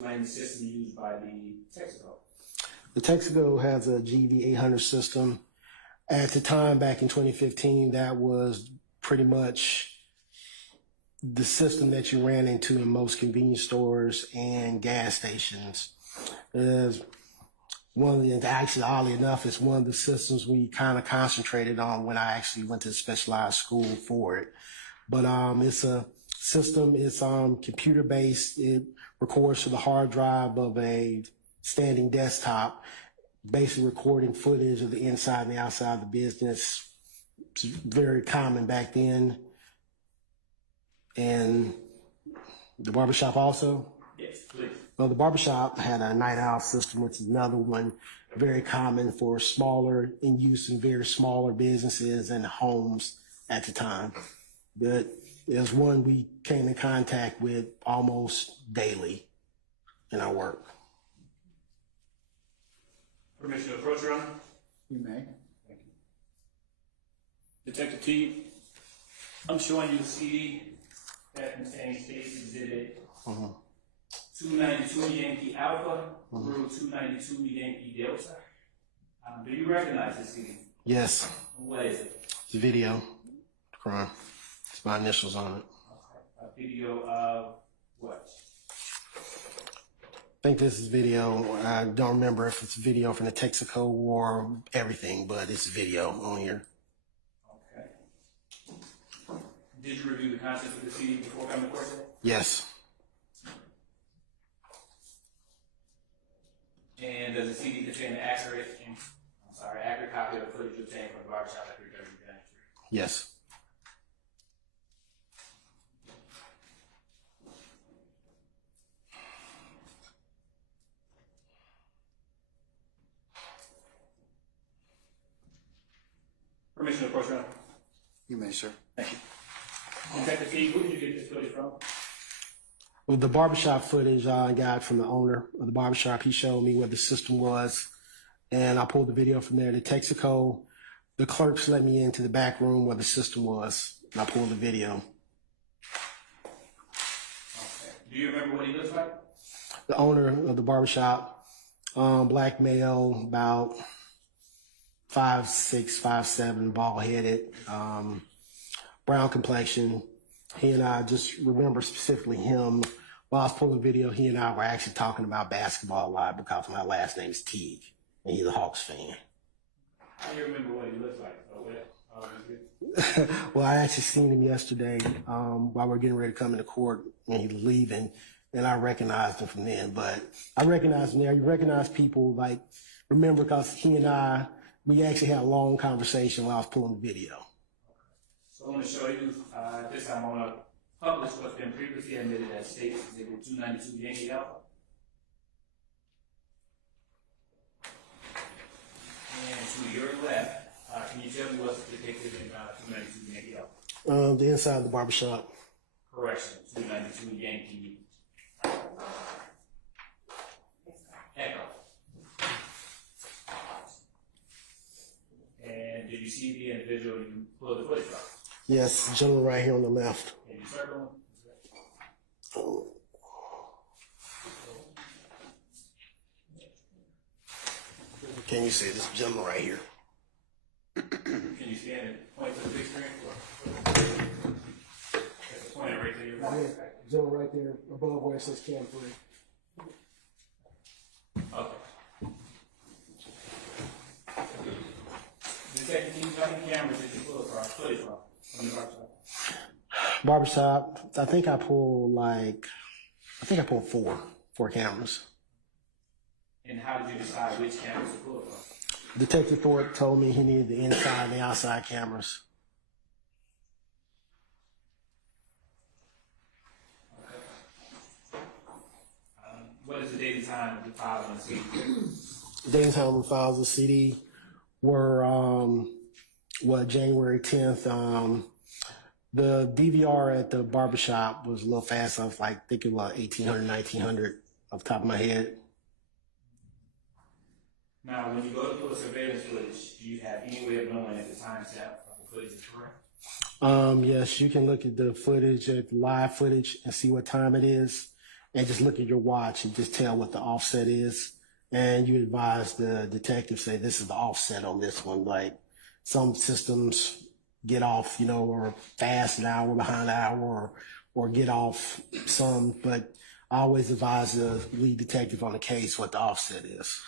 The system used by the Texaco. The Texaco has a GV800 system. At the time, back in 2015, that was pretty much the system that you ran into in most convenience stores and gas stations. Is one of the, actually, oddly enough, it's one of the systems we kind of concentrated on when I actually went to specialized school for it. But it's a system, it's computer based. It records to the hard drive of a standing desktop, basically recording footage of the inside and the outside of the business. It's very common back then. And the barbershop also? Yes, please. Well, the barbershop had a night owl system, which is another one very common for smaller, in use in very smaller businesses and homes at the time. But it was one we came in contact with almost daily in our work. Permission to approach, Your Honor? You may. Thank you. Detective T, I'm showing you the CD that contains case exhibit 292 Yankee Alpha through 292 Yankee Delta. Do you recognize this CD? Yes. What is it? It's a video crime. It's my initials on it. Okay. A video of what? I think this is video. I don't remember if it's video from the Texaco or everything, but it's video on here. Okay. Did you review the contents of the CD before coming to court today? Yes. And does the CD contain an accurate copy of the footage obtained from the barbershop at 330 Grand Street? Yes. Permission to approach, Your Honor? You may, sir. Thank you. Detective T, who did you get this footage from? Well, the barbershop footage I got from the owner of the barbershop. He showed me what the system was, and I pulled the video from there. The Texaco, the clerks let me into the back room where the system was, and I pulled the video. Okay. Do you remember what he looks like? The owner of the barbershop, black male, about 5'6", 5'7", bald-headed, brown complexion. He and I just remember specifically him. While I was pulling the video, he and I were actually talking about basketball a lot because my last name's Teague, and he's a Hawks fan. I don't remember what he looks like. Well, I actually seen him yesterday while we were getting ready to come into court, and he was leaving, and I recognized him from then. But I recognized him there. You recognize people, like, remember, because he and I, we actually had a long conversation while I was pulling the video. So I'm going to show you, this time I'm going to publish what's been previously admitted as State's Exhibit 292 Yankee Alpha. And to your left, can you tell me what's depicted in 292 Yankee Alpha? The inside of the barbershop. Correction, 292 Yankee Echo. And did you see the individual you pulled the footage from? Yes, the gentleman right here on the left. Can you circle him? Can you see this gentleman right here? Can you stand and point to the big screen? Point it right to your Right here, gentleman right there above where it says Cam 3. Okay. Detective, can you tell me cameras that you pull across footage from the barbershop? Barbershop, I think I pulled four cameras. And how did you decide which cameras to pull from? Detective Thorpe told me he needed the inside and the outside cameras. Okay. What is the date and time of the file on the CD? The date and time of the files of the CD were January 10th. The DVR at the barbershop was a little fast. I was like thinking about 1800, 1900 off the top of my head. Now, when you go to pull surveillance footage, do you have any way of knowing if the timestamp of the footage is correct? Yes, you can look at the footage, at the live footage, and see what time it is. and just look at your watch and just tell what the offset is. And you advise the detective, say, this is the offset on this one. Like some systems get off, or fast an hour behind an hour or get off some, but I always advise the lead detective on the case what the offset is.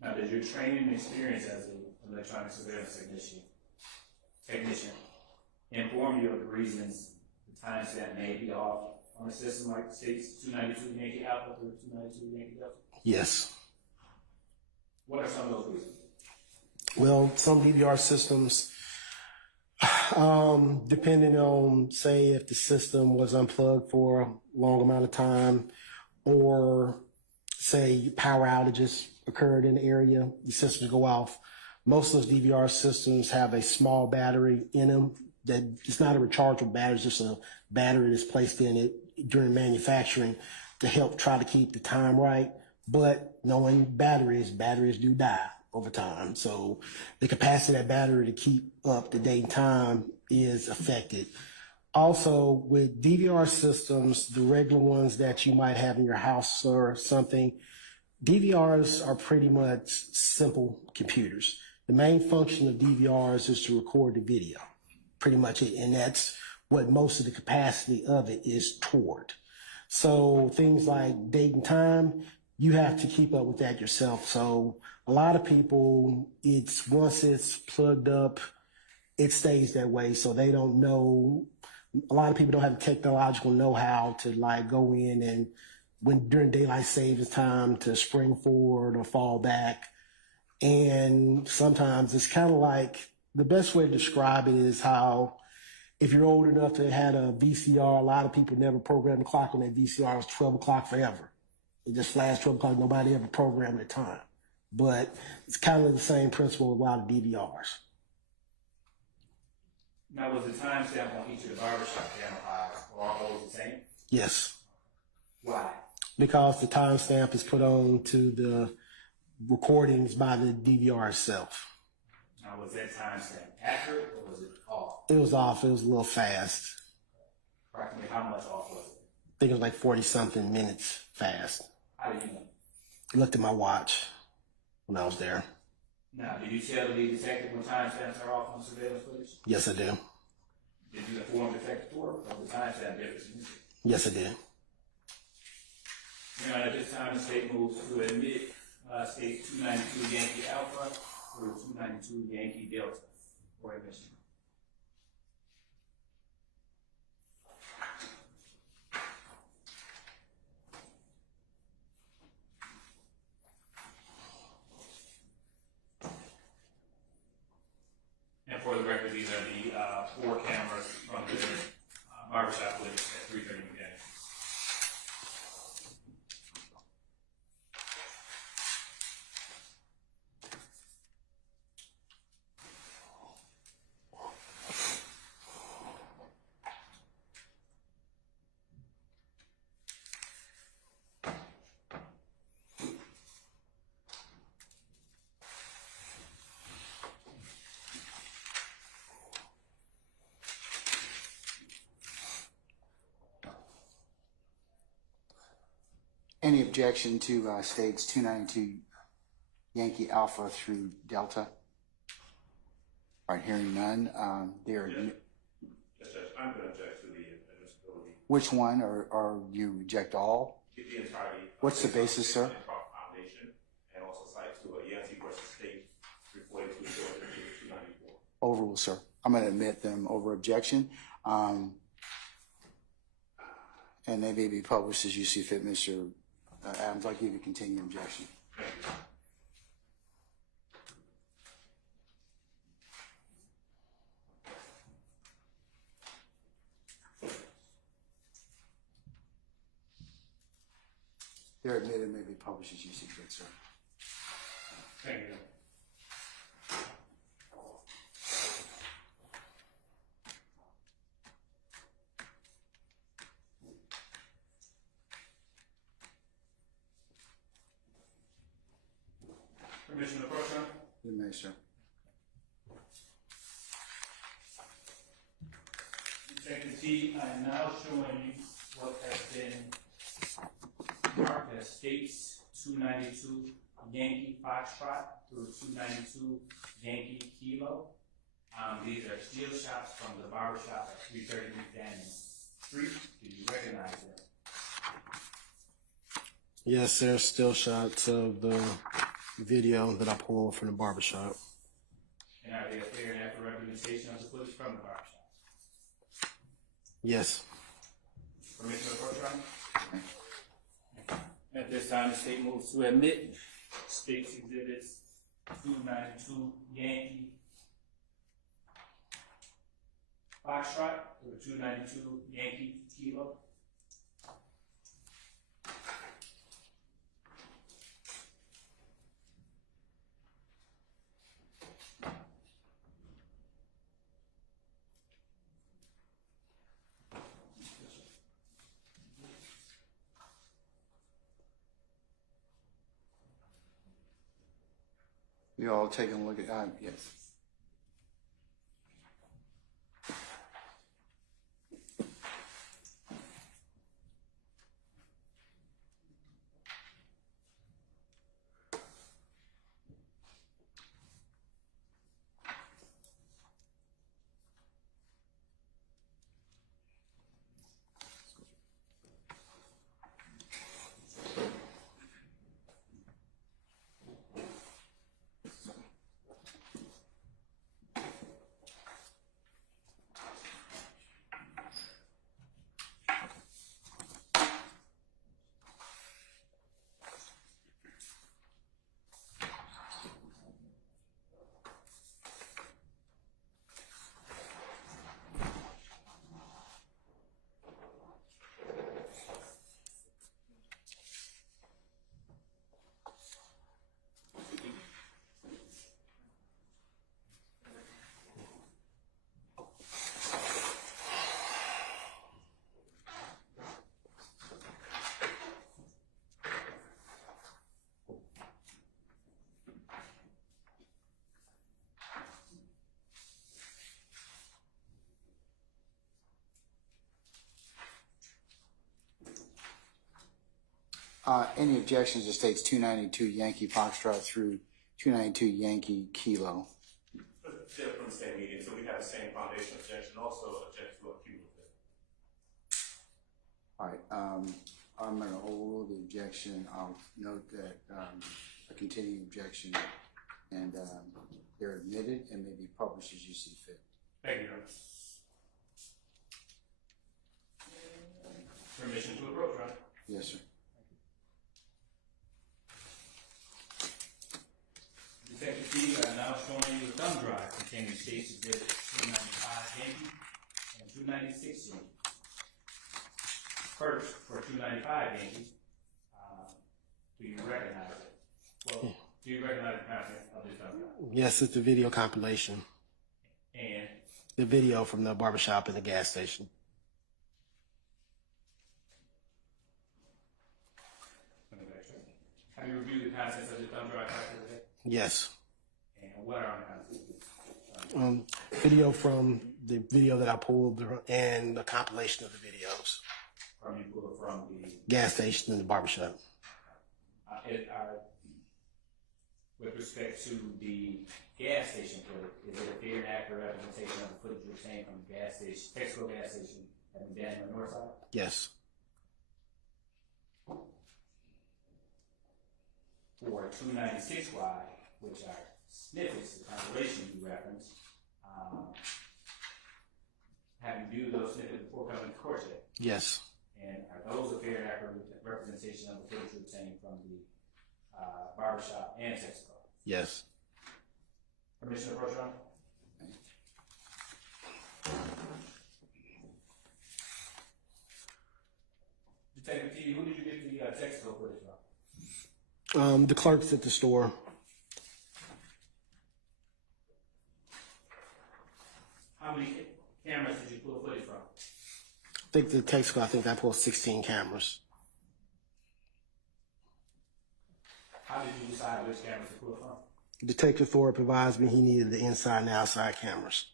Now, does your training and experience as an electronic surveillance technician inform you of the reasons the timestamp may be off on a system like the state's 292 Yankee Alpha or 292 Yankee Delta? Yes. What are some of those reasons? Well, some DVR systems, depending on, say, if the system was unplugged for a long amount of time, or say power outages occurred in the area, the systems go off. Most of those DVR systems have a small battery in them that it's not a rechargeable battery, it's just a battery that's placed in it during manufacturing to help try to keep the time right. But knowing batteries do die over time. So the capacity of that battery to keep up the date and time is affected. Also, with DVR systems, the regular ones that you might have in your house or something, DVRs are pretty much simple computers. The main function of DVRs is to record the video, pretty much it, and that's what most of the capacity of it is toward. So things like date and time, you have to keep up with that yourself. So a lot of people, once it's plugged up, it stays that way. So they don't know. A lot of people don't have the technological know-how to like go in and during daylight savings time to spring forward or fall back. And sometimes it's kind of like, the best way to describe it is how if you're old enough to have had a VCR, a lot of people never programmed the clock on that VCR. It was 12 o'clock forever. It just flashed 12 o'clock. Nobody ever programmed the time. But it's kind of the same principle with a lot of DVRs. Now, was the timestamp on each of the barbershop camera or are those the same? Yes. Why? Because the timestamp is put on to the recordings by the DVR itself. Now, was that timestamp accurate or was it off? It was off. It was a little fast. Approximately how much off was it? I think it was like 40-something minutes fast. How did you know? I looked at my watch when I was there. Now, did you tell the lead detective when timestamps are off on surveillance footage? Yes, I do. Did you inform Detective Thorpe of the timestamp difference? Yes, I did. Now, at this time, the state moves to admit state 292 Yankee Alpha through 292 Yankee Delta for admission. And for the record, these are the 4 cameras from the barbershop footage at 3:30 McDaniel. Any objection to states 292 Yankee Alpha through Delta? All right, hearing none. There. Yes, Judge. I'm going to object to the admissibility. Which one, or you reject all? The entirety. What's the basis, sir? Foundation, and also cite to Yancey versus State 342 294. Overruled, sir. I'm going to admit them over objection. And they may be published as you see fit, Mr. Adams. I'll give you continuing objection. Thank you. They're admitted, may be published as you see fit, sir. Thank you. Permission to approach, sir? You may, sir. Detective T, I am now showing you what has been marked as States 292 Yankee Foxtrot through 292 Yankee Kilo. These are steel shots from the barber shop at 330 McDaniel Street. Do you recognize them? Yes, there's still shots of the video that I pulled from the barbershop. And are they a fair and accurate representation of the footage from the barber shop? Yes. Permission to approach, Your Honor? At this time, the state moves to admit State's Exhibits 292 Yankee Foxtrot or 292 Yankee Kilo. We all taking a look at, yes. Any objections to States 292 Yankee Foxtrot through 292 Yankee Kilo? They're from the same meeting, so we have the same foundation objection, also object to a cumulative. All right, I'm going to hold the objection. I'll note that a continuing objection, and they're admitted and may be published as you see fit. Thank you, Your Honor. Permission to approach, Your Honor. Yes, sir. Detective P are now showing you a thumb drive containing State's Exhibits 295 Yankee and 296 Yankee. First, for 295 Yankee, do you recognize it? Well, do you recognize the content of this thumb drive? Yes, it's the video compilation. And The video from the barbershop and the gas station. have you reviewed the contents of the thumb drive prior to today? Yes. And what are the contents? Video from the video that I pulled and the compilation of the videos. From you pulled from the Gas station and the barbershop. with respect to the gas station footage, is it a fair and accurate representation of the footage you're saying from the gas station, Texaco gas station at the Daniel North side? Yes. For 296Y, which are snippets, the compilation you referenced, have you viewed those snippets before coming to court yet? Yes. And are those a fair and accurate representation of the footage you're obtained from the barbershop and Texaco? Yes. Permission to approach, Your Honor? Detective T, who did you get the Texaco footage from? The clerks at the store. How many cameras did you pull footage from? I think the Texaco, I think I pulled 16 cameras. How did you decide which cameras to pull from? Detective Thorpe advised me he needed the inside and outside cameras.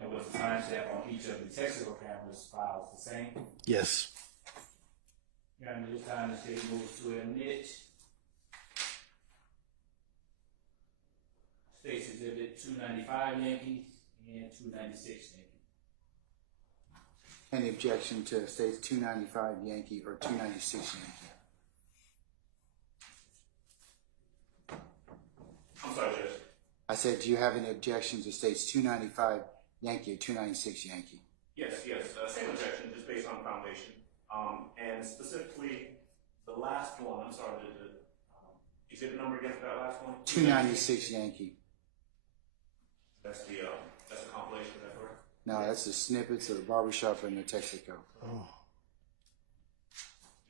And was the timestamp on each of the Texaco cameras files the same? Yes. Your Honor, this time the state moves to admit State's Exhibit 295 Yankee and 296 Yankee. Any objection to states 295 Yankee or 296 Yankee? I'm sorry, Judge. I said, do you have any objection to states 295 Yankee or 296 Yankee? Yes. Same objection, just based on foundation. And specifically, the last one, I'm sorry, the exhibit number again for that last one? 296 Yankee. That's the compilation, is that correct? No, that's the snippets of the barbershop in the Texaco. Oh.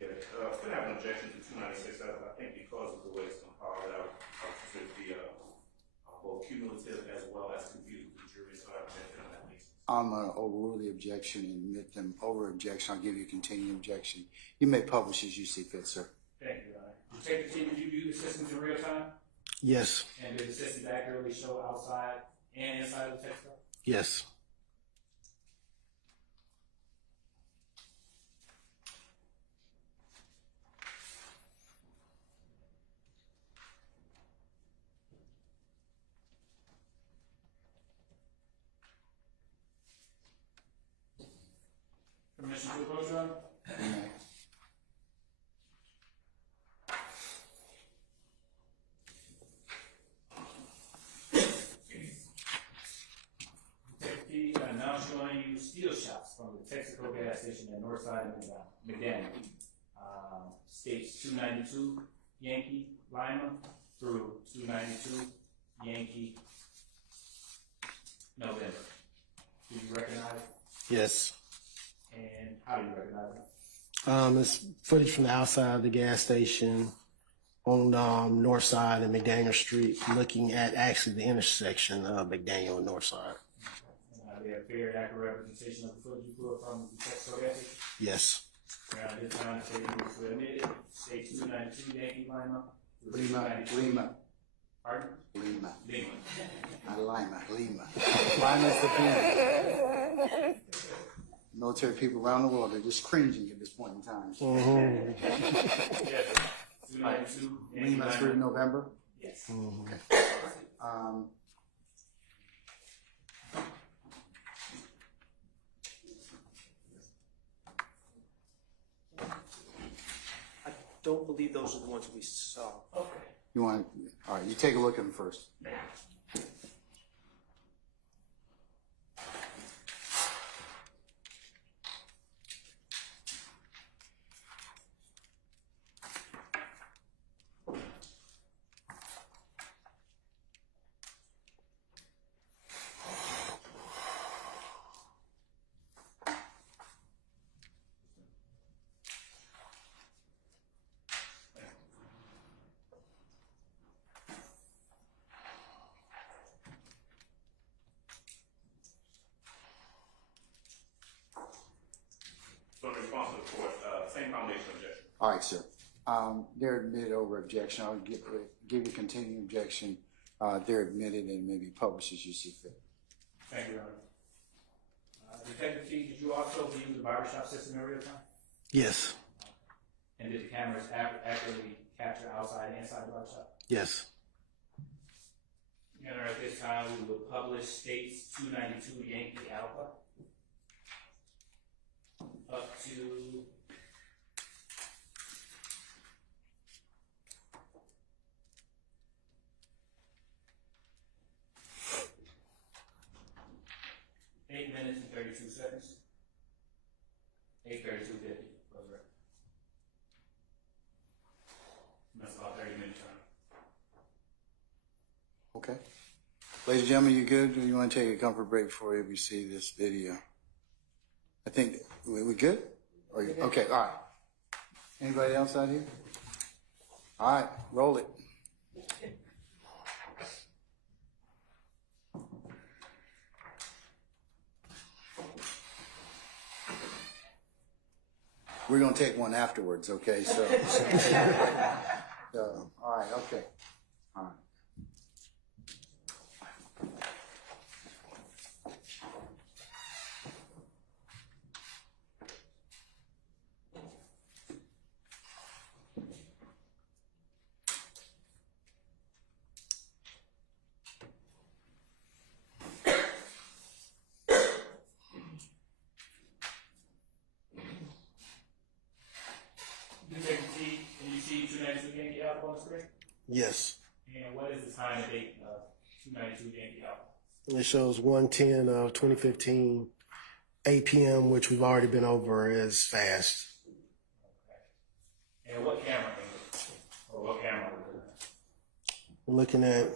Yeah, couldn't have an objection to 296, I think because of the way it's compiled out, I consider the both cumulative as well as confusing the jury, so I have objection on that basis. I'm going to overrule the objection and admit them over objection. I'll give you a continuing objection. You may publish as you see fit, sir. Thank you, Your Honor. Detective T, did you view the systems in real time? Yes. And did the systems accurately show outside and inside of the text box? Yes. Permission to approach, Your Honor? You may. Detective T, now showing you steel shots from the Texaco gas station at Northside and McDaniel. States 292 Yankee Lima through 292 Yankee November. Do you recognize it? Yes. And how do you recognize it? It's footage from the outside of the gas station on North Side and McDaniel Street, looking at actually the intersection of McDaniel and North Side. They have fair and accurate representation of the footage you pulled from the Texaco gas station? Yes. Around this time, the state moves to admit it. State 292 Yankee Lima. Lima. Pardon? Lima. Lima. Not Lima. Lima. Lima's the pen. Military people around the world are just cringing at this point in time. Mm-hmm. Yes. 292 Yankee Lima through November? Yes. Okay. I don't believe those are the ones we saw. Okay. You want, all right, you take a look at them first. So in response to the court, same foundation objection. All right, sir. They're admitted over objection. I'll give you continuing objection. They're admitted and maybe published as you see fit. Thank you, Your Honor. Detective T, did you also view the barbershop system in real time? Yes. And did the cameras accurately capture outside and inside the barbershop? Yes. Your Honor, at this time, we will publish states 292 Yankee Alpha up to eight minutes and 32 seconds. 8:32:50 for the record. That's about 30 minutes, Your Honor. Okay. Ladies and gentlemen, you good? Or you want to take a comfort break before we see this video? I think, we good? Or okay, all right. Anybody else out here? All right, roll it. We're going to take one afterwards, okay? So, all right, okay. All right. on the screen? Yes. And what is the time and date of 292 Yankee Apple? It shows 110 of 2015, 8 p.m., which we've already been over as fast. Okay. And what camera angle? Or what camera? We're looking at,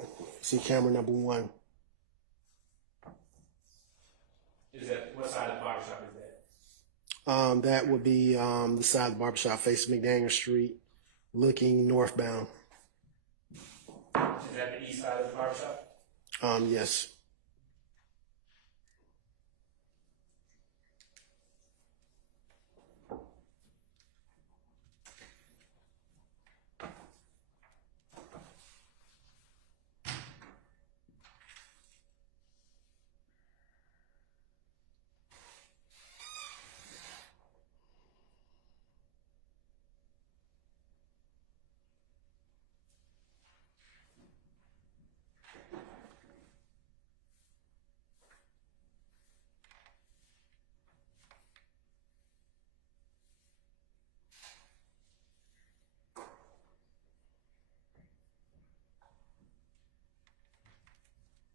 see camera number 1. Is that, what side of the barbershop is that? That would be the side of the barbershop facing McDaniel Street, looking northbound. Is that the east side of the barbershop? Yes.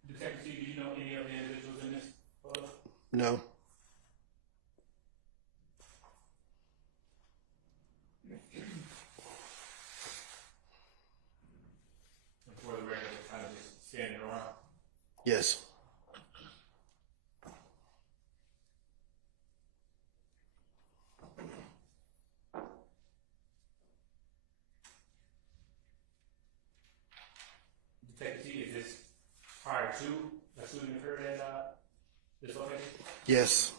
Detective T, do you know any of the individuals in this photo? No. And for the record, they're kind of just standing around. Yes. Detective T, is this prior to the shooting occurred at this location? Yes.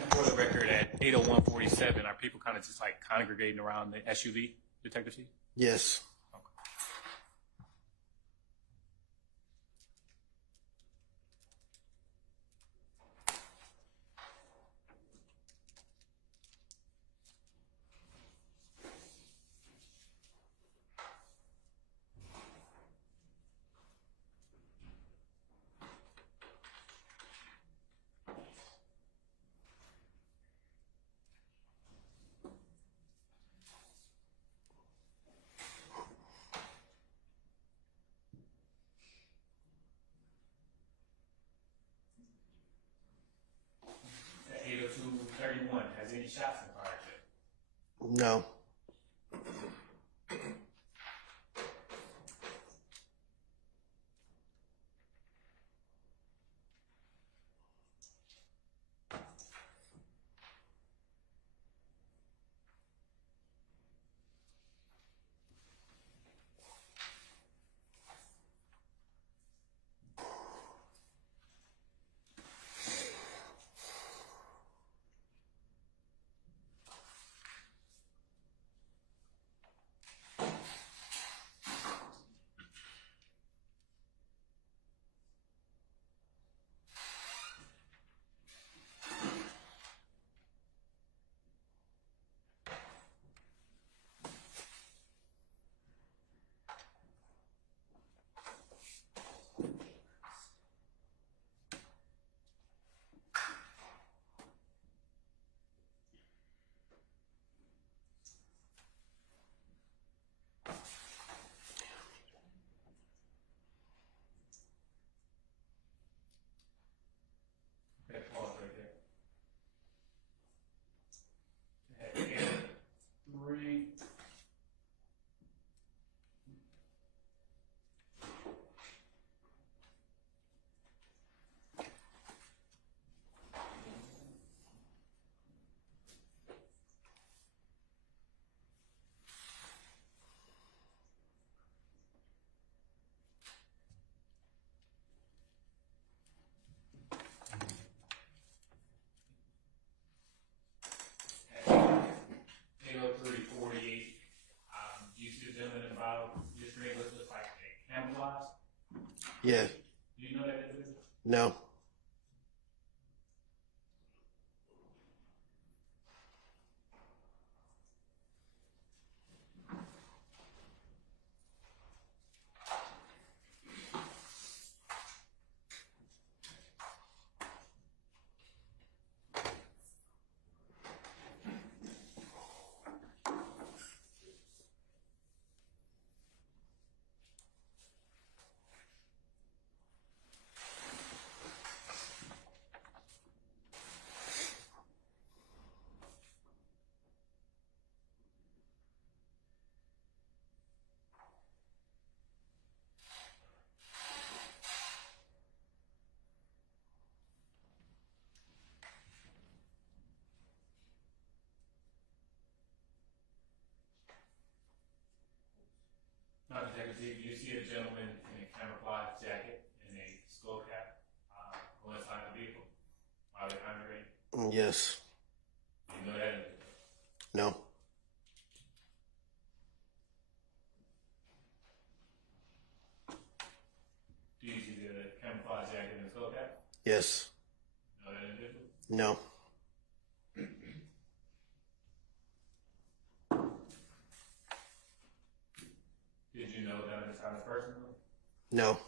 And for the record, at 8:01:47, are people kind of just like congregating around the SUV, Detective T? Yes. At 8:02:31, has any shots been fired yet? No. camouflage? Yeah. Do you know that individual? No. Not Detective Steve, you see a gentleman in a camouflage jacket and a skull cap go inside the vehicle while they're congregating? Yes. Do you know that individual? No. Do you see the camouflage jacket and the skull cap? Yes. Know that individual? No. Did you know that this kind of personally? No.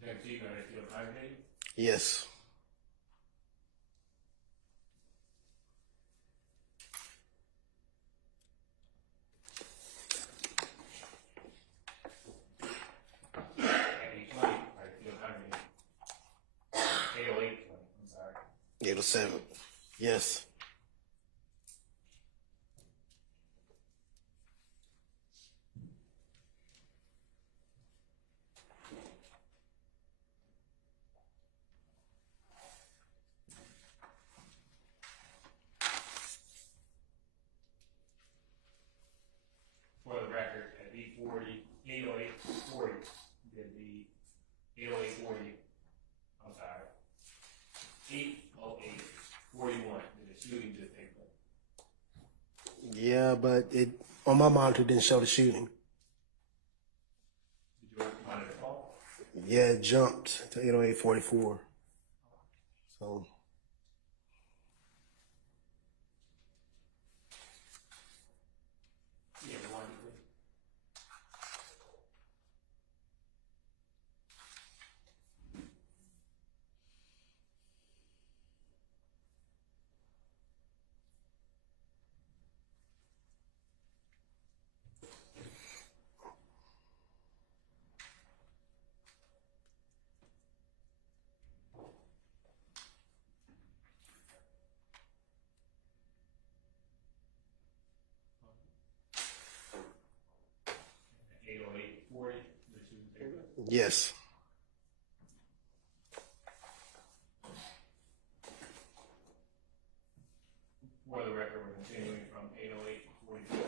Detective Steve, are they still congregating? Yes. At 8:20, are they still congregating? 8:08, I'm sorry. 807. Yes. For the record, at 8:40, 8:08:40, did the 8:08:40, I'm sorry, 8:08:41 but it on my monitor didn't show the shooting. Did you ever monitor the call? Yeah, it jumped to 80844. So Yeah, the one you did. 80840, the two there. yes. For the record, we're continuing from 80844.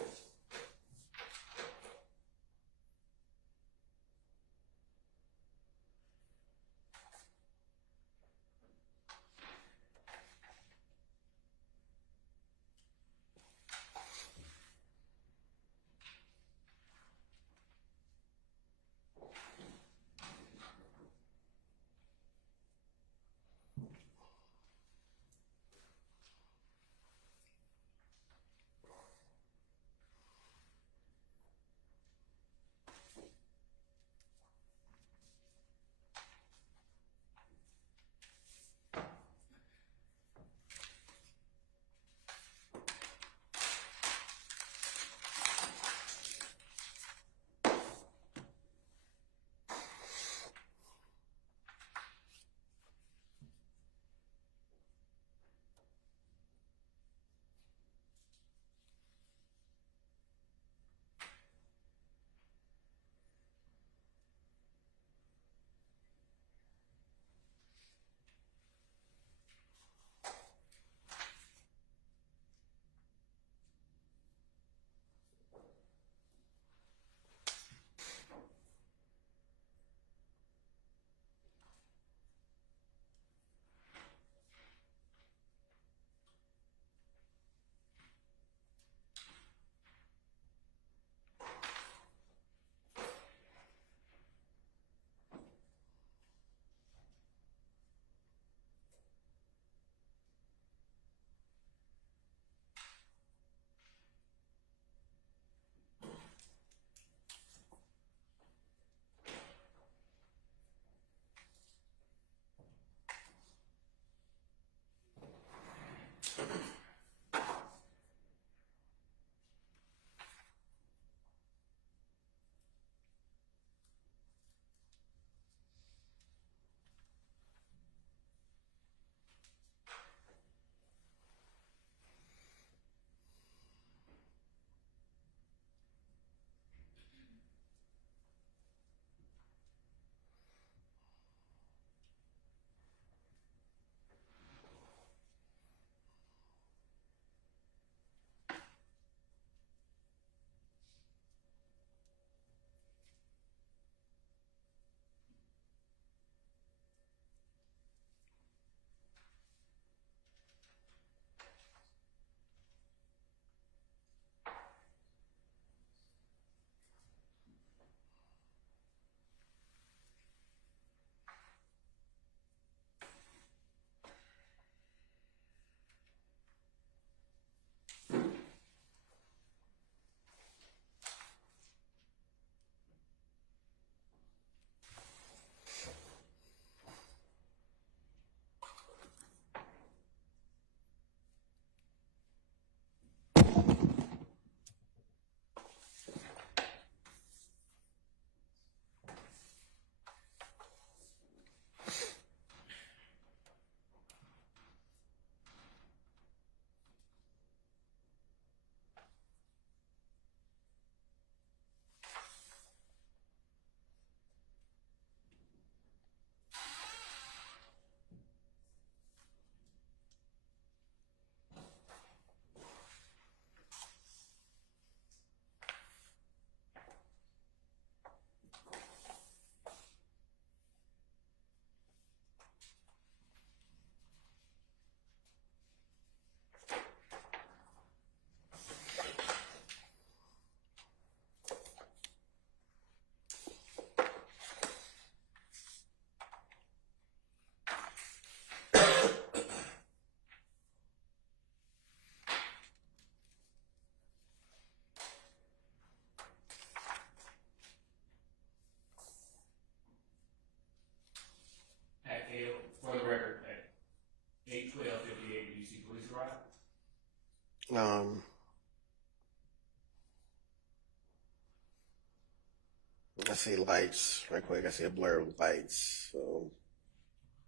I see lights right quick. I see a blur of lights. So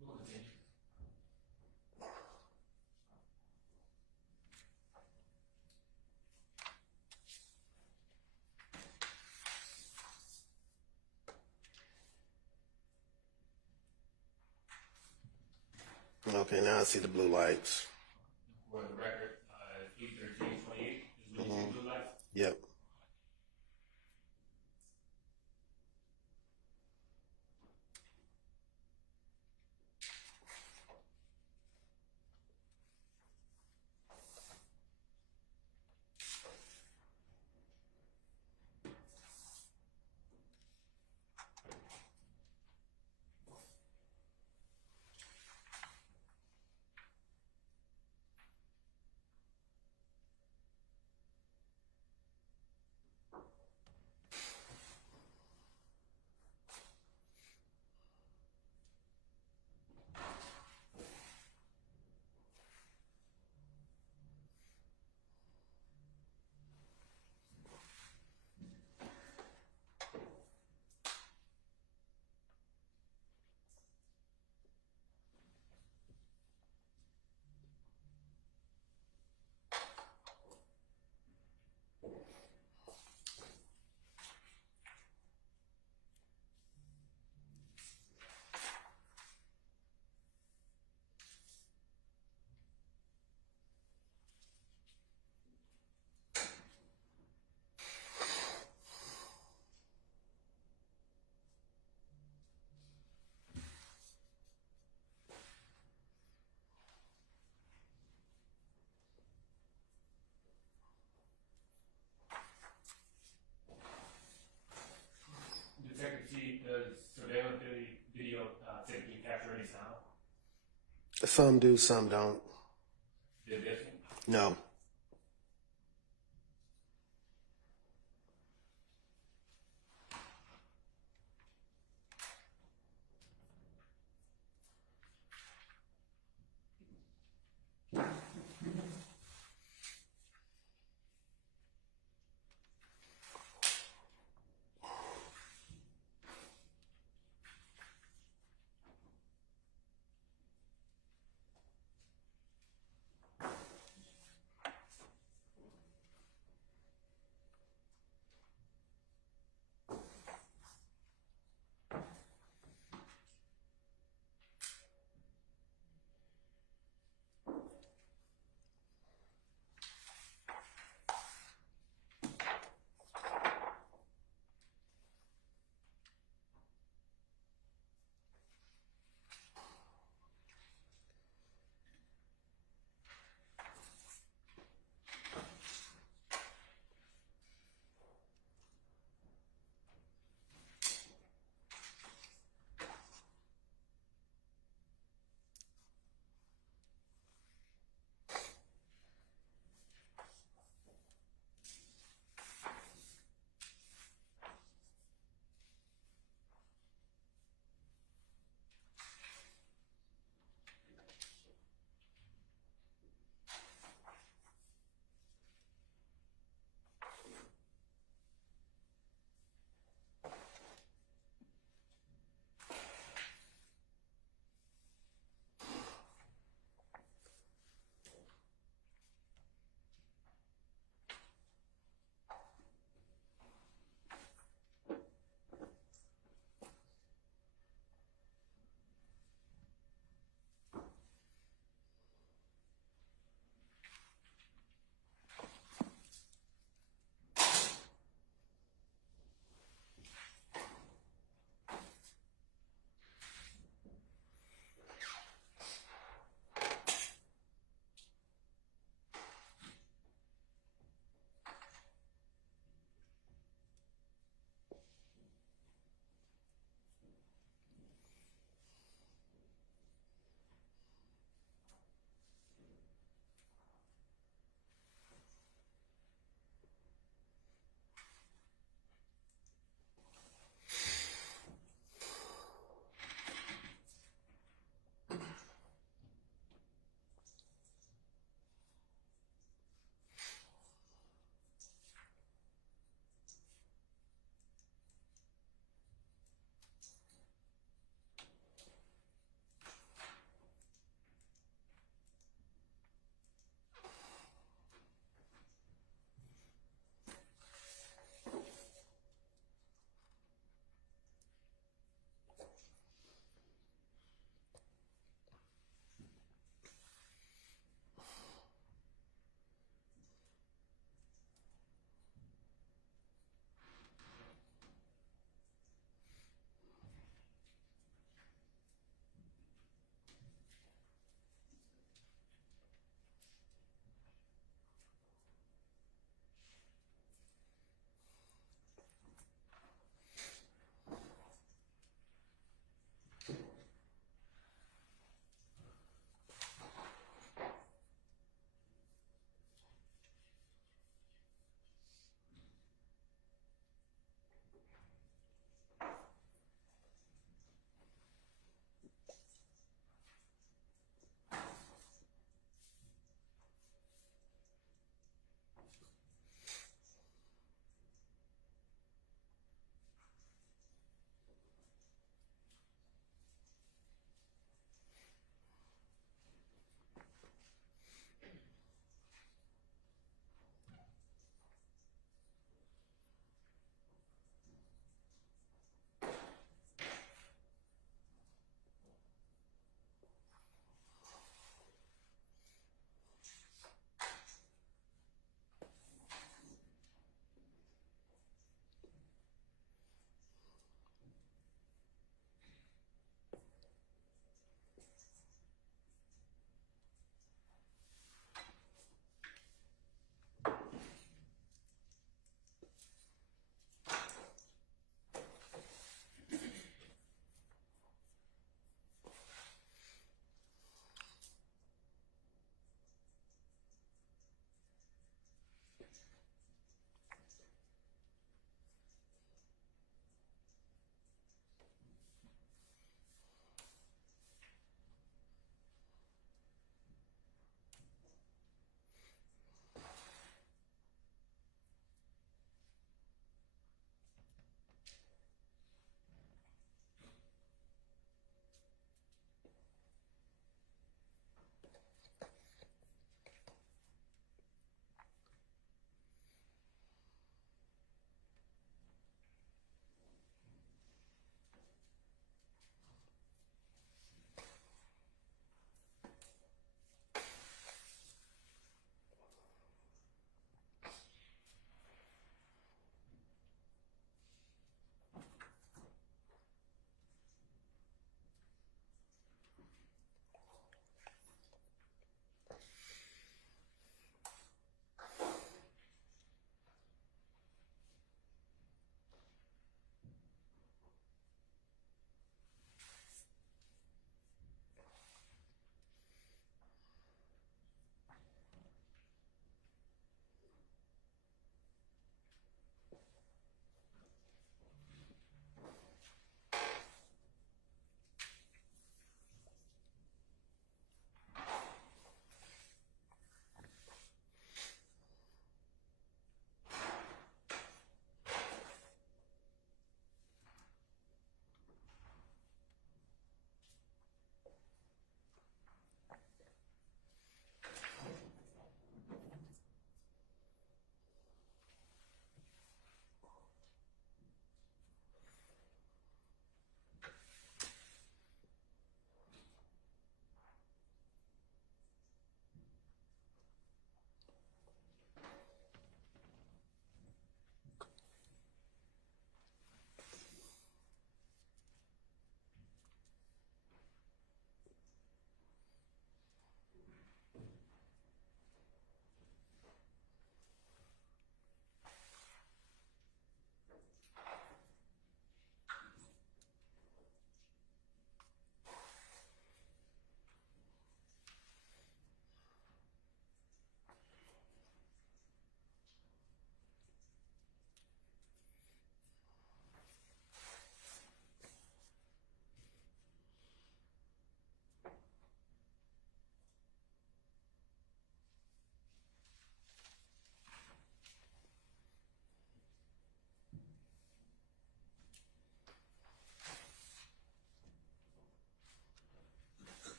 We'll continue. okay, now I see the blue lights. For the record, 8:13:28 is when you see blue lights. Yep. Detective T, does surveillance video typically capture any sound? Some do, some don't. Did this one? No.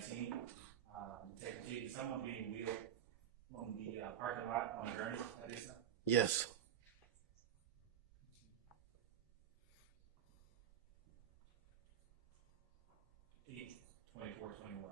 2019. Technically, is someone being wheeled on the parking lot on a gurney at this time? Yes. Eight, 24, 21.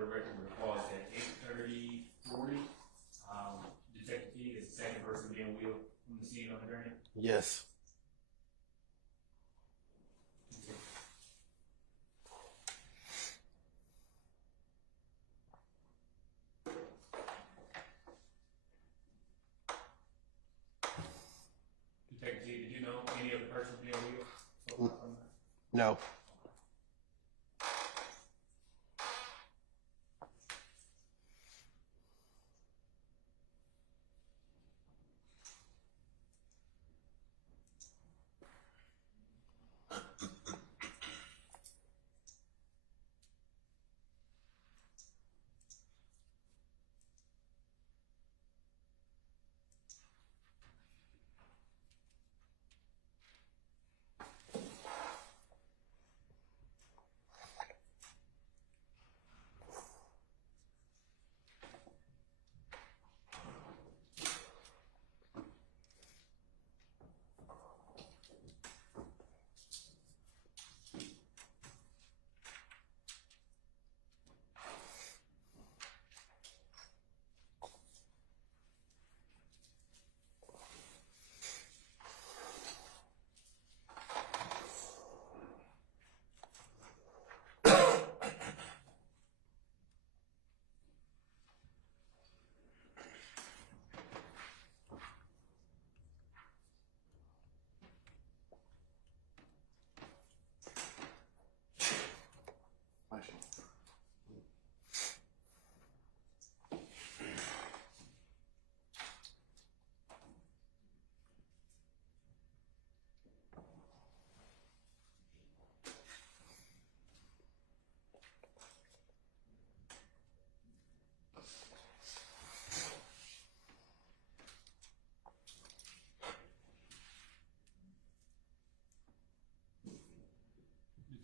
for the record, recalls that 8:30, 40, Detective T is the second person being wheeled from the scene on the gurney. Yes. Detective T, did you know any of the persons being wheeled? So far from that? No.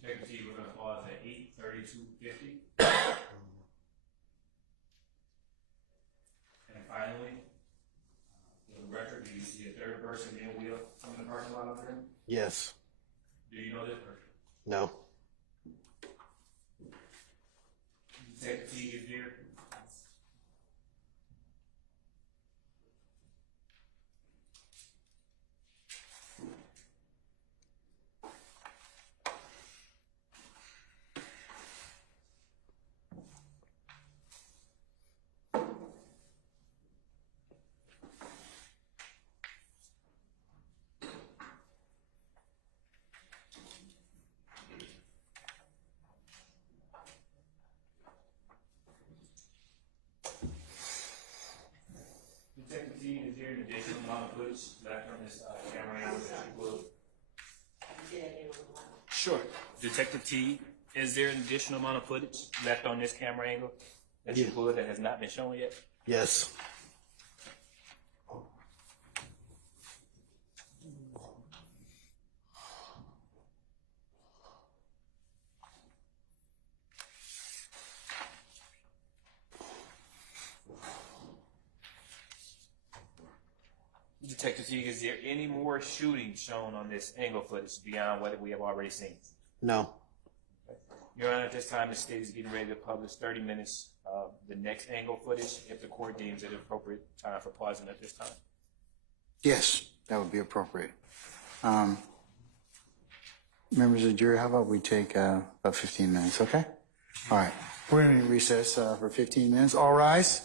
Detective T, we're going to pause at 8:32:50. And finally, for the record, do you see a third person being wheeled from the parking lot up there? Yes. Do you know this person? No. Detective T is there. Detective T, is there an additional amount of footage left on this camera angle that you will? Sure. Detective T, is there an additional amount of footage left on this camera angle that you would that has not been shown yet? Yes. Detective T, is there any more shooting shown on this angle footage beyond what we have already seen? No. Your Honor, at this time, the state is getting ready to publish 30 minutes of the next angle footage if the court deems it appropriate time for pausing at this time. Yes, that would be appropriate. Members of the jury, how about we take about 15 minutes, okay? All right. We're going to recess for 15 minutes. All rise.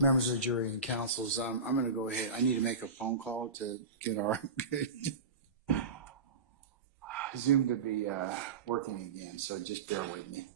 Members of the jury and counsels, I'm going to go ahead. I need to make a phone call to get our Zoom to be working again, so just bear with me.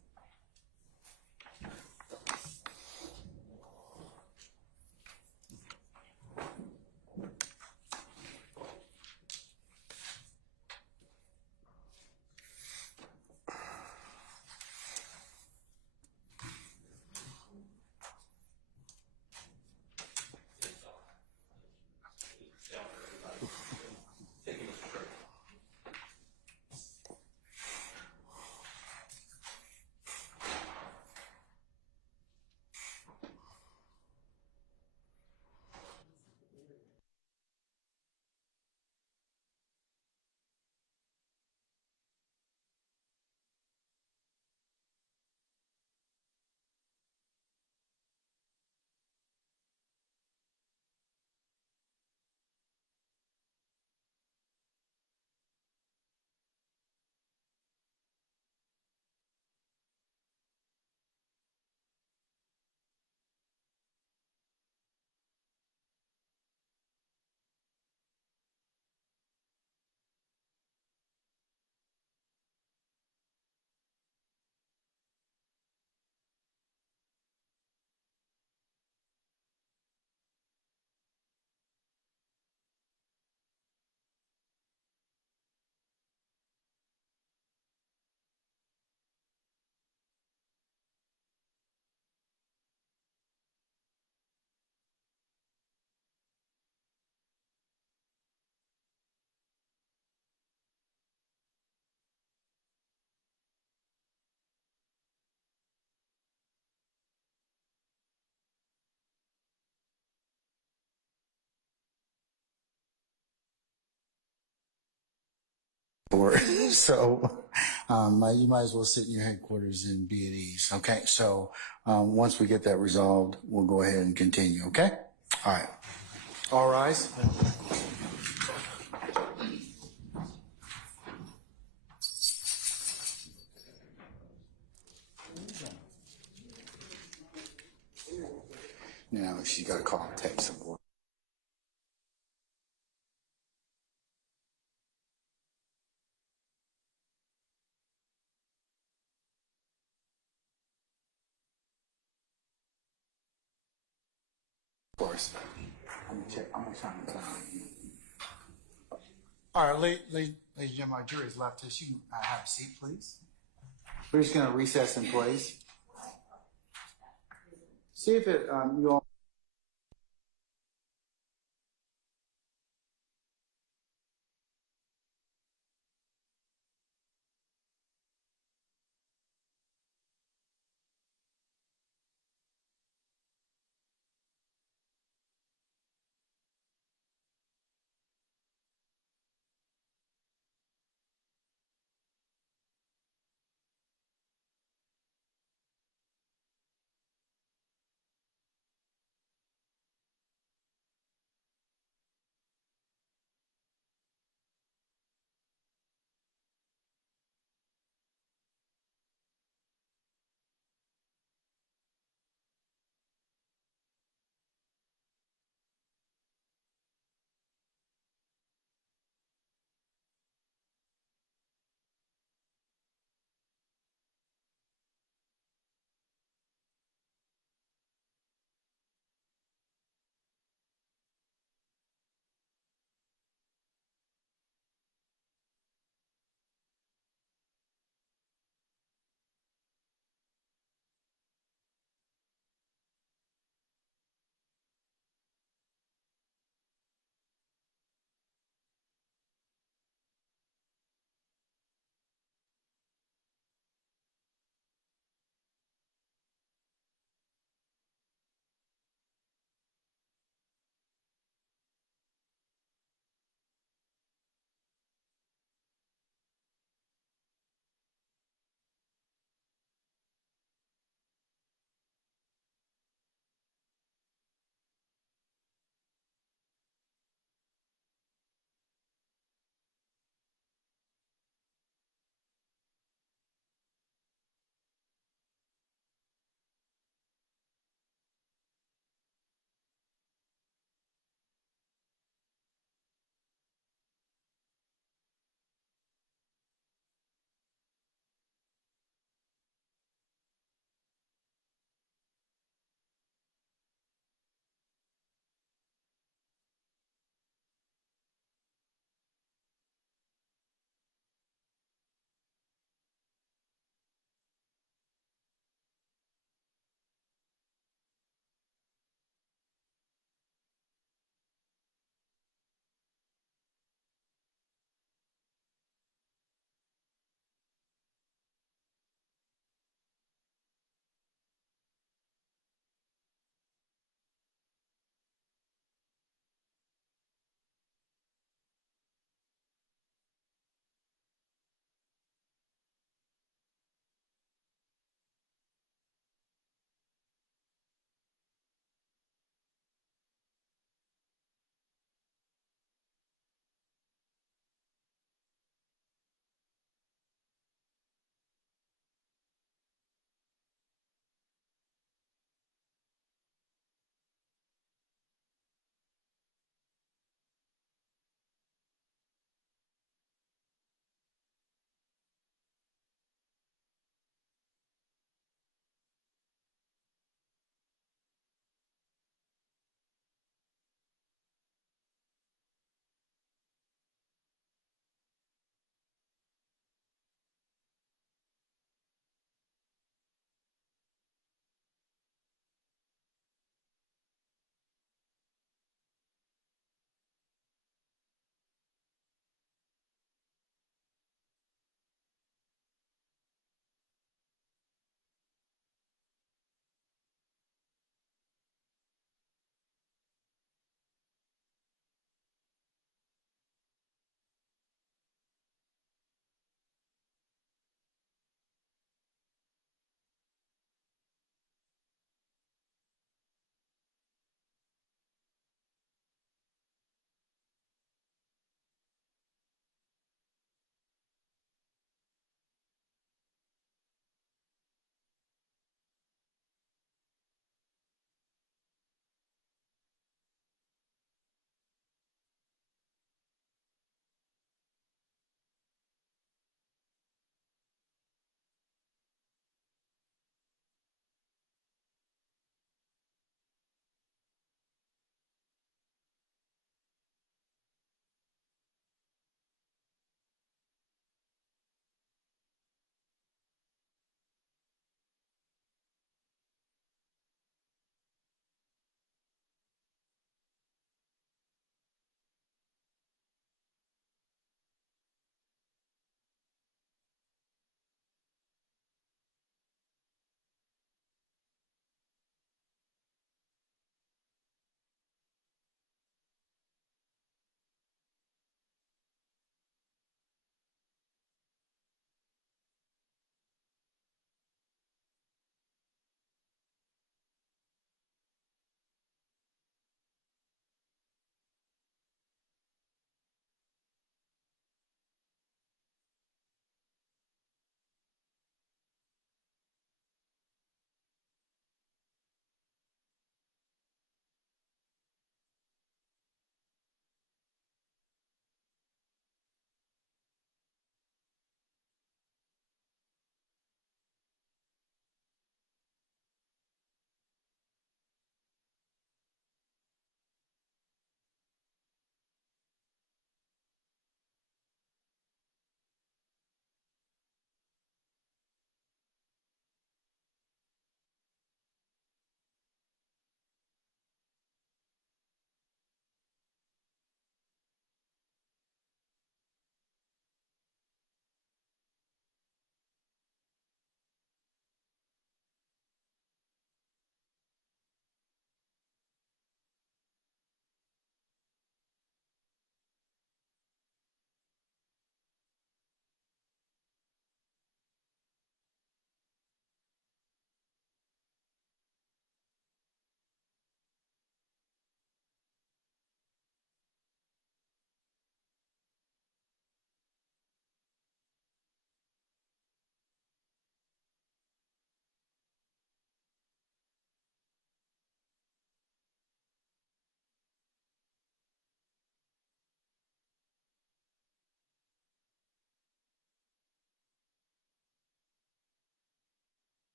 So you might as well sit in your headquarters and be at ease. Okay, so once we get that resolved, we'll go ahead and continue. Okay, all right. All rise. Now she's got to call and text support. Of course. I'm gonna check. I'm gonna try and time. All right, ladies and gentlemen, our jury is left us. You can have a seat, please. We're just gonna recess in place. See if it you all.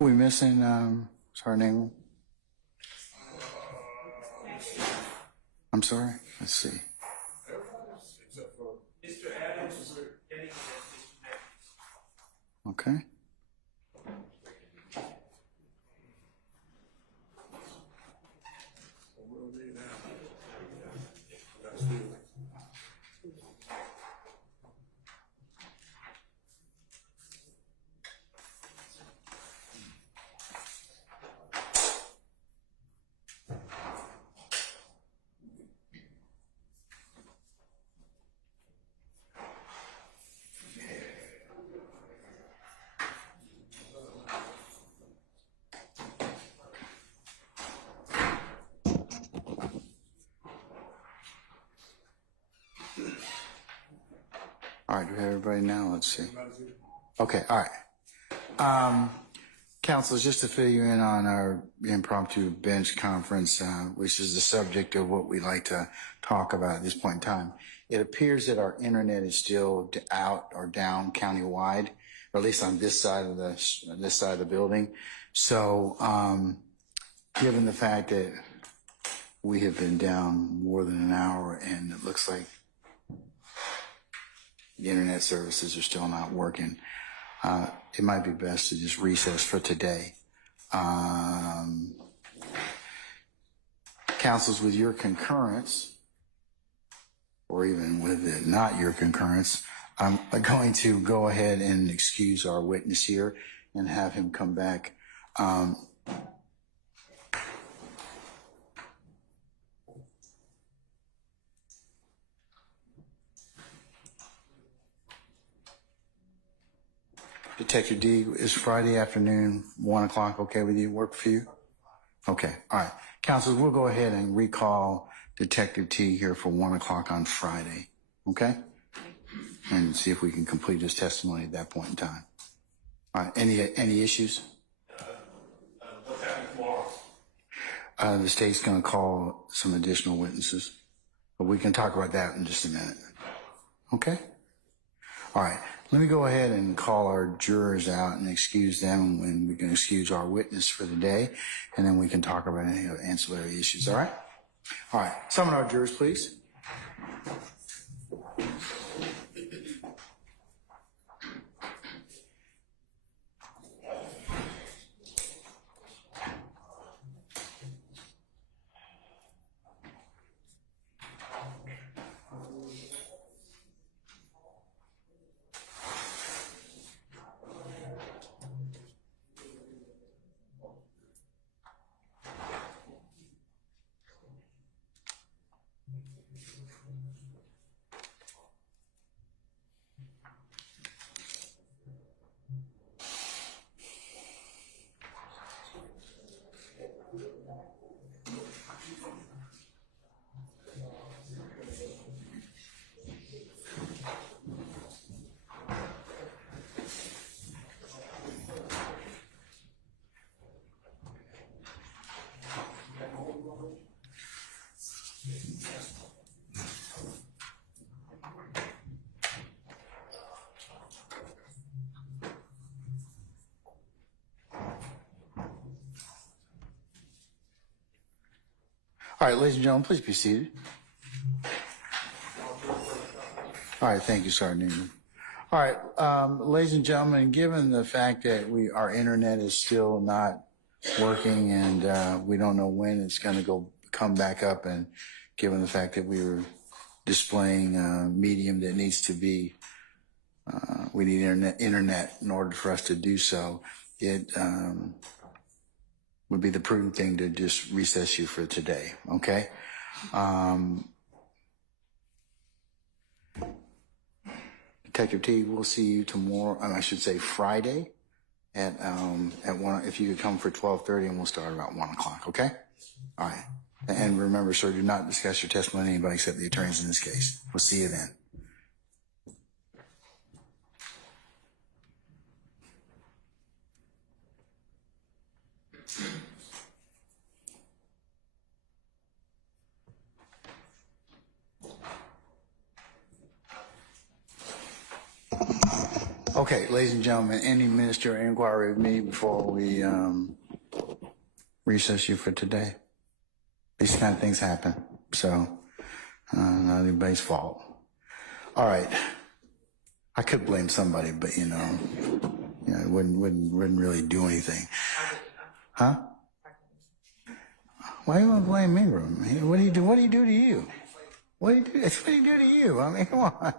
Who we missing? What's her name? I'm sorry. Let's see. Mr. Adams is getting Mr. Matthews. Okay. All right, do we have everybody now? Let's see. Okay, all right. Councilors, just to fill you in on our impromptu bench conference, which is the subject of what we like to talk about at this point in time. It appears that our internet is still out or down countywide, or at least on this side of the building. So, given the fact that we have been down more than an hour and it looks like the internet services are still not working, it might be best to just recess for today. Councils, with your concurrence, or even with it not your concurrence, I'm going to go ahead and excuse our witness here and have him come back. Detective D, is Friday afternoon, 1 o'clock okay with you? Work for you? Okay, all right. Councilors, we'll go ahead and recall Detective T here for 1 o'clock on Friday, okay? And see if we can complete his testimony at that point in time. All right, any issues? What's happening tomorrow? The state's gonna call some additional witnesses, but we can talk about that in just a minute. Okay? All right. Let me go ahead and call our jurors out and excuse them, and we can excuse our witness for the day, and then we can talk about any ancillary issues, all right? All right, summon our jurors, please. All right, ladies and gentlemen, please be seated. All right, thank you, Sergeant Newman. All right, ladies and gentlemen, given the fact that our internet is still not working and we don't know when it's going to come back up, and given the fact that we were displaying a medium that needs to be, we need internet in order for us to do so, it would be the prudent thing to just recess you for today, okay? Detective T, we'll see you tomorrow, I should say Friday at 1, if you could come for 12:30, and we'll start about 1 o'clock, okay? All right. And remember, sir, do not discuss your testimony with anybody except the attorneys in this case. We'll see you then. Okay. Okay, ladies and gentlemen, any ministerial inquiry with me before we recess you for today? These kind of things happen, so not anybody's fault. All right, I could blame somebody, but it wouldn't really do anything. Huh? Why do you want to blame me, Ron? What do you do? What do you do to you? What do you do? What do you do to you? I mean, come on.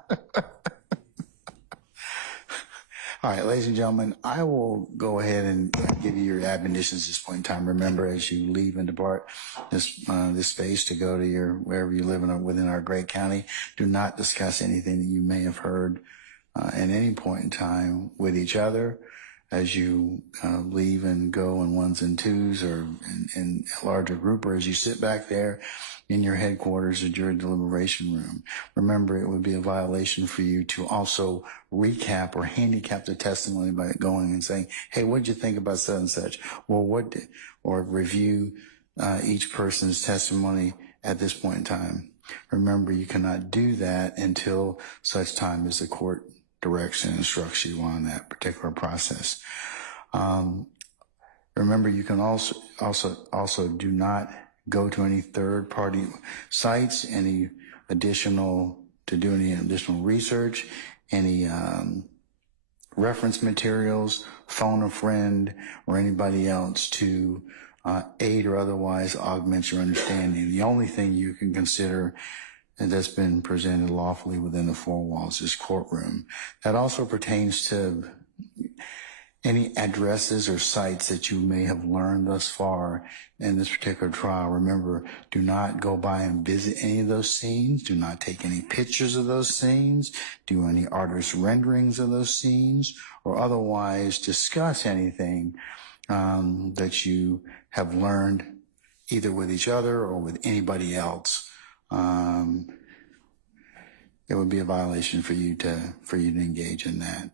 All right, ladies and gentlemen, I will go ahead and give you your admonitions at this point in time. Remember, as you leave and depart this space to go to your wherever you live within our great county, do not discuss anything that you may have heard at any point in time with each other as you leave and go in ones and twos or in a larger group, or as you sit back there in your headquarters or your deliberation room. Remember, it would be a violation for you to also recap or handicap the testimony by going and saying, hey, what'd you think about such and such? Or review each person's testimony at this point in time. Remember, you cannot do that until such time as the court directs and instructs you on that particular process. Remember, you can also do not go to any third-party sites, to do any additional research, any reference materials, phone a friend, or anybody else to aid or otherwise augment your understanding. The only thing you can consider that's been presented lawfully within the four walls is courtroom. That also pertains to any addresses or sites that you may have learned thus far in this particular trial. Remember, do not go by and visit any of those scenes. Do not take any pictures of those scenes. Do any artist renderings of those scenes, or otherwise discuss anything that you have learned either with each other or with anybody else. It would be a violation for you to engage in that.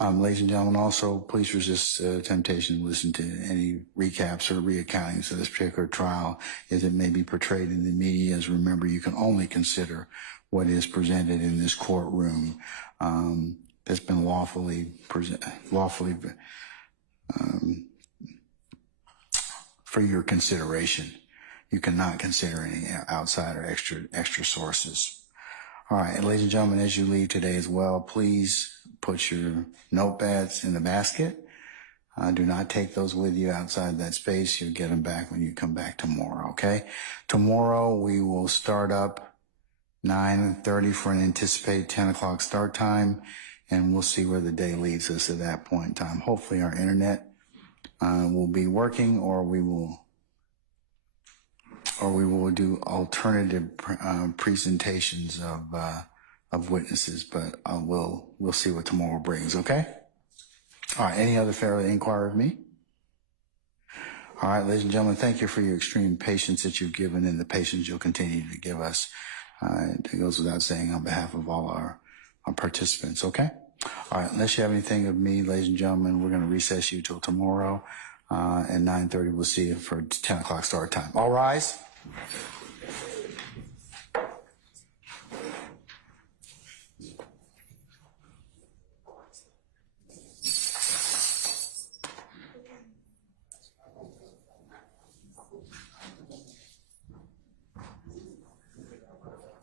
Ladies and gentlemen, also please resist temptation to listen to any recaps or reaccountings of this particular trial as it may be portrayed in the media. As remember, you can only consider what is presented in this courtroom that's been lawfully for your consideration. You cannot consider any outside or extra sources. All right, and ladies and gentlemen, as you leave today as well, please put your notepads in the basket. Do not take those with you outside that space. You'll get them back when you come back tomorrow, okay? Tomorrow we will start up 9:30 for an anticipated 10 o'clock start time, and we'll see where the day leads us at that point in time. Hopefully our internet will be working, or we will do alternative presentations of witnesses, but we'll see what tomorrow brings, okay? All right, any other further inquiry of me? All right, ladies and gentlemen, thank you for your extreme patience that you've given and the patience you'll continue to give us. It goes without saying on behalf of all our participants, okay? All right, unless you have anything of me, ladies and gentlemen, we're going to recess you till tomorrow at 9:30. We'll see you for 10 o'clock start time. All rise.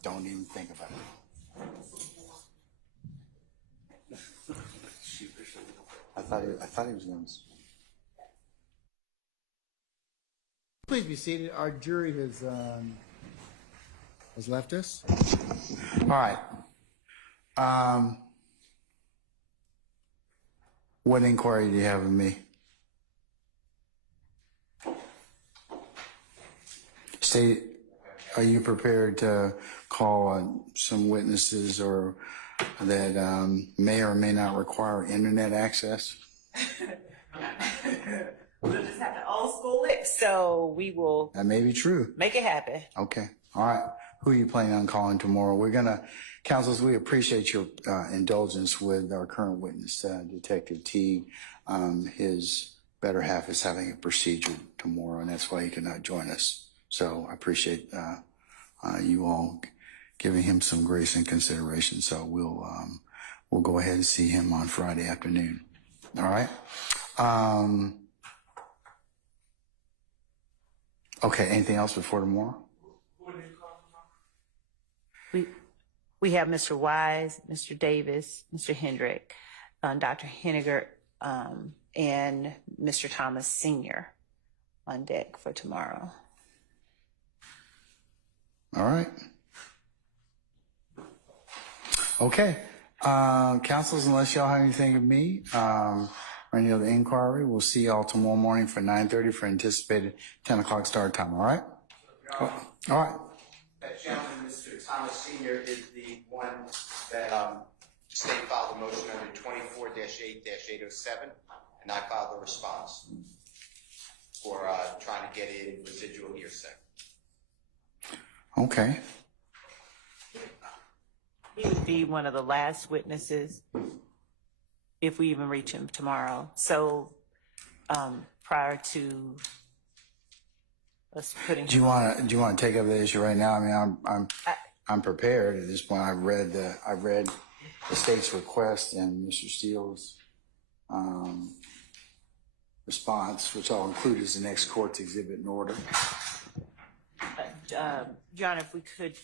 Don't even think about it. I thought he was going to. Please be seated. Our jury has left us. All right. What inquiry do you have of me? State, are you prepared to call on some witnesses or that may or may not require internet access? We'll just have to old school it, so we will. That may be true. Make it happen. Okay. All right. Who are you planning on calling tomorrow? We're going to, counsels, we appreciate your indulgence with our current witness, Detective Teague. His better half is having a procedure tomorrow, and that's why he cannot join us. So I appreciate you all giving him some grace and consideration. So we'll we'll go ahead and see him on Friday afternoon. All right. Okay. Anything else before tomorrow? We have Mr. Wise, Mr. Davis, Mr. Hendrick, Dr. Henniger, and Mr. Thomas Sr. on deck for tomorrow. All right. Okay. Councilors, unless y'all have anything of me, or any other inquiry, we'll see y'all tomorrow morning for 9:30 for anticipated 10 o'clock start time. All right? All right. That gentleman, Mr. Thomas Sr., is the one that state filed a motion under 24-8-807, and I filed a response for trying to get in residual hearsay. Okay. He would be one of the last witnesses if we even reach him tomorrow. So prior to us putting Do you want to take up the issue right now? I mean, I'm prepared at this point. I've read the state's request and Mr. Steele's response, which I'll include as the next court's exhibit in order. Your Honor, if we could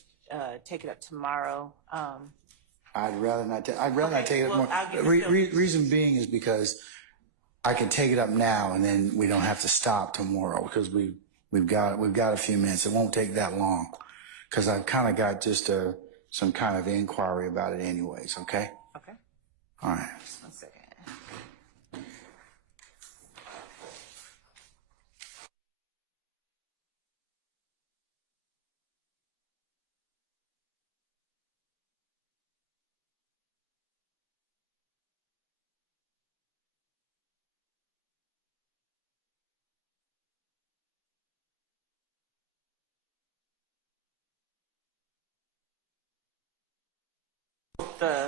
take it up tomorrow. I'd rather not take it well, more. I'll give you Reason being is because I can take it up now and then we don't have to stop tomorrow because we've got a few minutes. It won't take that long because I've kind of got just some kind of inquiry about it anyways. Okay. Okay. All right. Just 1 second.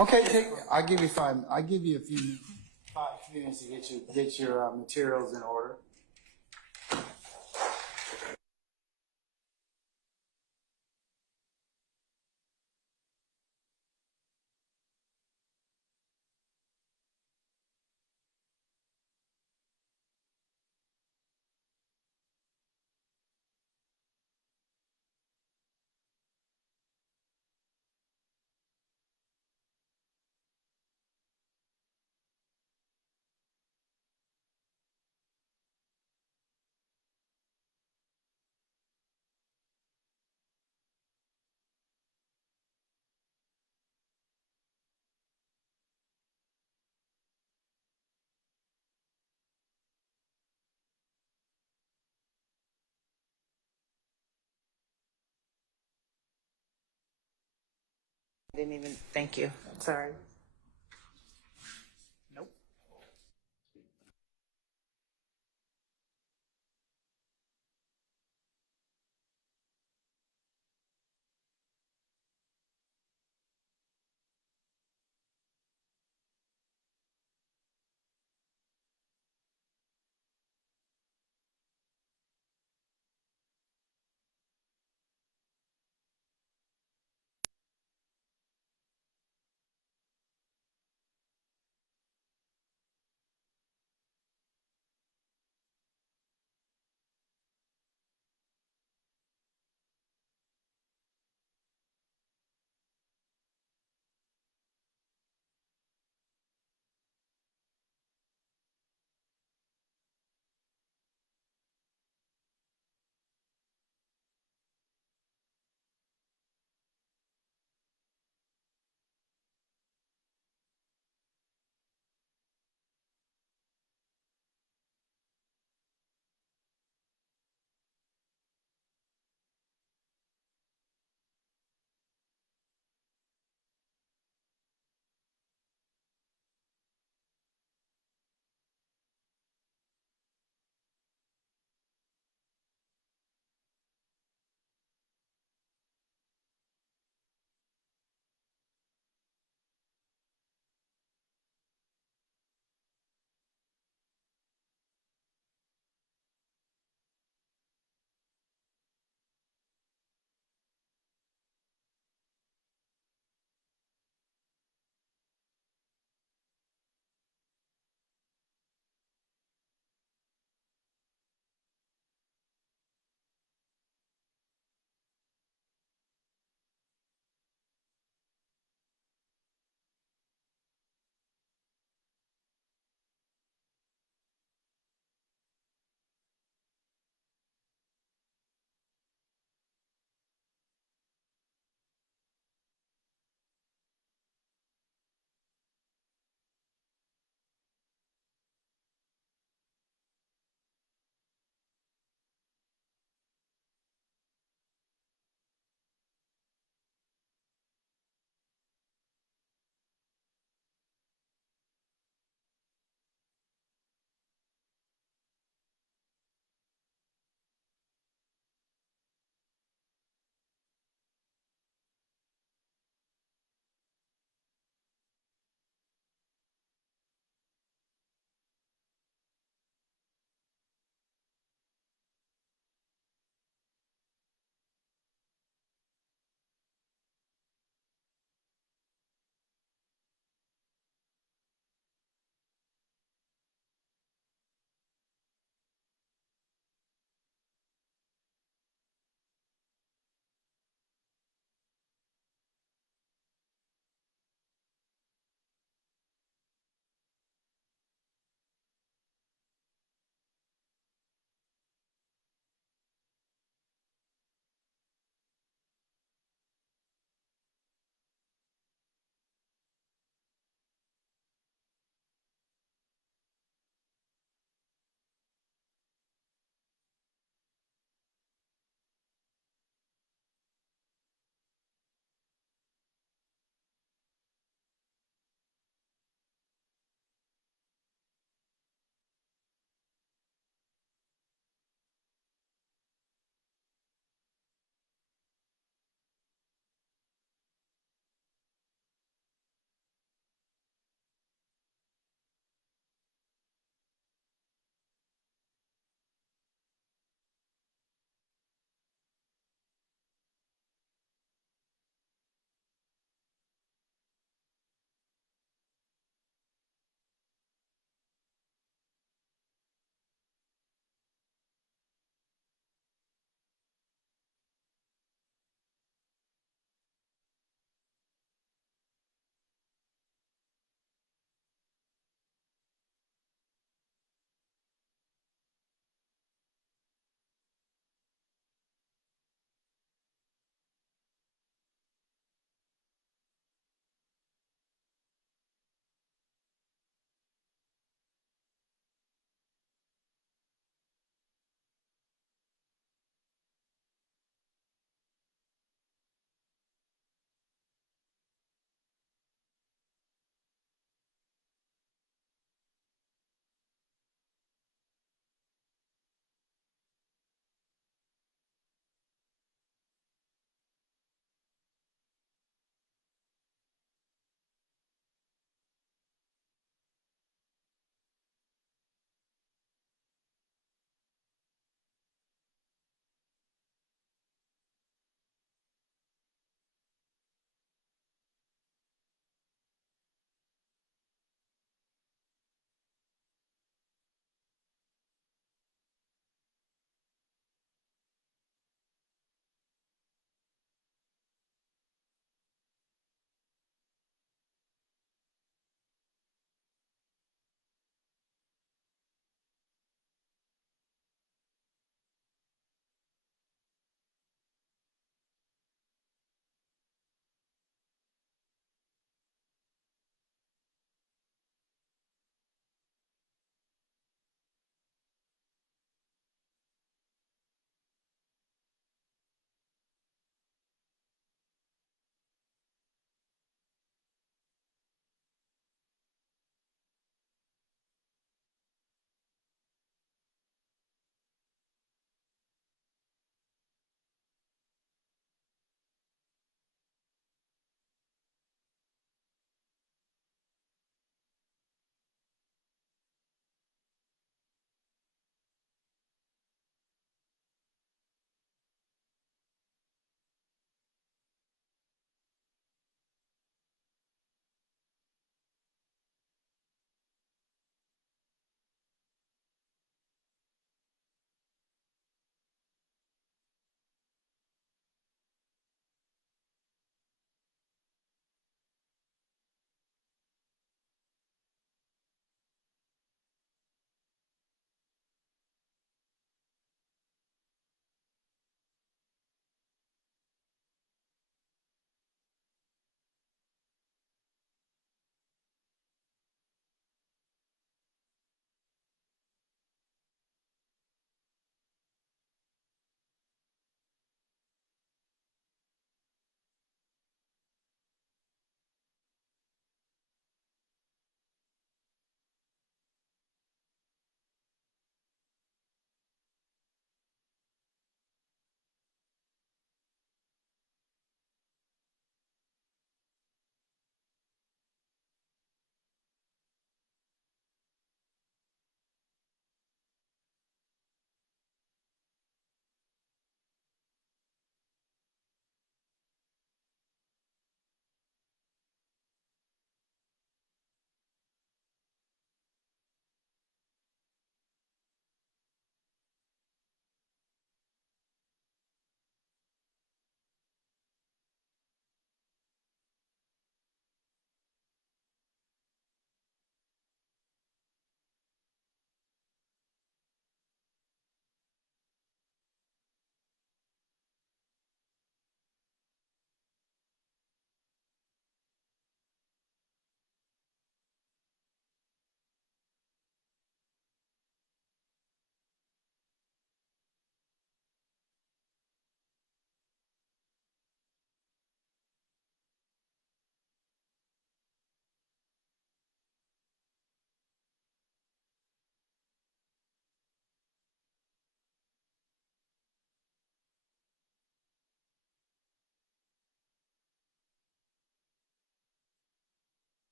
Okay. I'll give you a few minutes to get your materials in order. Didn't even, thank you. Sorry. Nope.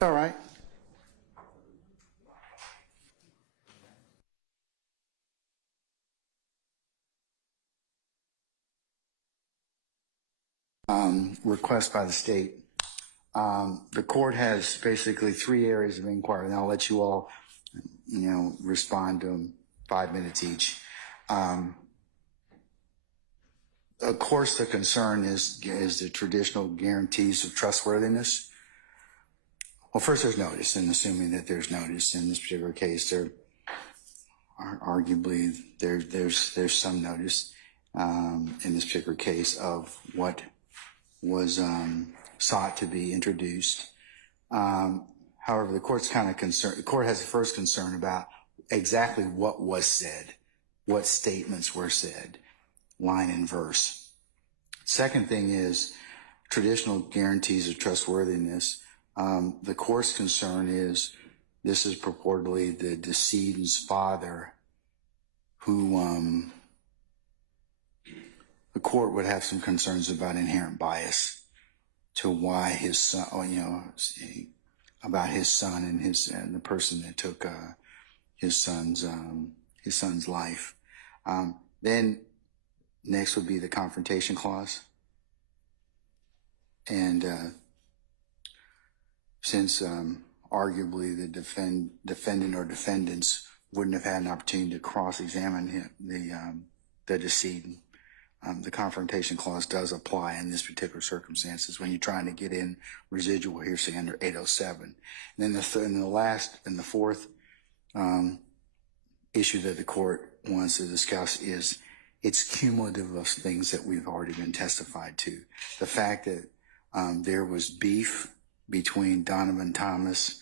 All right. Request by the state. The court has basically 3 areas of inquiry, and I'll let you all, respond to them 5 minutes each. Of course, the concern is the traditional guarantees of trustworthiness. Well, first there's notice, and assuming that there's notice in this particular case, arguably there's some notice in this particular case of what was sought to be introduced. However, the court's kind of concerned. The court has the first concern about exactly what was said, what statements were said, line and verse. Second thing is traditional guarantees of trustworthiness. The court's concern is this is purportedly the decedent's father who the court would have some concerns about inherent bias to why his son, about his son and the person that took his son's life. Then next would be the confrontation clause. And since arguably the defendant or defendants wouldn't have had an opportunity to cross-examine the decedent, the confrontation clause does apply in this particular circumstances when you're trying to get in residual hearsay under 807. And then the fourth issue that the court wants to discuss is it's cumulative of things that we've already been testified to. The fact that there was beef between Donovan Thomas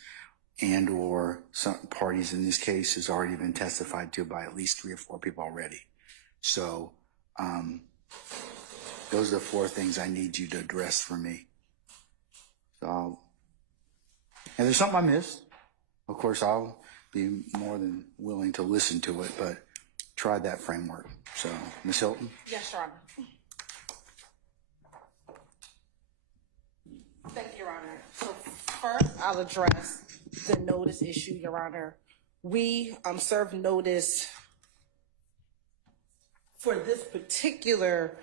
and or some parties in this case has already been testified to by at least 3 or 4 people already. So those are the 4 things I need you to address for me. So, and there's something I missed. Of course, I'll be more than willing to listen to it, but try that framework. So, Ms. Hilton? Yes, Your Honor. Thank you, Your Honor. So first, I'll address the notice issue, Your Honor. We served notice for this particular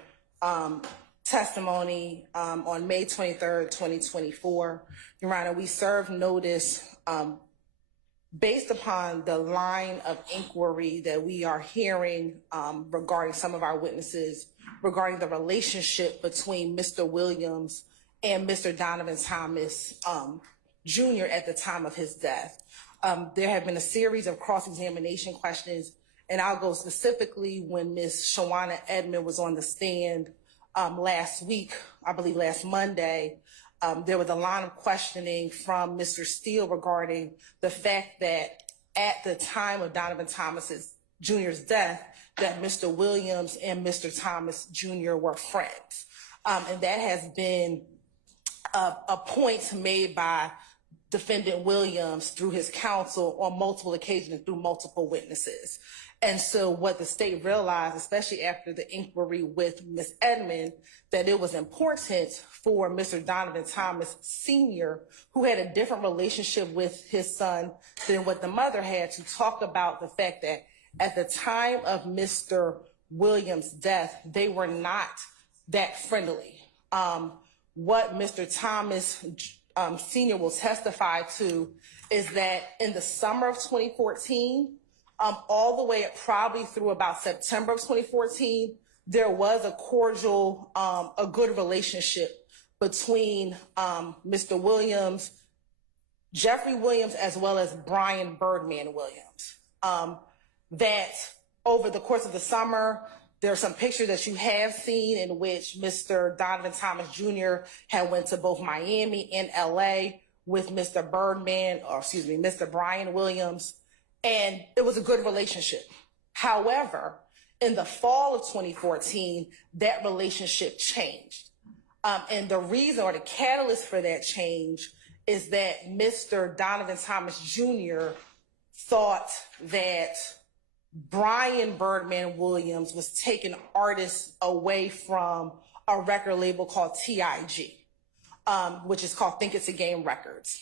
testimony on May 23rd, 2024. Your Honor, we served notice based upon the line of inquiry that we are hearing regarding some of our witnesses regarding the relationship between Mr. Williams and Mr. Donovan Thomas Jr. at the time of his death. There have been a series of cross-examination questions, and I'll go specifically when Ms. Shawana Edmond was on the stand last week, I believe last Monday. There was a line of questioning from Mr. Steele regarding the fact that at the time of Donovan Thomas Jr.'s death, that Mr. Williams and Mr. Thomas Jr. were friends. And that has been a point made by Defendant Williams through his counsel on multiple occasions and through multiple witnesses. And so what the state realized, especially after the inquiry with Ms. Edmond, that it was important for Mr. Donovan Thomas Sr., who had a different relationship with his son than what the mother had, to talk about the fact that at the time of Mr. Williams' death, they were not that friendly. What Mr. Thomas Sr. will testify to is that in the summer of 2014, all the way probably through about September of 2014, there was a cordial, a good relationship between Mr. Williams, Jeffery Williams, as well as Brian Birdman Williams. That over the course of the summer, there are some pictures that you have seen in which Mr. Donovan Thomas Jr. had went to both Miami and LA with Mr. Brian Williams, and it was a good relationship. However, in the fall of 2014, that relationship changed. And the reason or the catalyst for that change is that Mr. Donovan Thomas Jr. thought that Brian Birdman Williams was taking artists away from a record label called TIG, which is called Think It's a Game Records.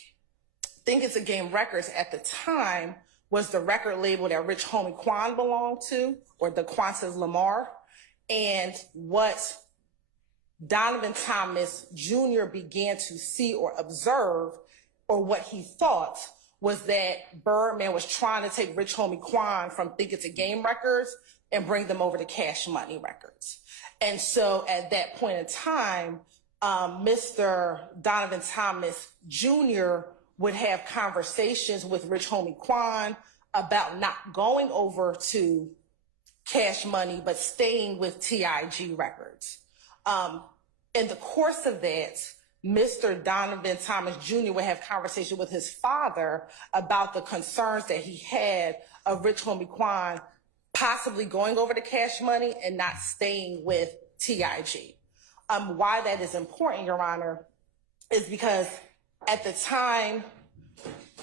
Think It's a Game Records at the time was the record label that Rich Homie Quan belonged to, or the Quantas Lamar. And what Donovan Thomas Jr. began to see or observe, or what he thought, was that Birdman was trying to take Rich Homie Quan from Think It's a Game Records and bring them over to Cash Money Records. And so at that point in time, Mr. Donovan Thomas Jr. would have conversations with Rich Homie Quan about not going over to Cash Money, but staying with TIG Records. In the course of that, Mr. Donovan Thomas Jr. would have conversation with his father about the concerns that he had of Rich Homie Quan possibly going over to Cash Money and not staying with TIG. Why that is important, Your Honor, is because at the time,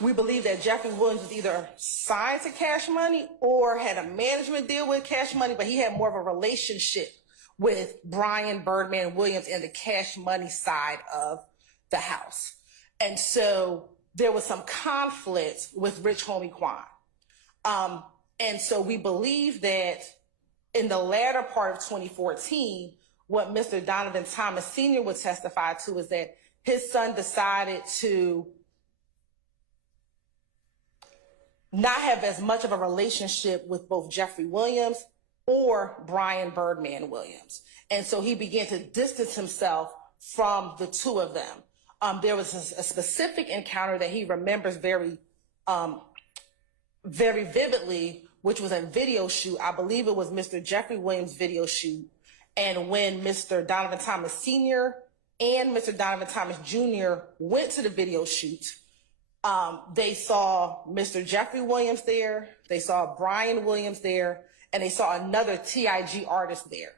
we believe that Jeffery Williams was either signed to Cash Money or had a management deal with Cash Money, but he had more of a relationship with Brian Birdman Williams and the Cash Money side of the house. And so there was some conflict with Rich Homie Quan. And so we believe that in the latter part of 2014, what Mr. Donovan Thomas Sr. would testify to is that his son decided to not have as much of a relationship with both Jeffery Williams or Brian Birdman Williams. And so he began to distance himself from the two of them. There was a specific encounter that he remembers very vividly, which was a video shoot. I believe it was Mr. Jeffery Williams' video shoot. And when Mr. Donovan Thomas Sr. and Mr. Donovan Thomas Jr. went to the video shoot, they saw Mr. Jeffery Williams there, they saw Brian Williams there, and they saw another TIG artist there.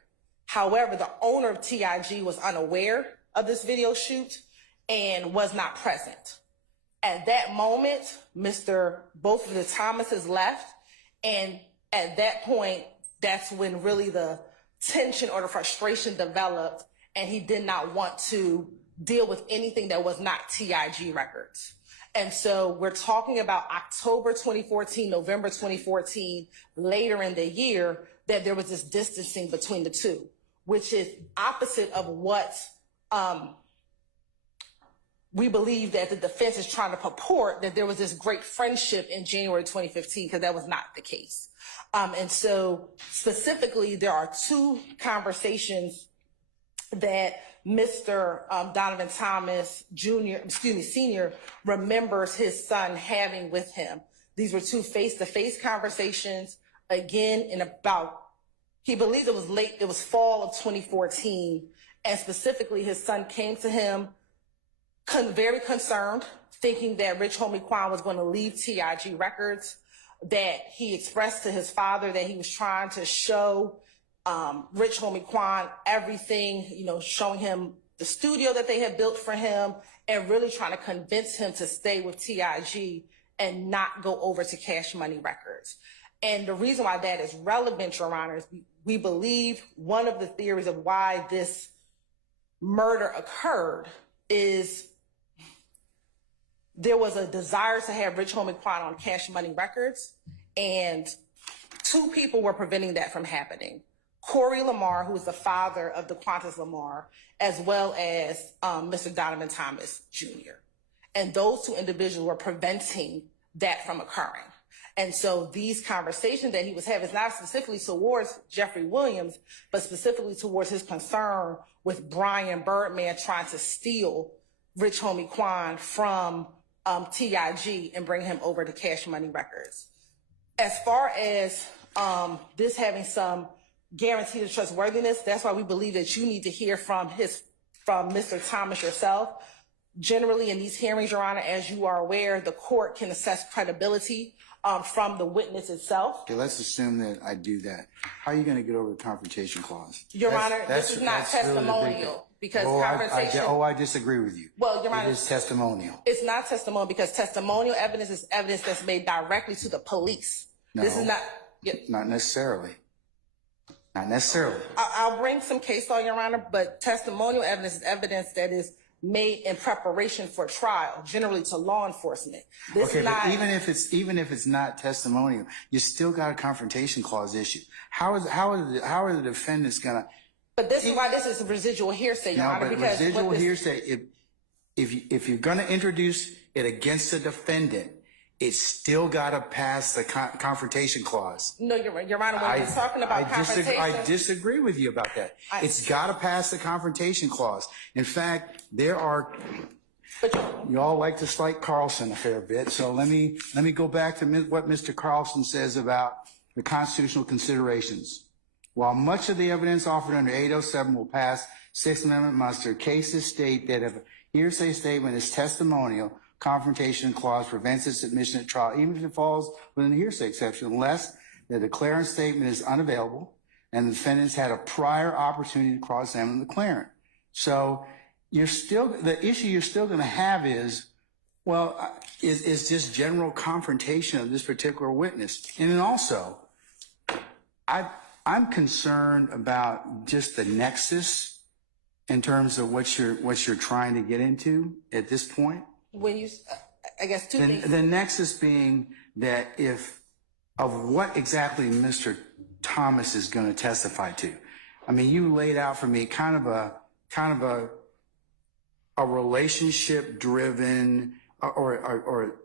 However, the owner of TIG was unaware of this video shoot and was not present. At that moment, both of the Thomases left, and at that point, that's when really the tension or the frustration developed, and he did not want to deal with anything that was not TIG Records. And so we're talking about October 2014, November 2014, later in the year, that there was this distancing between the two, which is opposite of what we believe that the defense is trying to purport, that there was this great friendship in January 2015, because that was not the case. And so specifically, there are two conversations that Mr. Donovan Thomas Sr. remembers his son having with him. These were two face-to-face conversations, again, in about, he believed it was fall of 2014, and specifically his son came to him very concerned, thinking that Rich Homie Quan was going to leave TIG Records, that he expressed to his father that he was trying to show Rich Homie Quan everything, showing him the studio that they had built for him and really trying to convince him to stay with TIG and not go over to Cash Money Records. And the reason why that is relevant, Your Honor, is we believe one of the theories of why this murder occurred is there was a desire to have Rich Homie Quan on Cash Money Records, and two people were preventing that from happening. Corey Lamar, who is the father of the Quantas Lamar, as well as Mr. Donovan Thomas Jr. And those two individuals were preventing that from occurring. And so these conversations that he was having is not specifically towards Jeffery Williams, but specifically towards his concern with Brian Birdman trying to steal Rich Homie Quan from TIG and bring him over to Cash Money Records. As far as this having some guarantee of trustworthiness, that's why we believe that you need to hear from Mr. Thomas yourself. Generally in these hearings, Your Honor, as you are aware, the court can assess credibility from the witness itself. Okay, let's assume that I do that. How are you going to get over the confrontation clause? Your Honor, this is not testimonial because confrontation. I disagree with you. Well, Your Honor, it is testimonial. It's not testimonial because testimonial evidence is evidence that's made directly to the police. No, this is not. Not necessarily. Not necessarily. I'll bring some case law, Your Honor, but testimonial evidence is evidence that is made in preparation for trial, generally to law enforcement. This Okay, is not, but even if it's not testimonial, you still got a confrontation clause issue. How are the defendants gonna? but this is why this is residual hearsay, Your No, Honor, but because residual what this, hearsay. If you're gonna introduce it against the defendant, it's still got to pass the confrontation clause. no, Your Honor, when we're talking about confrontation. I disagree with you about that. It's got to pass the confrontation clause. In fact, there are. You all like to slight Carlson a fair bit, so let me go back to what Mr. Carlson says about the constitutional considerations. While much of the evidence offered under 807 will pass Sixth Amendment muster, cases state that if a hearsay statement is testimonial, confrontation clause prevents its admission at trial, even if it falls within the hearsay exception, unless the declarant statement is unavailable and the defendants had a prior opportunity to cross-examine the declarant. So the issue you're still going to have is, well, is this general confrontation of this particular witness? And then also, I'm concerned about just the nexus in terms of what you're trying to get into at this point. When you, I guess two things. The nexus being that of what exactly Mr. Thomas is going to testify to. I mean, you laid out for me kind of a relationship driven or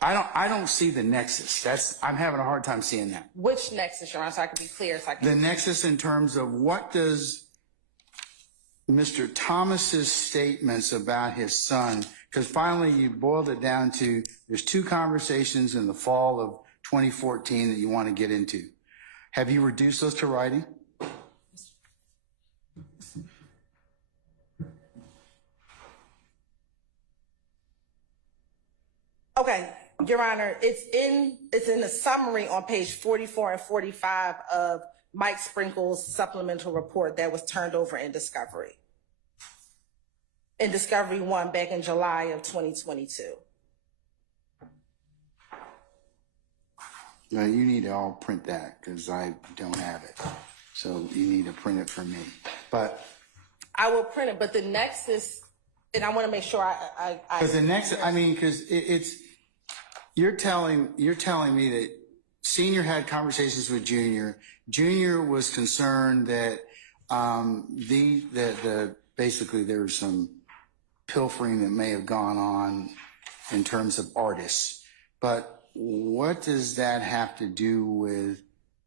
I don't see the nexus. I'm having a hard time seeing that. Which nexus, Your Honor, so I can be clear? The nexus in terms of what does Mr. Thomas's statements about his son, because finally you boiled it down to there's two conversations in the fall of 2014 that you want to get into. Have you reduced those to writing? Okay, Your Honor, it's in the summary on page 44 and 45 of Mike Sprinkle's supplemental report that was turned over in discovery. In Discovery 1 back in July of 2022. You need to all print that because I don't have it. So you need to print it for me. But I will print it, but the nexus, and I want to make sure I because the nexus, I mean, because it's you're telling me that Senior had conversations with Junior. Junior was concerned that basically there was some pilfering that may have gone on in terms of artists. But what does that have to do with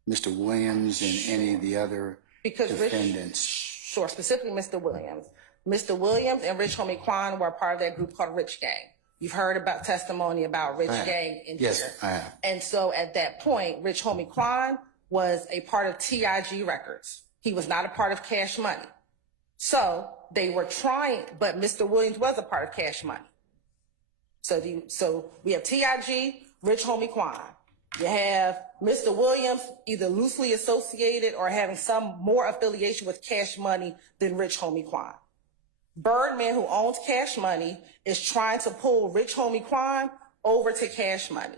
Mr. Williams and any of the other defendants? Sure, specifically Mr. Williams. Mr. Williams and Rich Homie Quan were part of that group called Rich Gang. You've heard about testimony about Rich Gang in here. Yes, I have. And so at that point, Rich Homie Quan was a part of TIG Records. He was not a part of Cash Money. So they were trying, but Mr. Williams was a part of Cash Money. So we have TIG, Rich Homie Quan. You have Mr. Williams either loosely associated or having some more affiliation with Cash Money than Rich Homie Quan. Birdman, who owns Cash Money, is trying to pull Rich Homie Quan over to Cash Money.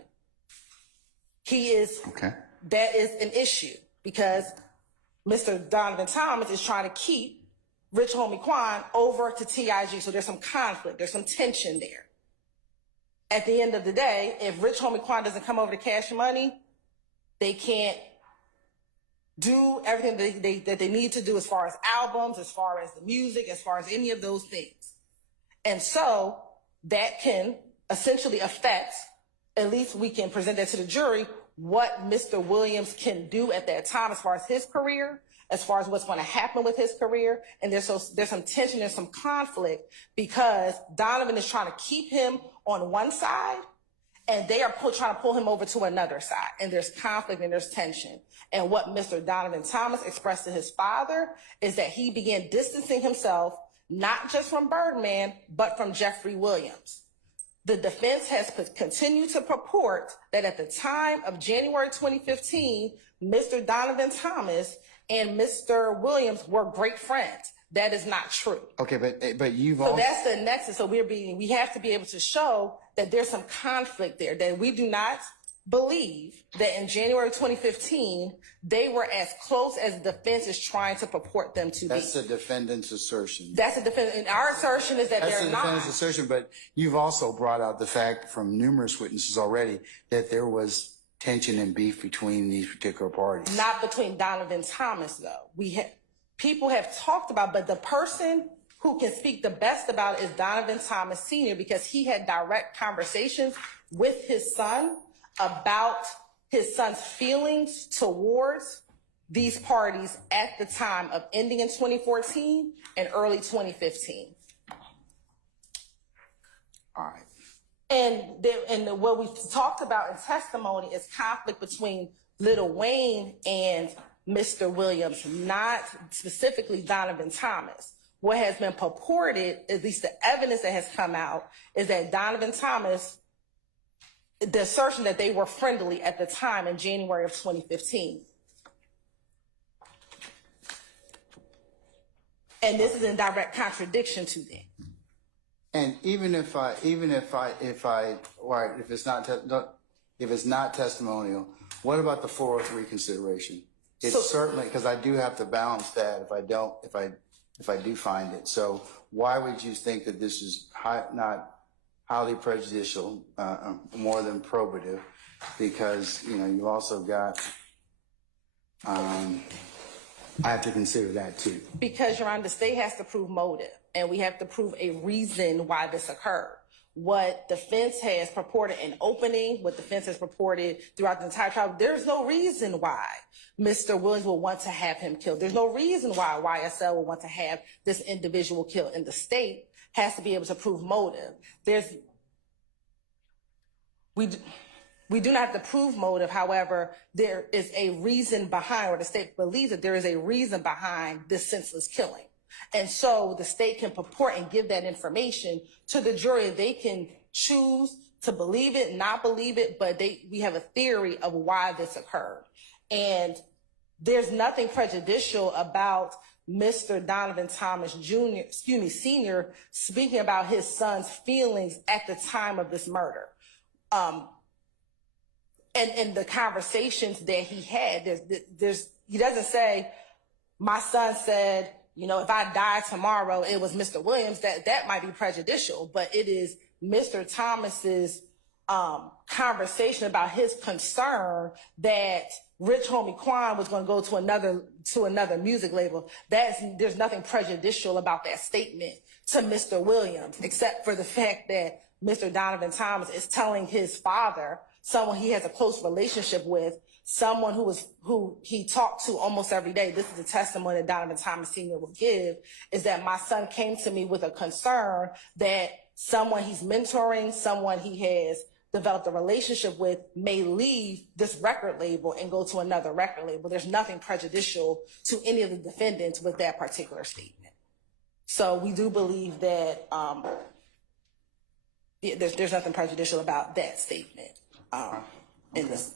That is an issue because Mr. Donovan Thomas is trying to keep Rich Homie Quan over to TIG. So there's some conflict, there's some tension there. At the end of the day, if Rich Homie Quan doesn't come over to Cash Money, they can't do everything that they need to do as far as albums, as far as the music, as far as any of those things. And so that can essentially affect, at least we can present that to the jury, what Mr. Williams can do at that time as far as his career, as far as what's going to happen with his career. And there's some tension, there's some conflict because Donovan is trying to keep him on one side and they are trying to pull him over to another side. And there's conflict and there's tension. And what Mr. Donovan Thomas expressed to his father is that he began distancing himself, not just from Birdman, but from Jeffery Williams. The defense has continued to purport that at the time of January 2015, Mr. Donovan Thomas and Mr. Williams were great friends. That is not true. Okay, but you've so that's the nexus. So we have to be able to show that there's some conflict there, that we do not believe that in January 2015, they were as close as the defense is trying to purport them to That's be. the defendant's assertion. That's the defense. And our assertion is that That's they're the not. defendant's assertion, but you've also brought out the fact from numerous witnesses already that there was tension and beef between these particular parties. Not between Donovan Thomas, though. People have talked about, but the person who can speak the best about it is Donovan Thomas Sr. because he had direct conversations with his son about his son's feelings towards these parties at the time of ending in 2014 and early 2015. All right. And what we talked about in testimony is conflict between Lil Wayne and Mr. Williams, not specifically Donovan Thomas. What has been purported, at least the evidence that has come out, is that Donovan Thomas, the assertion that they were friendly at the time in January of 2015. And this is in direct contradiction to them. And if it's not testimonial, what about the 403 consideration? It's certainly, because I do have to balance that if I do find it. So why would you think that this is not highly prejudicial, more than probative? Because, you also got, I have to consider that too. Because, Your Honor, the state has to prove motive, and we have to prove a reason why this occurred. What defense has purported in opening, what defense has purported throughout the entire trial, there's no reason why Mr. Williams will want to have him killed. There's no reason why YSL will want to have this individual killed, and the state has to be able to prove motive. We do not have to prove motive. However, there is a reason behind, or the state believes that there is a reason behind this senseless killing. And so the state can purport and give that information to the jury. They can choose to believe it, not believe it, but we have a theory of why this occurred. And there's nothing prejudicial about Mr. Donovan Thomas Sr. speaking about his son's feelings at the time of this murder. And the conversations that he had, he doesn't say, my son said, if I die tomorrow, it was Mr. Williams. That might be prejudicial, but it is Mr. Thomas's conversation about his concern that Rich Homie Quan was going to go to another music label. There's nothing prejudicial about that statement to Mr. Williams, except for the fact that Mr. Donovan Thomas is telling his father, someone he has a close relationship with, someone who he talked to almost every day. This is the testimony that Donovan Thomas Sr. will give, is that my son came to me with a concern that someone he's mentoring, someone he has developed a relationship with, may leave this record label and go to another record label. There's nothing prejudicial to any of the defendants with that particular statement. So we do believe that there's nothing prejudicial about that statement in this.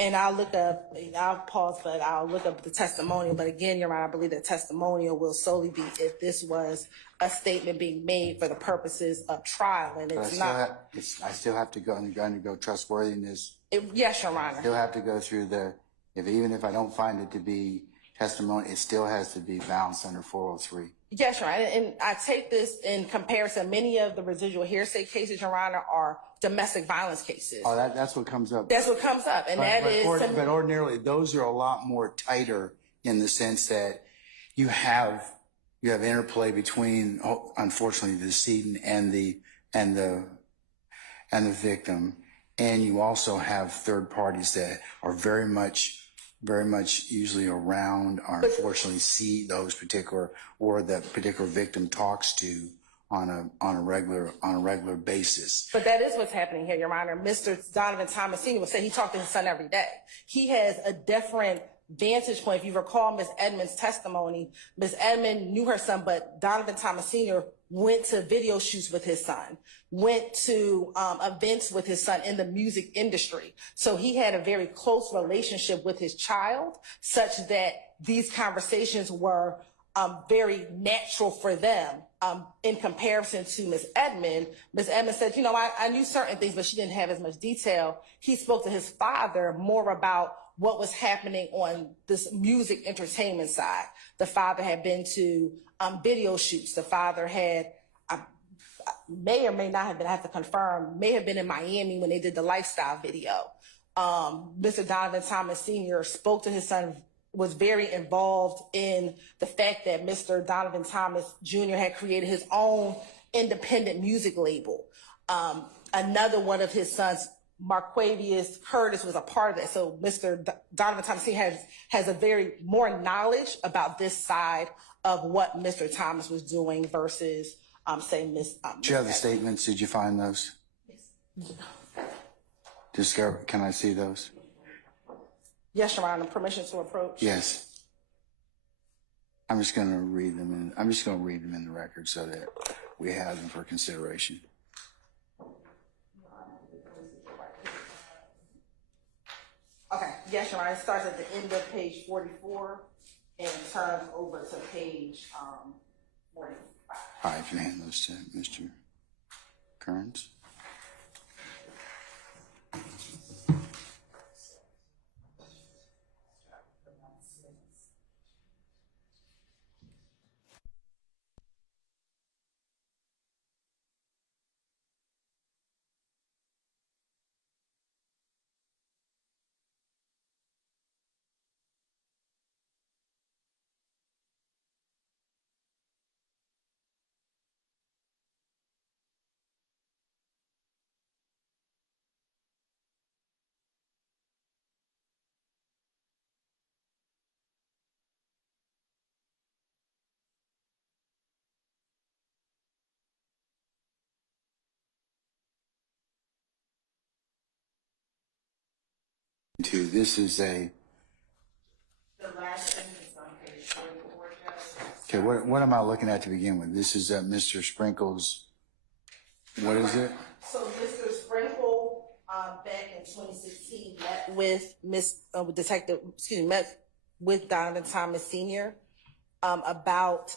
And I'll pause, but I'll look up the testimonial. But again, Your Honor, I believe that testimonial will solely be if this was a statement being made for the purposes of trial, and it's not. I still have to go undergo trustworthiness. Yes, Your Honor. Still have to go through even if I don't find it to be testimony, it still has to be balanced under 403. Yes, Your Honor. And I take this in comparison. Many of the residual hearsay cases, Your Honor, are domestic violence cases. Oh, that's what comes up. That's what comes up. And but ordinarily, those are a lot more tighter in the sense that you have interplay between, unfortunately, the decedent and the victim. And you also have third parties that are very much usually around, or unfortunately see those particular, or that particular victim talks to on a regular basis. But that is what's happening here, Your Honor. Mr. Donovan Thomas Sr. will say he talked to his son every day. He has a different vantage point. If you recall Ms. Edmonds' testimony, Ms. Edmond knew her son, but Donovan Thomas Sr. went to video shoots with his son, went to events with his son in the music industry. So he had a very close relationship with his child, such that these conversations were very natural for them. In comparison to Ms. Edmond, Ms. Edmond said, you know, I knew certain things, but she didn't have as much detail. He spoke to his father more about what was happening on this music entertainment side. The father had been to video shoots. The father had, may or may not have been, I have to confirm, may have been in Miami when they did the lifestyle video. Mr. Donovan Thomas Sr. spoke to his son, was very involved in the fact that Mr. Donovan Thomas Jr. had created his own independent music label. Another one of his sons, Marquavius Curtis, was a part of that. So Mr. Donovan Thomas Sr. has a very more knowledge about this side of what Mr. Thomas was doing versus, say, Miss. Do you have the statements? Did you find those? Yes. Discover. Can I see those? Yes, Your Honor. Permission to approach? Yes. I'm just going to read them in the record so that we have them for consideration. Okay. Yes, Your Honor. It starts at the end of page 44 and turns over to page 45. All right, can I hand those to Mr. Kearns? This is a. The last thing is on page 44, Judge. Okay, what am I looking at to begin with? This is Mr. Sprinkle's. What is it? So Mr. Sprinkle, back in 2016, met with met with Donovan Thomas Sr. About.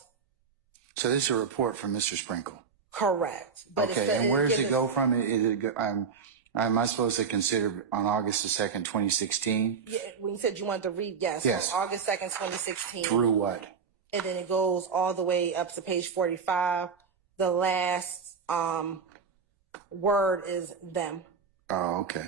So this is a report from Mr. Sprinkle. Correct. But Okay, and where does it go from? Am I supposed to consider on August the 2nd, 2016? Yeah, when you said you wanted to read, yes. Yes. So August 2nd, 2016. Through what? And then it goes all the way up to page 45. The last word is them. Oh, okay.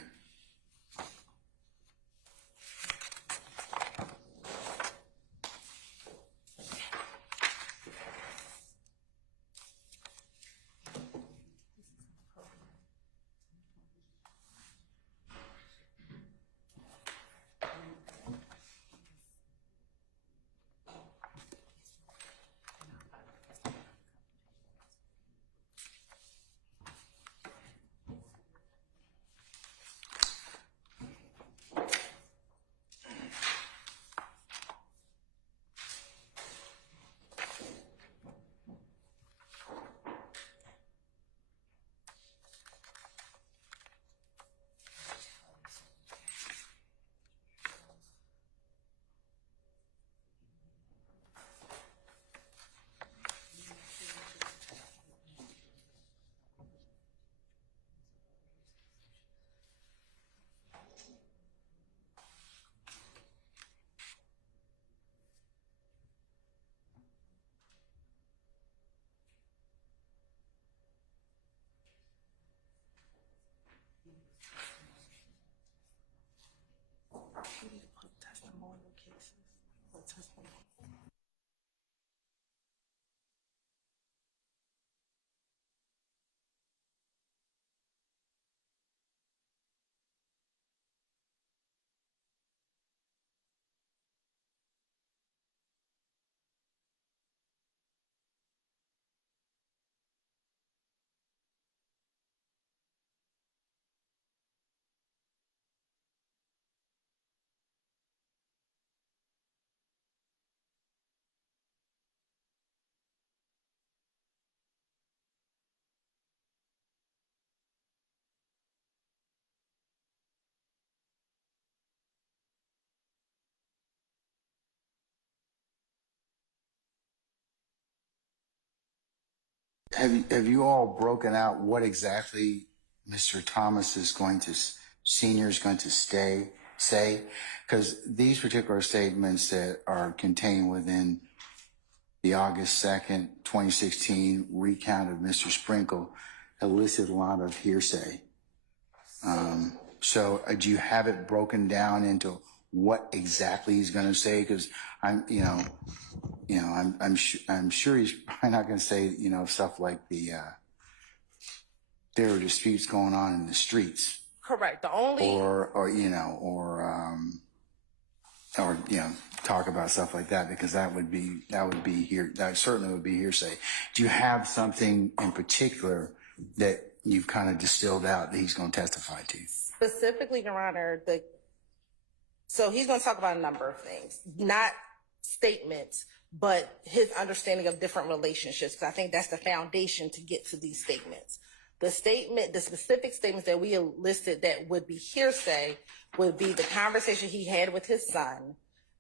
have you all broken out what exactly Mr. Thomas Senior is going to say? Because these particular statements that are contained within the August 2nd, 2016 recount of Mr. Sprinkle elicited a lot of hearsay. So do you have it broken down into what exactly he's going to say? Because I'm sure he's probably not going to say, stuff like there are disputes going on in the streets. Correct. The only talk about stuff like that, because that certainly would be hearsay. Do you have something in particular that you've kind of distilled out that he's going to testify to? specifically, Your Honor, so he's going to talk about a number of things, not statements, but his understanding of different relationships, because I think that's the foundation to get to these statements. The specific statements that we listed that would be hearsay would be the conversation he had with his son.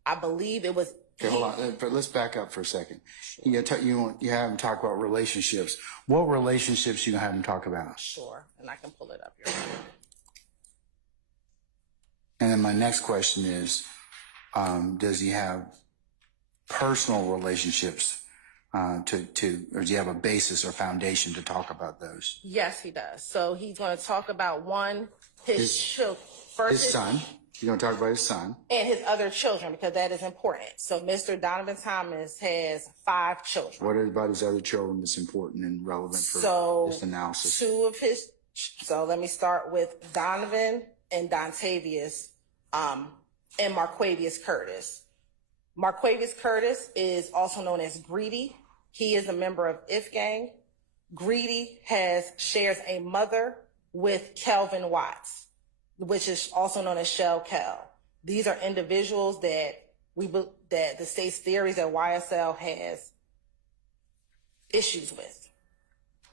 I believe it was. Okay, hold on. But let's back up for a second. You have him talk about relationships. What relationships you gonna have him talk about? Sure, and I can pull it up, Your Honor. And then my next question is, does he have personal relationships or do you have a basis or foundation to talk about those? Yes, he does. So he's going to talk about his son. You're going to talk about his son. And his other children, because that is important. So Mr. Donovan Thomas has 5 children. What about his other children that's important and relevant for this analysis? So let me start with Donovan and Dontavius, and Marquavius Curtis. Marquavius Curtis is also known as Greedy. He is a member of If Gang. Greedy shares a mother with Kelvin Watts, which is also known as Shell Kel. These are individuals that the state's theories that YSL has issues with.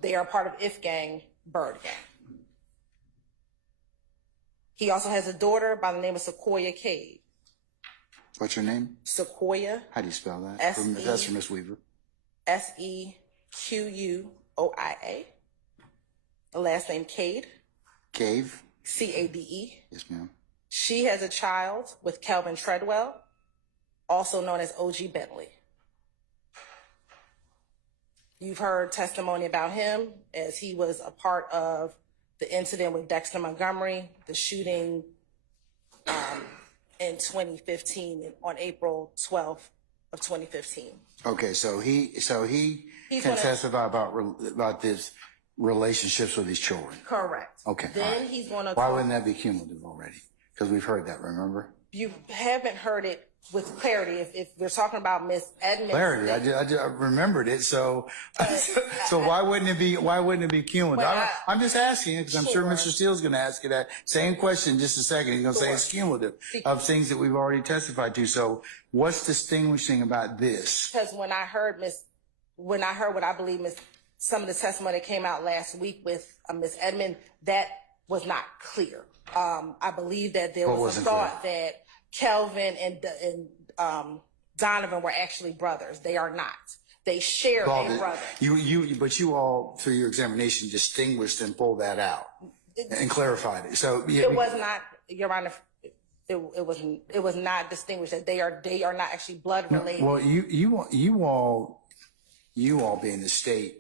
They are part of If Gang, Bird Gang. He also has a daughter by the name of Sequoia Cade. What's her name? Sequoia. How do you spell that? S-E- That's for Miss Weaver. Sequoia. The last name Cade. Cave. Cade. Yes, ma'am. She has a child with Calvin Treadwell, also known as OG Bentley. You've heard testimony about him as he was a part of the incident with Dexter Montgomery, the shooting in 2015, on April 12th of 2015. Okay, so he can testify about this relationships with his children. Correct. Okay. Then he's going to. Why wouldn't that be cumulative already? Because we've heard that. Remember? You haven't heard it with clarity. If we're talking about Miss Edmonds. Clarity. I remembered it. So why wouldn't it be cumulative? I'm just asking because I'm sure Mr. Steele's going to ask you that same question in just a second. He's going to say it's cumulative of things that we've already testified to. So what's distinguishing about this? Because when I heard what I believe some of the testimony that came out last week with Miss Edmond, that was not clear. I believe that there was a thought that Kelvin and Donovan were actually brothers. They are not. They share a brother. But you all, through your examination, distinguished and pulled that out and clarified it. So it was not, Your Honor. It was not distinguished that they are not actually blood related. Well, you all being the state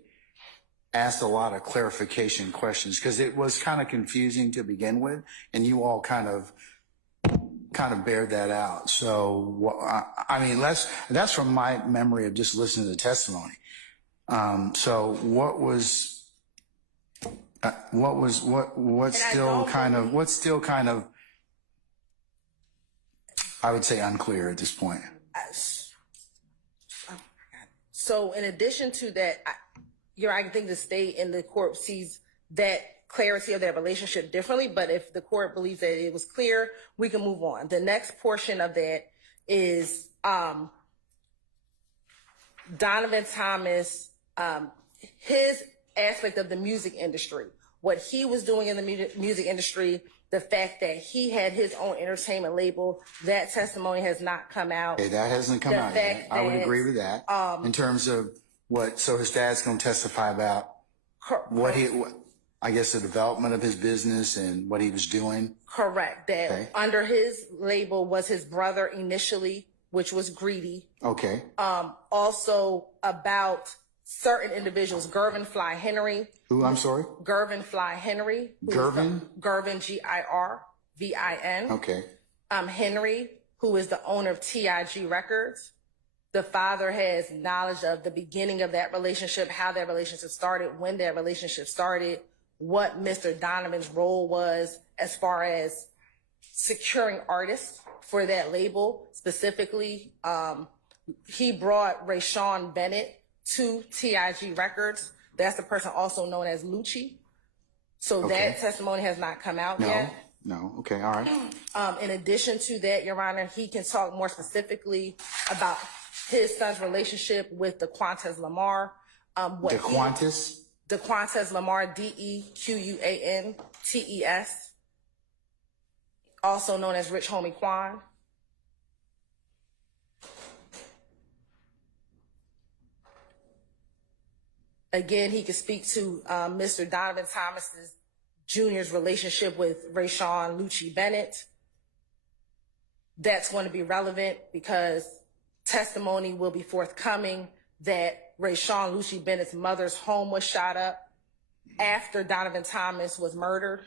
asked a lot of clarification questions because it was kind of confusing to begin with, and you all kind of bear that out. So, I mean, that's from my memory of just listening to the testimony. So what's still kind of, I would say, unclear at this point. So in addition to that, I think the state and the court sees that clarity of their relationship differently, but if the court believes that it was clear, we can move on. The next portion of that is Donovan Thomas, his aspect of the music industry, what he was doing in the music industry, the fact that he had his own entertainment label, that testimony has not come out. Okay, that hasn't come out yet. I would agree with that. In terms of So his dad's going to testify about I guess the development of his business and what he was doing. Correct. That Okay. under his label was his brother initially, which was Greedy. Okay. Also about certain individuals, Gervin Fly Henry. Who, I'm sorry? Gervin Fly Henry. Gervin? Gervin, Girvin. Okay. Henry, who is the owner of TIG Records. The father has knowledge of the beginning of that relationship, how that relationship started, when that relationship started, what Mr. Donovan's role was as far as securing artists for that label. Specifically, he brought Rayshawn Bennett to TIG Records. That's the person also known as Lucci. So Okay. that testimony has not come out yet. No. Okay. All right. In addition to that, Your Honor, he can talk more specifically about his son's relationship with DeQuantes Lamar. DeQuantes? DeQuantes Lamar, DeQuantes, also known as Rich Homie Quan. Again, he could speak to Mr. Donovan Thomas Jr.'s relationship with Rayshawn Lucci Bennett. That's going to be relevant because testimony will be forthcoming that Rayshawn Lucci Bennett's mother's home was shot up after Donovan Thomas was murdered.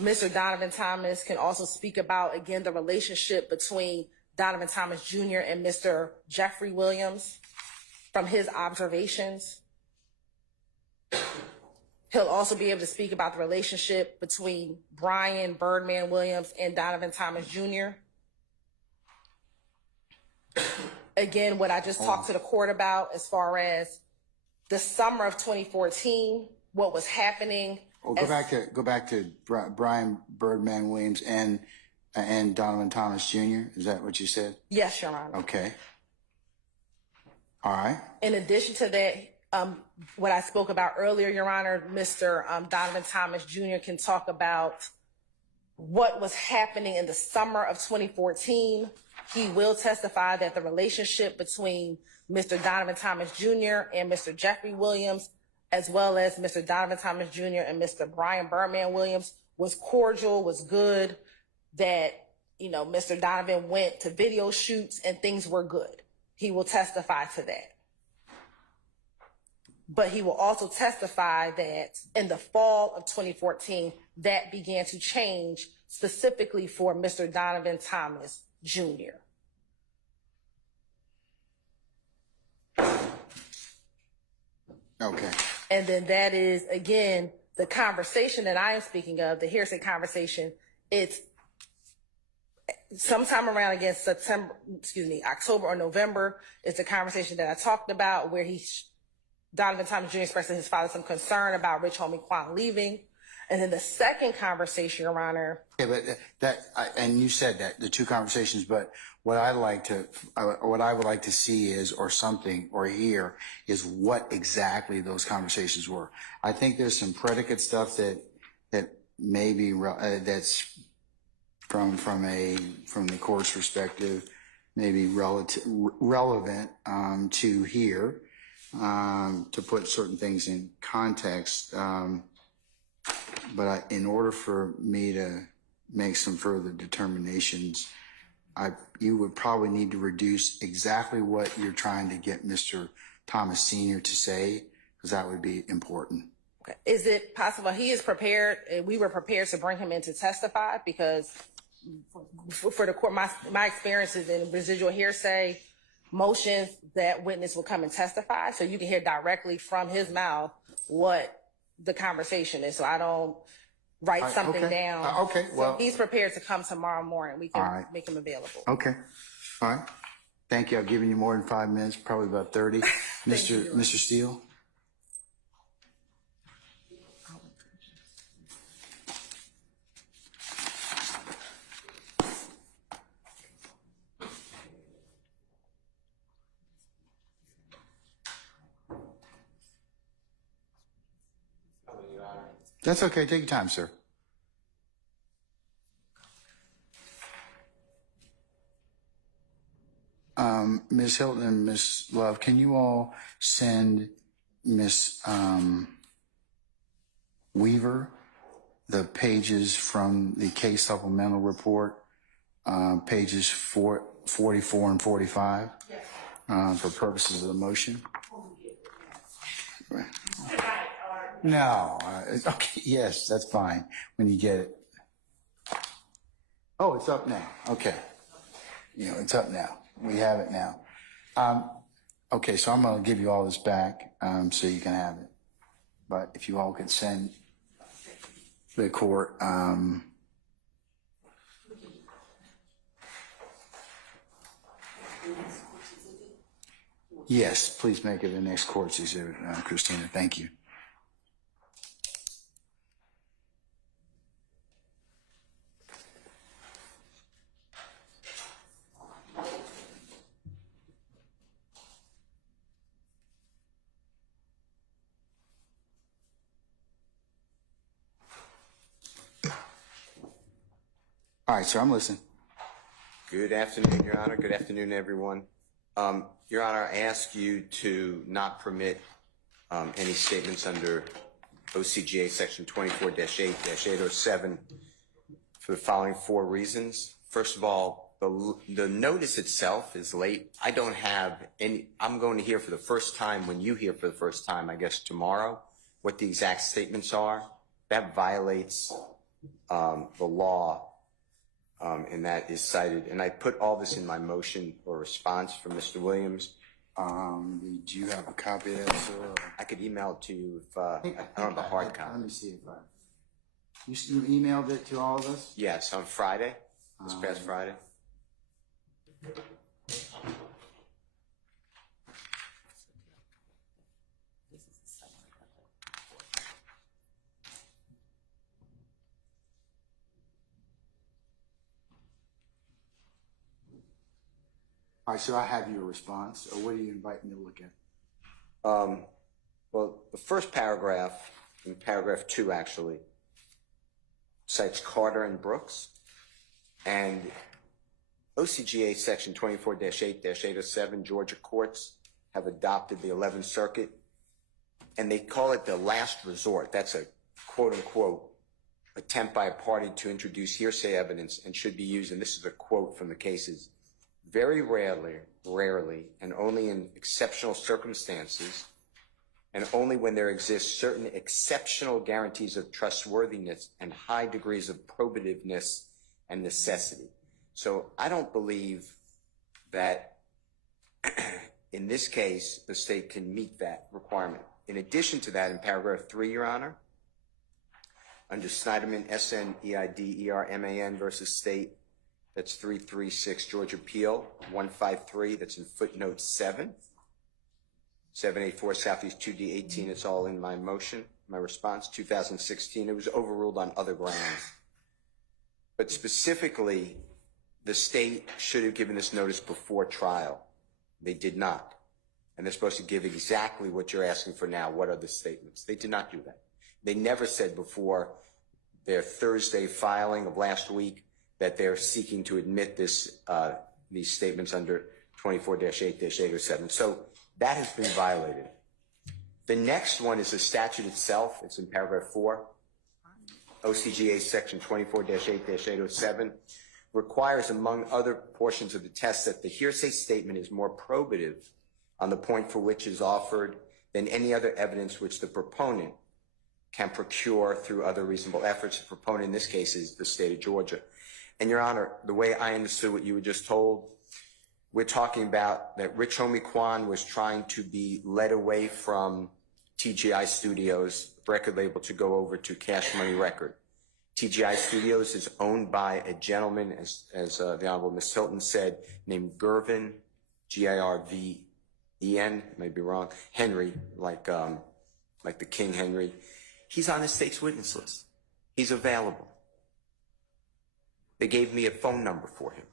Mr. Donovan Thomas can also speak about, again, the relationship between Donovan Thomas Jr. and Mr. Jeffery Williams from his observations. He'll also be able to speak about the relationship between Brian Birdman Williams and Donovan Thomas Jr. Again, what I just talked to the court about as far as the summer of 2014, what was happening. Well, go back to Brian Birdman Williams and Donovan Thomas Jr. Is that what you said? Yes, Your Honor. Okay. All right. In addition to that, what I spoke about earlier, Your Honor, Mr. Donovan Thomas Jr. can talk about what was happening in the summer of 2014. He will testify that the relationship between Mr. Donovan Thomas Jr. and Mr. Jeffery Williams, as well as Mr. Donovan Thomas Jr. and Mr. Brian Birdman Williams, was cordial, was good, that, you know, Mr. Donovan went to video shoots and things were good. He will testify to that. But he will also testify that in the fall of 2014, that began to change specifically for Mr. Donovan Thomas Jr. Okay. And then that is, again, the conversation that I am speaking of, the hearsay conversation. It's sometime around, again, October or November. It's a conversation that I talked about where Donovan Thomas Jr. expressed to his father some concern about Rich Homie Quan leaving. And then the second conversation, Your Honor. Okay, but and you said that, the two conversations, but what I would like to see is, or something, or hear, is what exactly those conversations were. I think there's some predicate stuff that maybe that's from the court's perspective, maybe relevant to here, to put certain things in context. But in order for me to make some further determinations, you would probably need to reduce exactly what you're trying to get Mr. Thomas Sr. to say, because that would be important. Okay. Is it possible he is prepared? We were prepared to bring him in to testify because for the court, my experiences in residual hearsay motions, that witness will come and testify, so you can hear directly from his mouth what the conversation is, so I don't write something down. Okay, well. So he's prepared to come tomorrow morning. We can make him available. Okay, all right. Thank you. I've given you more than 5 minutes, probably about 30. Mr. Steele? That's okay. Take your time, sir. Ms. Hilton and Ms. Love, can you all send Ms. Weaver the pages from the case supplemental report, pages 44 and 45, for purposes of the motion? No, okay, yes, that's fine, when you get it. Oh, it's up now, okay. It's up now, we have it now. Okay, so I'm gonna give you all this back, so you can have it. But if you all could send the court, yes, please make it the next court's exhibit, Christina, thank you. All right, sir, I'm listening. Good afternoon, Your Honor. Good afternoon, everyone. Your Honor, I ask you to not permit any statements under OCGA Section 24-8-807 for the following 4 reasons. First of all, the notice itself is late. I don't have any. I'm going to hear for the first time, when you hear for the first time, I guess tomorrow, what the exact statements are. That violates the law. And that is cited. And I put all this in my motion or response from Mr. Williams. Do you have a copy of that, sir? I could email it to you if I don't have a hard copy. Let me see if you emailed it to all of us? Yes, on Friday, this past Friday. All right, so I have your response, or what are you inviting me to look at? Well, the first paragraph, in paragraph 2 actually, cites Carter and Brooks, and OCGA Section 24-8-807, Georgia courts have adopted the 11th Circuit, and they call it the last resort. That's a quote-unquote attempt by a party to introduce hearsay evidence and should be used, and this is a quote from the cases, very rarely, and only in exceptional circumstances, and only when there exists certain exceptional guarantees of trustworthiness and high degrees of probativeness and necessity. So I don't believe that in this case, the state can meet that requirement. In addition to that, in paragraph 3, Your Honor, under Snyderman, SNEIDERMAN versus state, that's 336 Georgia Appeal 153. That's in footnote 7. 784 Southeast 2D 18. It's all in my motion, my response. 2016. It was overruled on other grounds. But specifically, the state should have given this notice before trial. They did not. And they're supposed to give exactly what you're asking for now. What are the statements? They did not do that. They never said before their Thursday filing of last week that they're seeking to admit this, these statements under 24-8-807. So that has been violated. The next one is the statute itself. It's in paragraph 4. OCGA section 24-8-807 requires, among other portions of the test, that the hearsay statement is more probative on the point for which is offered than any other evidence which the proponent can procure through other reasonable efforts. The proponent in this case is the state of Georgia. And Your Honor, the way I understood what you were just told, we're talking about that Rich Homie Kwan was trying to be led away from TGI Studios record label to go over to Cash Money Record. TGI Studios is owned by a gentleman, as the Honorable Ms. Hilton said, named Gervin, G-I-R-V-E-N, may be wrong, Henry, like the King Henry. He's on the state's witness list. He's available. They gave me a phone number for him.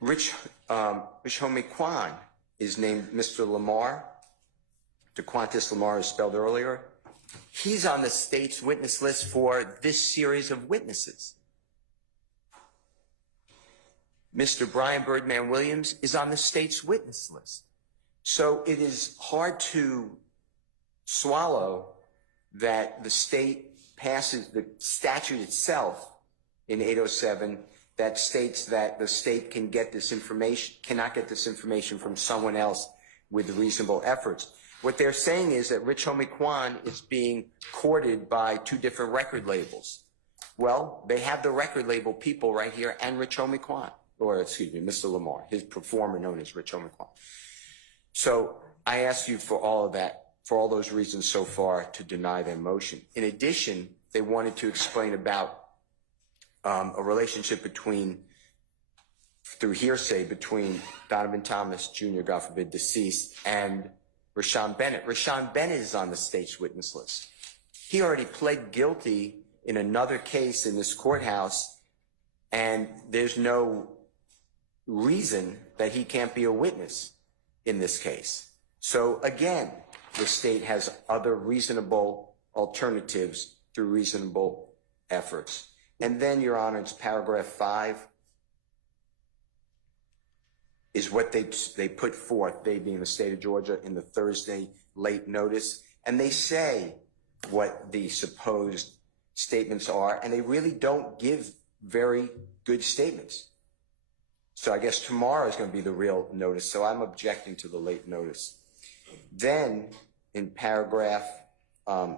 Rich Homie Kwan is named Mr. Lamar. DeQuantis Lamar is spelled earlier. He's on the state's witness list for this series of witnesses. Mr. Brian Birdman Williams is on the state's witness list. So it is hard to swallow that the state passes the statute itself in 807 that states that the state can get this information, cannot get this information from someone else with reasonable efforts. What they're saying is that Rich Homie Kwan is being courted by two different record labels. Well, they have the record label people right here and Rich Homie Kwan, or excuse me, Mr. Lamar, his performer known as Rich Homie Kwan. So I ask you for all of that, for all those reasons so far, to deny their motion. In addition, they wanted to explain about a relationship between, through hearsay, between Donovan Thomas Jr., God forbid, deceased, and Rashawn Bennett. Rashawn Bennett is on the state's witness list. He already pled guilty in another case in this courthouse, and there's no reason that he can't be a witness in this case. So again, the state has other reasonable alternatives through reasonable efforts. And then, Your Honor, it's paragraph 5 is what they put forth, they being the state of Georgia, in the Thursday late notice. And they say what the supposed statements are, and they really don't give very good statements. So I guess tomorrow is going to be the real notice. So I'm objecting to the late notice. Then in paragraph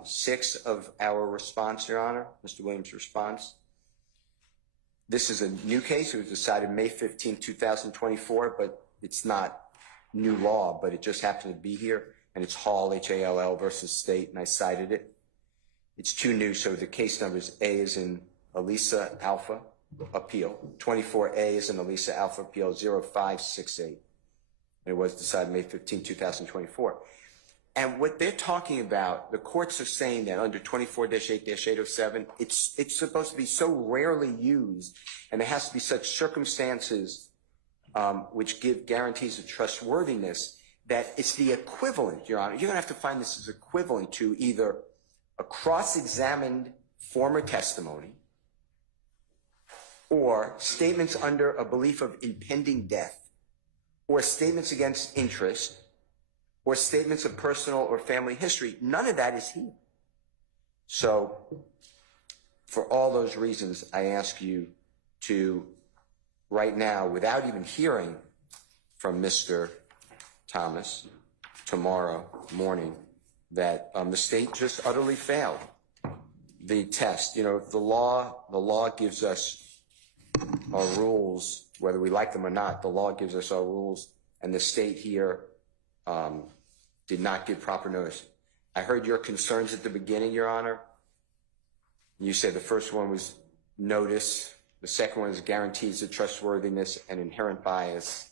6 of our response, Your Honor, Mr. Williams' response, this is a new case. It was decided May 15, 2024, but it's not new law, but it just happened to be here. And it's Hall, H-A-L-L versus State, and I cited it. It's too new, so the case number is A as in Elisa Alpha Appeal, 24A as in Elisa Alpha Appeal 0568. And it was decided May 15, 2024. And what they're talking about, the courts are saying that under 24-8-807, it's supposed to be so rarely used, and there has to be such circumstances which give guarantees of trustworthiness that it's the equivalent, Your Honor. You're going to have to find this as equivalent to either a cross-examined former testimony or statements under a belief of impending death, or statements against interest, or statements of personal or family history. None of that is here. So for all those reasons, I ask you to, right now, without even hearing from Mr. Thomas tomorrow morning, that the state just utterly failed the test. You know, the law gives us our rules, whether we like them or not. The law gives us our rules, and the state here did not give proper notice. I heard your concerns at the beginning, Your Honor. You said the first one was notice. The second one is guarantees of trustworthiness and inherent bias.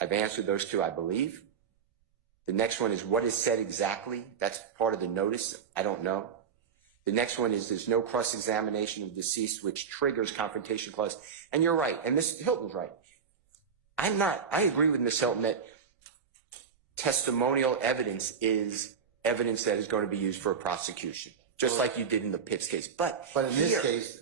I've answered those two, I believe. The next one is what is said exactly. That's part of the notice. I don't know. The next one is there's no cross-examination of deceased, which triggers confrontation clause. And you're right, and Ms. Hilton's right. I agree with Ms. Hilton that testimonial evidence is evidence that is going to be used for a prosecution, just like you did in the Pitts case. But in this case,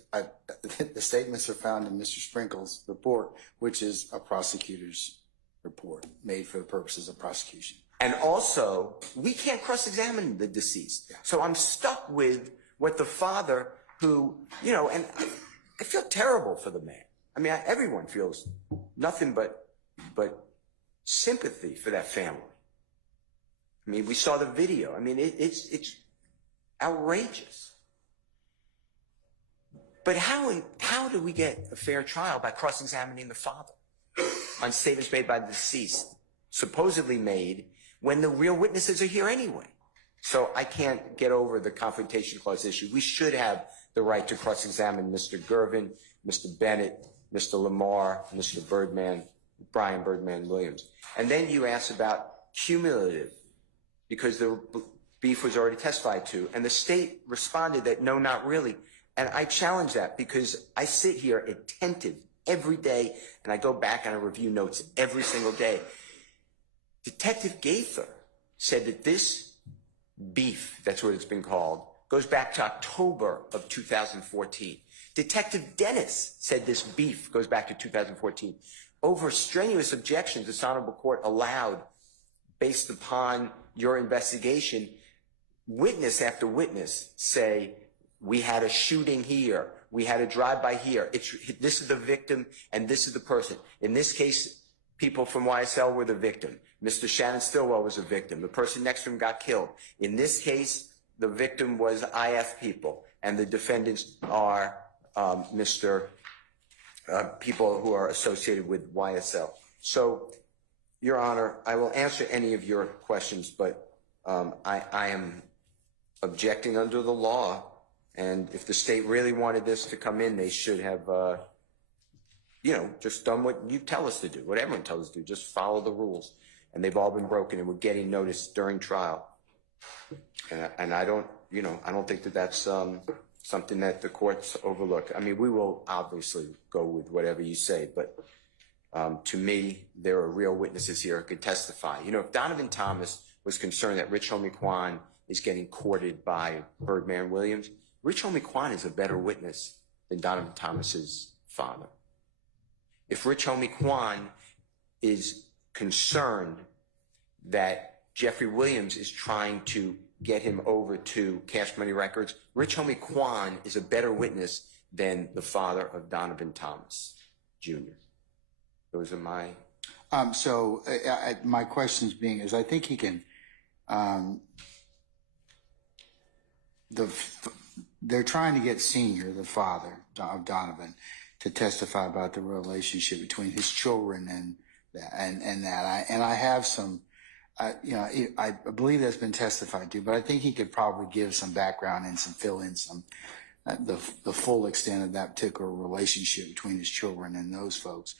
the statements are found in Mr. Sprinkle's report, which is a prosecutor's report made for the purposes of prosecution. And also, we can't cross-examine the deceased. Yeah. So I'm stuck with what the father who, you know, and I feel terrible for the man. I mean, everyone feels nothing but sympathy for that family. I mean, we saw the video. I mean, it's outrageous. But how do we get a fair trial by cross-examining the father on statements made by the deceased, supposedly made, when the real witnesses are here anyway? So I can't get over the confrontation clause issue. We should have the right to cross-examine Mr. Gervin, Mr. Bennett, Mr. Lamar, Mr. Birdman, Brian Birdman Williams. And then you asked about cumulative, because the beef was already testified to. And the state responded that no, not really. And I challenge that because I sit here attentive every day, and I go back and I review notes every single day. Detective Gaither said that this beef, that's what it's been called, goes back to October of 2014. Detective Dennis said this beef goes back to 2014. Over strenuous objections, this honorable court allowed, based upon your investigation, witness after witness say, we had a shooting here, we had a drive-by here, this is the victim and this is the person. In this case, people from YSL were the victim. Mr. Shannon Stillwell was a victim. The person next to him got killed. In this case, the victim was IF people, and the defendants are people who are associated with YSL. So, Your Honor, I will answer any of your questions, but I am objecting under the law, and if the state really wanted this to come in, they should have, just done what you tell us to do, what everyone tells us to do, just follow the rules. And they've all been broken, and we're getting noticed during trial. And I don't think that that's something that the courts overlook. I mean, we will obviously go with whatever you say, but to me, there are real witnesses here who could testify. If Donovan Thomas was concerned that Rich Homie Quan is getting courted by Birdman Williams, Rich Homie Quan is a better witness than Donovan Thomas's father. If Rich Homie Quan is concerned that Jeffery Williams is trying to get him over to Cash Money Records, Rich Homie Quan is a better witness than the father of Donovan Thomas Jr. Those are my... my questions being is, I think he can, they're trying to get Senior, the father of Donovan, to testify about the relationship between his children and that. I have some, I believe that's been testified to, but I think he could probably give some background and fill in some, the full extent of that particular relationship between his children and those folks.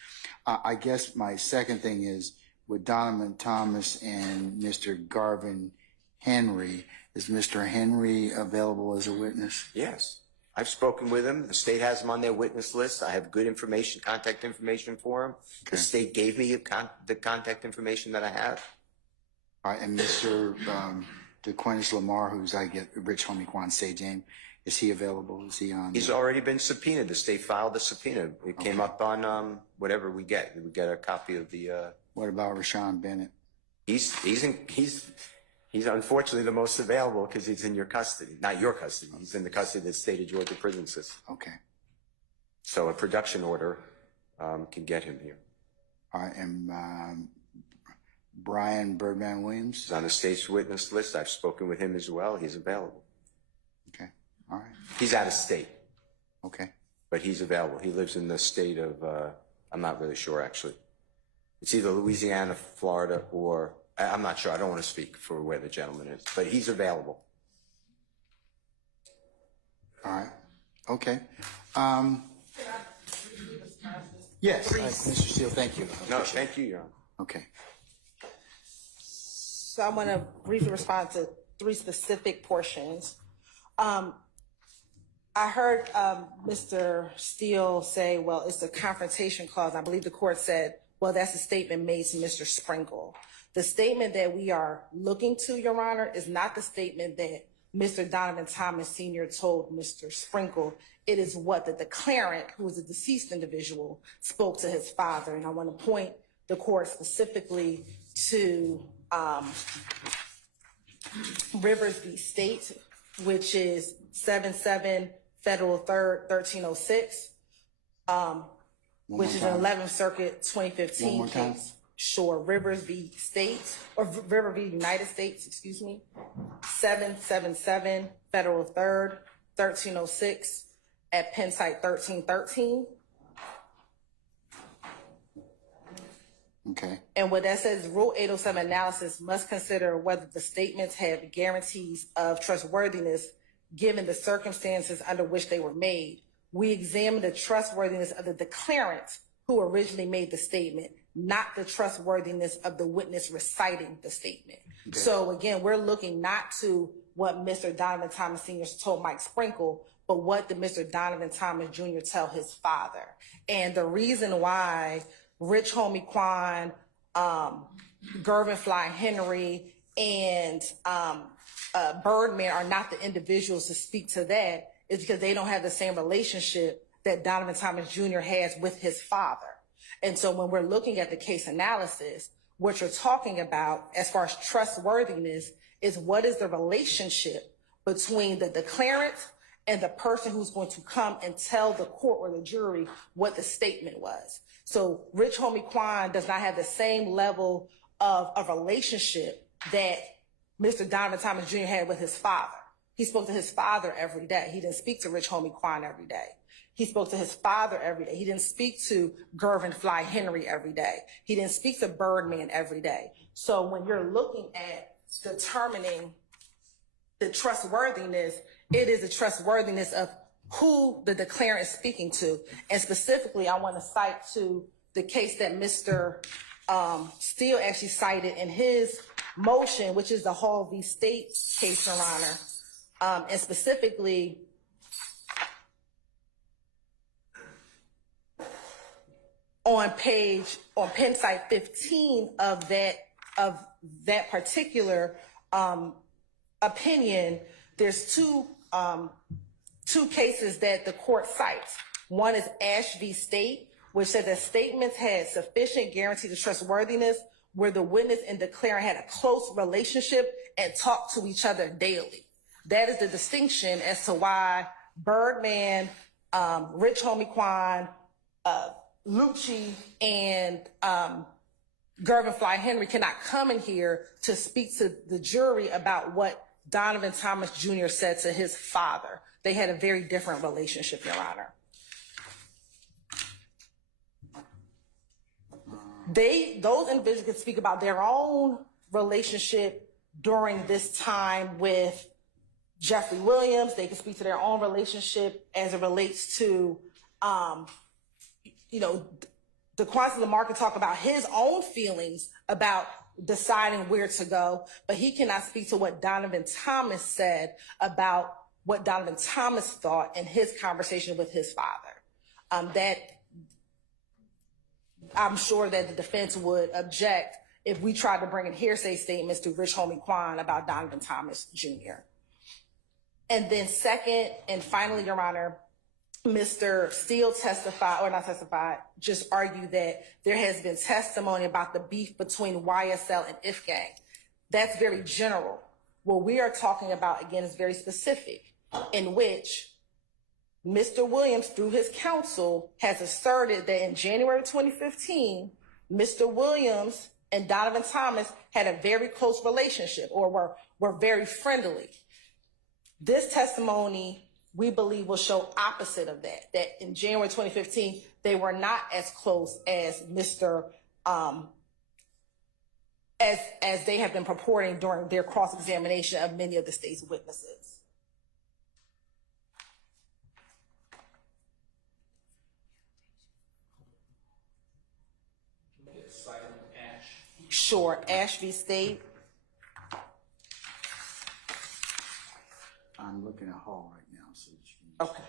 I guess my second thing is, with Donovan Thomas and Mr. Garvin Henry, is Mr. Henry available as a witness? Yes. I've spoken with him. The state has him on their witness list. I have good information, contact information for him. Okay. The state gave me the contact information that I have. All right, and Mr. DeQuintus Lamar, who's Rich Homie Quan Stage Aim, is he available? Is he on? He's already been subpoenaed. The state filed the subpoena. It came up on whatever we get. We get a copy of the. What about Rashawn Bennett? He's unfortunately the most available because he's in your custody. Not your custody. He's in the custody of the state of Georgia prison system. Okay. So a production order can get him here. All right, and Brian Birdman Williams? He's on the state's witness list. I've spoken with him as well. He's available. Okay, all right. He's out of state. Okay. But he's available. He lives in the state of, I'm not really sure actually. It's either Louisiana, Florida, or I'm not sure. I don't want to speak for where the gentleman is, but he's available. All right. Okay. Yes, Mr. Steele, thank you. No, thank you, Your Honor. Okay. So I'm going to briefly respond to three specific portions. I heard Mr. Steele say, well, it's the confrontation clause. I believe the court said, well, that's a statement made to Mr. Sprinkle. The statement that we are looking to, Your Honor, is not the statement that Mr. Donovan Thomas Sr. told Mr. Sprinkle. It is what the declarant, who was a deceased individual, spoke to his father. And I want to point the court specifically to Rivers v. State, which is 77 Federal 3rd 1306, which is an 11th Circuit 2015 case. Sure, Rivers v. State, or River v. United States, excuse me, 777 Federal 3rd 1306 at Penn Site 1313. Okay. And what that says, Rule 807 analysis must consider whether the statements have guarantees of trustworthiness given the circumstances under which they were made. We examine the trustworthiness of the declarant who originally made the statement, not the trustworthiness of the witness reciting the statement. Okay. So again, we're looking not to what Mr. Donovan Thomas Sr. told Mike Sprinkle, but what did Mr. Donovan Thomas Jr. tell his father? And the reason why Rich Homie Quan, Gervin Fly Henry, and Birdman are not the individuals to speak to that is because they don't have the same relationship that Donovan Thomas Jr. has with his father. And so when we're looking at the case analysis, what you're talking about as far as trustworthiness is what is the relationship between the declarant and the person who's going to come and tell the court or the jury what the statement was. So Rich Homie Quan does not have the same level of a relationship that Mr. Donovan Thomas Jr. had with his father. He spoke to his father every day. He didn't speak to Rich Homie Quan every day. He spoke to his father every day. He didn't speak to Gervin Fly Henry every day. He didn't speak to Birdman every day. So when you're looking at determining the trustworthiness, it is the trustworthiness of who the declarant is speaking to. And specifically, I want to cite to the case that Mr. Steele actually cited in his motion, which is the Hall v. State case, Your Honor. And specifically, on pen site 15 of that particular opinion, there's two cases that the court cites. One is Ash v. State, which said that statements had sufficient guarantee of trustworthiness where the witness and declarant had a close relationship and talked to each other daily. That is the distinction as to why Birdman, Rich Homie Quan, Lucci, and Gervin Fly Henry cannot come in here to speak to the jury about what Donovan Thomas Jr. said to his father. They had a very different relationship, Your Honor. Those individuals can speak about their own relationship during this time with Jeffery Williams. They can speak to their own relationship as it relates to, the Quantas Lamar can talk about his own feelings about deciding where to go, but he cannot speak to what Donovan Thomas said about what Donovan Thomas thought in his conversation with his father. That I'm sure that the defense would object if we tried to bring in hearsay statements to Rich Homie Quan about Donovan Thomas Jr. And then second and finally, Your Honor, Mr. Steele just argued that there has been testimony about the beef between YSL and If Gang. That's very general. What we are talking about, again, is very specific, in which Mr. Williams, through his counsel, has asserted that in January 2015, Mr. Williams and Donovan Thomas had a very close relationship or were very friendly. This testimony, we believe, will show opposite of that in January 2015, they were not as close as as they have been purporting during their cross-examination of many of the state's witnesses. Sure, Ash v. State. I'm looking at Hall right now, so that you can... Okay.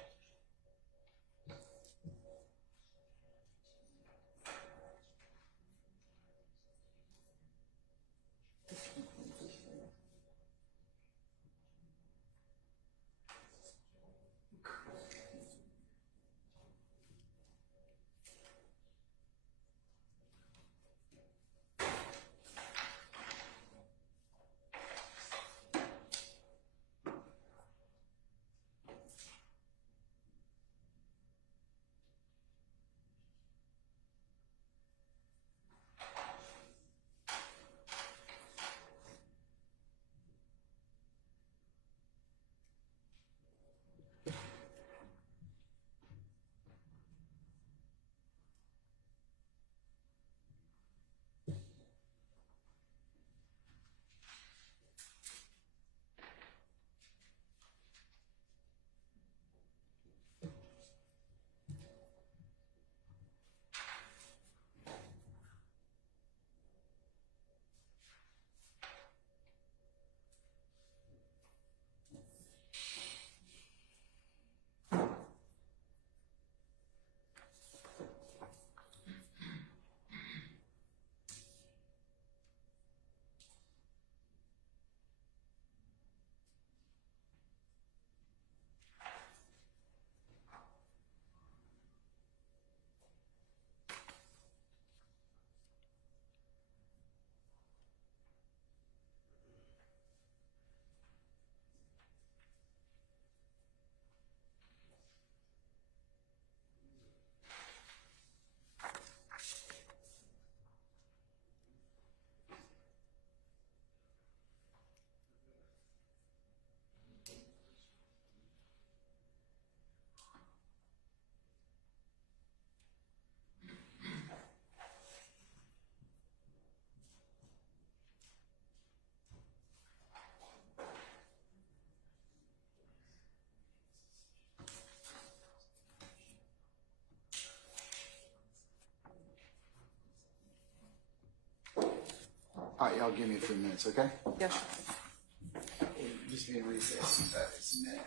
All right, y'all give me a few minutes, okay? Yes. Just be in recess. It's a minute.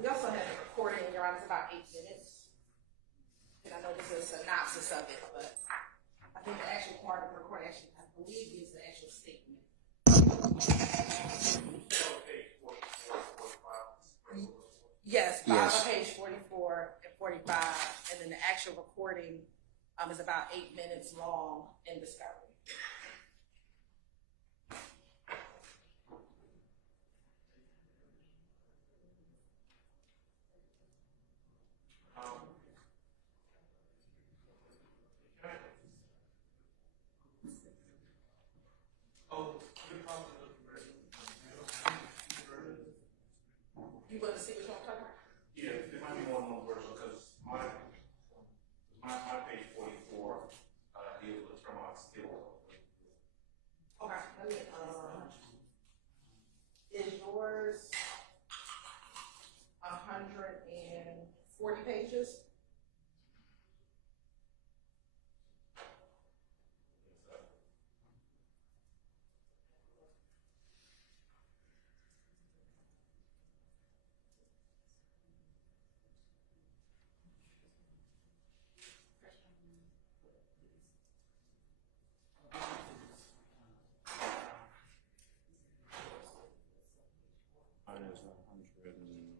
We also have a recording, Your Honor, it's about 8 minutes. And I know this is a synopsis of it, but I think the actual part of the recording actually, I believe, is the actual statement. Yes, Yes. on page 44 and 45, and then the actual recording is about 8 minutes long in discovery. You want to see which one I'm talking about? Yeah, there might be more than one version because my page 44 deals with termite still. Okay, let me, is yours 140 pages? Mine is 100 and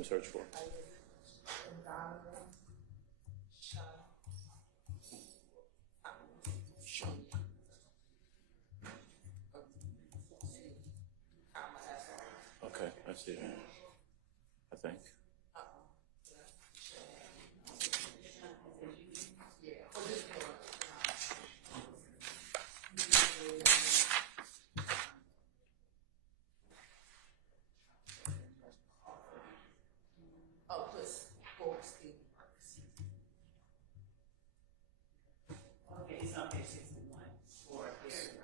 Search for. Okay, I see it. I think. Okay, it's on page 61 for here.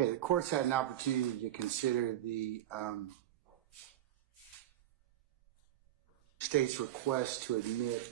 Okay, the court's had an opportunity to consider the state's request to admit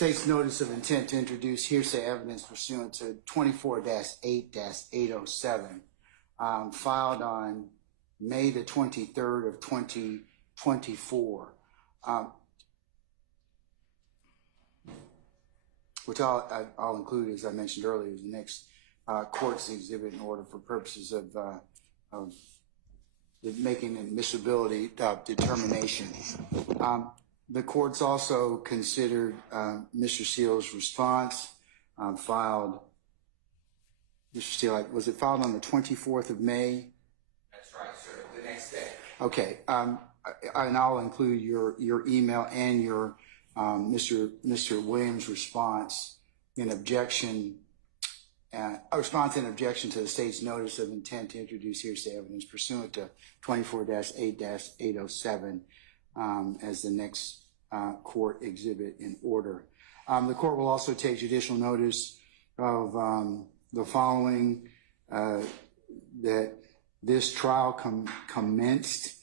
state's notice of intent to introduce hearsay evidence pursuant to 24-8-807, filed on May the 23rd of 2024, which I'll include, as I mentioned earlier, as the next court's exhibit in order for purposes of making an admissibility determination. The court's also considered Mr. Seal's response, filed. Mr. Seal, was it filed on the 24th of May? That's right, sir. The next day. Okay, and I'll include your email and your Mr. Williams' response in objection. A response in objection to the state's notice of intent to introduce hearsay evidence pursuant to 24-8-807 as the next court exhibit in order. The court will also take judicial notice of the following, that this trial commenced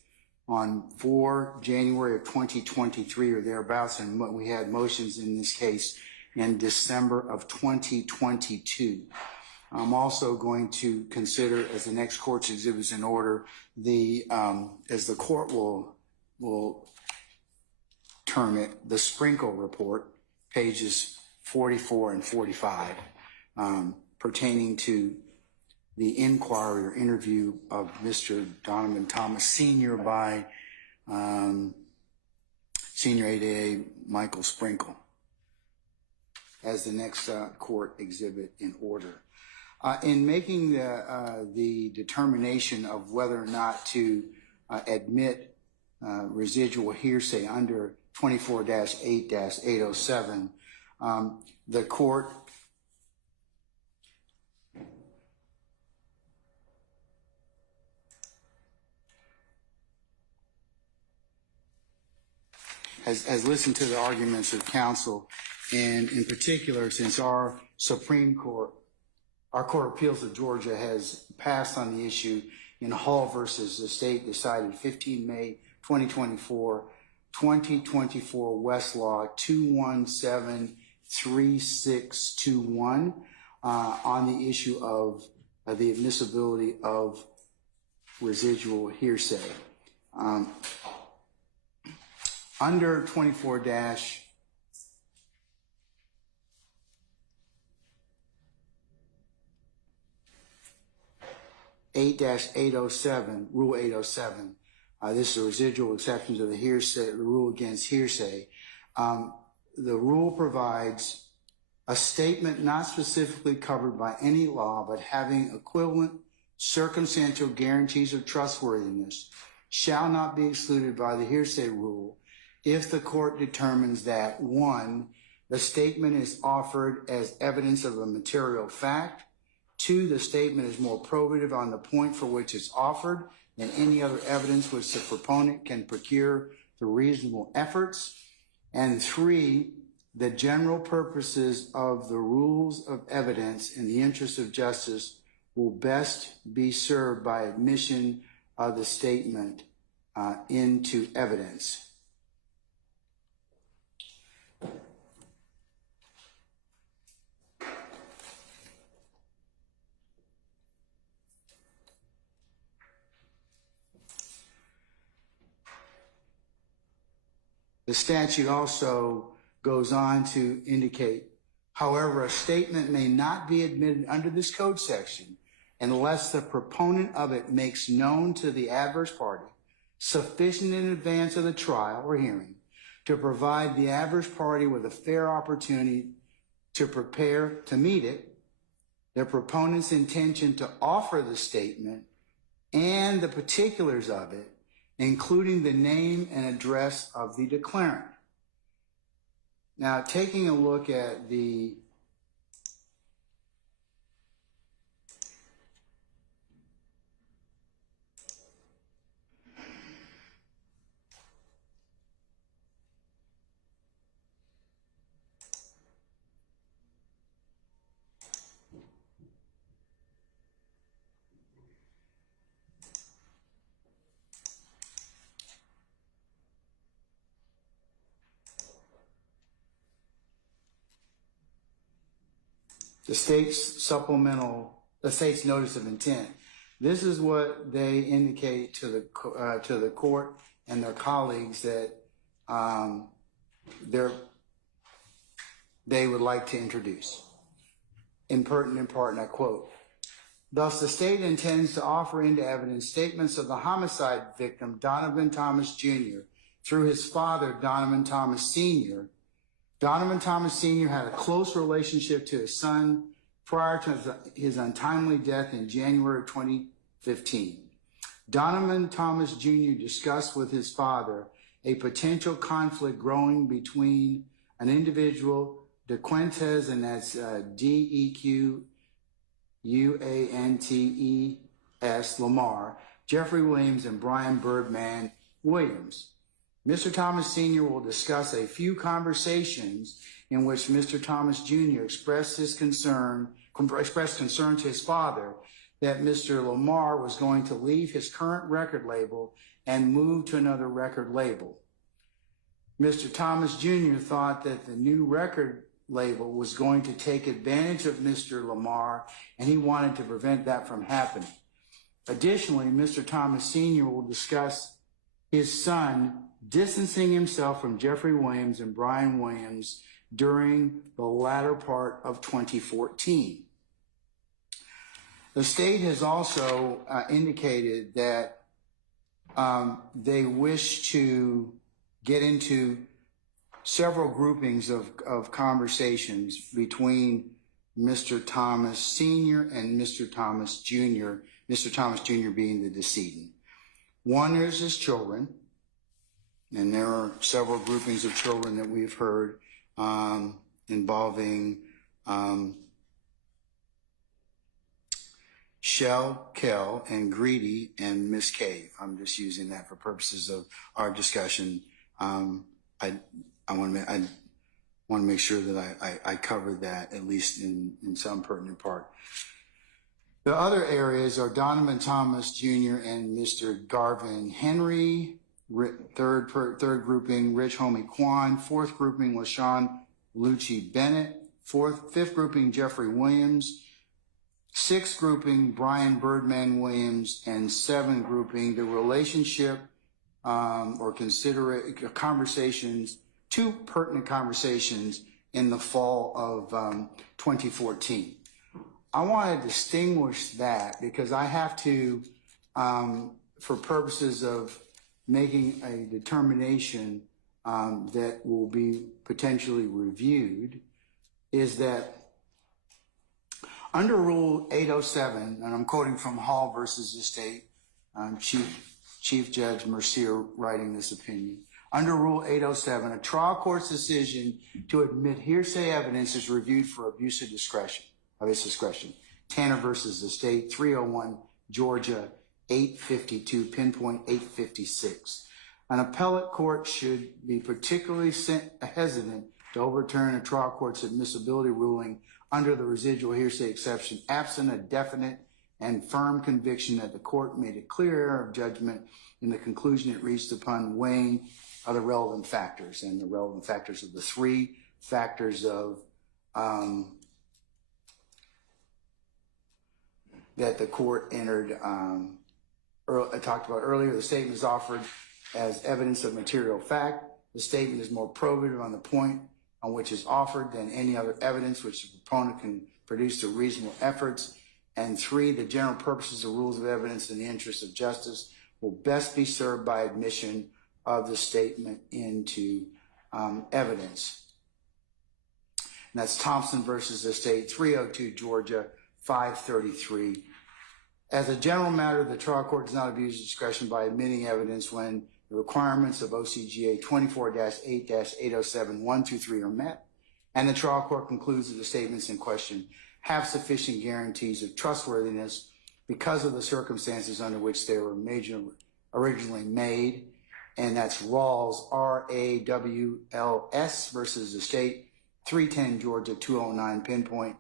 on 4 January of 2023 or thereabouts, and we had motions in this case in December of 2022. I'm also going to consider, as the next court's exhibits in order, as the court will term it, the Sprinkle Report, pages 44 and 45, pertaining to the inquiry or interview of Mr. Donovan Thomas Sr. by Senior ADA Michael Sprinkle as the next court exhibit in order. In making the determination of whether or not to admit residual hearsay under 24-8-807, the court has listened to the arguments of counsel, and in particular, since our Supreme Court, our Court of Appeals of Georgia has passed on the issue in Hall versus the state decided 15 May 2024, 2024 Westlaw 2173621 on the issue of the admissibility of residual hearsay. Under 24-8-807, Rule 807, this is a residual exception to the hearsay, the rule against hearsay. The rule provides a statement not specifically covered by any law, but having equivalent circumstantial guarantees of trustworthiness shall not be excluded by the hearsay rule if the court determines that, 1, the statement is offered as evidence of a material fact, 2, the statement is more probative on the point for which it's offered than any other evidence which the proponent can procure through reasonable efforts, and 3, the general purposes of the rules of evidence in the interest of justice will best be served by admission of the statement into evidence. The statute also goes on to indicate, however, a statement may not be admitted under this code section unless the proponent of it makes known to the adverse party sufficient in advance of the trial or hearing to provide the adverse party with a fair opportunity to prepare to meet it, the proponent's intention to offer the statement, and the particulars of it, including the name and address of the declarant. Now, taking a look at the state's the state's notice of intent. This is what they indicate to the court and their colleagues that they would like to introduce. In pertinent part, and I quote, "Thus, the state intends to offer into evidence statements of the homicide victim, Donovan Thomas Jr., through his father, Donovan Thomas Sr. Donovan Thomas Sr. had a close relationship to his son prior to his untimely death in January of 2015. Donovan Thomas Jr. discussed with his father a potential conflict growing between an individual, DeQuantes, and that's DEQUANTES Lamar, Jeffery Williams, and Brian Birdman Williams. Mr. Thomas Sr. will discuss a few conversations in which Mr. Thomas Jr. expressed concern to his father that Mr. Lamar was going to leave his current record label and move to another record label. Mr. Thomas Jr. thought that the new record label was going to take advantage of Mr. Lamar, and he wanted to prevent that from happening. Additionally, Mr. Thomas Sr. will discuss his son distancing himself from Jeffery Williams and Brian Williams during the latter part of 2014. The state has also indicated that they wish to get into several groupings of conversations between Mr. Thomas Sr. and Mr. Thomas Jr., Mr. Thomas Jr. being the decedent. One is his children, and there are several groupings of children that we've heard involving Shell, Kell, and Greedy, and Miss Cave. I'm just using that for purposes of our discussion. I want to make sure that I covered that at least in some pertinent part. The other areas are Donovan Thomas Jr. and Mr. Garvin Henry. Third grouping, Rich Homie Quan. Fourth grouping was Sean Lucci Bennett. Fifth grouping, Jeffery Williams. Sixth grouping, Brian Birdman Williams. And seventh grouping, the relationship or conversations, two pertinent conversations in the fall of 2014. I want to distinguish that because I have to, for purposes of making a determination that will be potentially reviewed, is that under Rule 807, and I'm quoting from Hall versus the state, Chief Judge Mercier writing this opinion. Under Rule 807, a trial court's decision to admit hearsay evidence is reviewed for abuse of its discretion. Tanner versus the state, 301 Georgia 852, pinpoint 856. An appellate court should be particularly hesitant to overturn a trial court's admissibility ruling under the residual hearsay exception, absent a definite and firm conviction that the court made a clear error of judgment in the conclusion it reached upon weighing of the relevant factors. And the relevant factors are the three factors of that the court entered, I talked about earlier. The statement is offered as evidence of material fact. The statement is more probative on the point on which is offered than any other evidence which the proponent can produce through reasonable efforts. And three, the general purposes of rules of evidence in the interest of justice will best be served by admission of the statement into evidence. And that's Thompson versus the state, 302 Georgia 533. As a general matter, the trial court does not abuse discretion by admitting evidence when the requirements of OCGA 24-8-807 1 through 3 are met, and the trial court concludes that the statements in question have sufficient guarantees of trustworthiness because of the circumstances under which they were originally made, and that's Rawls, R-A-W-L-S versus the state, 310 Georgia 209 pinpoint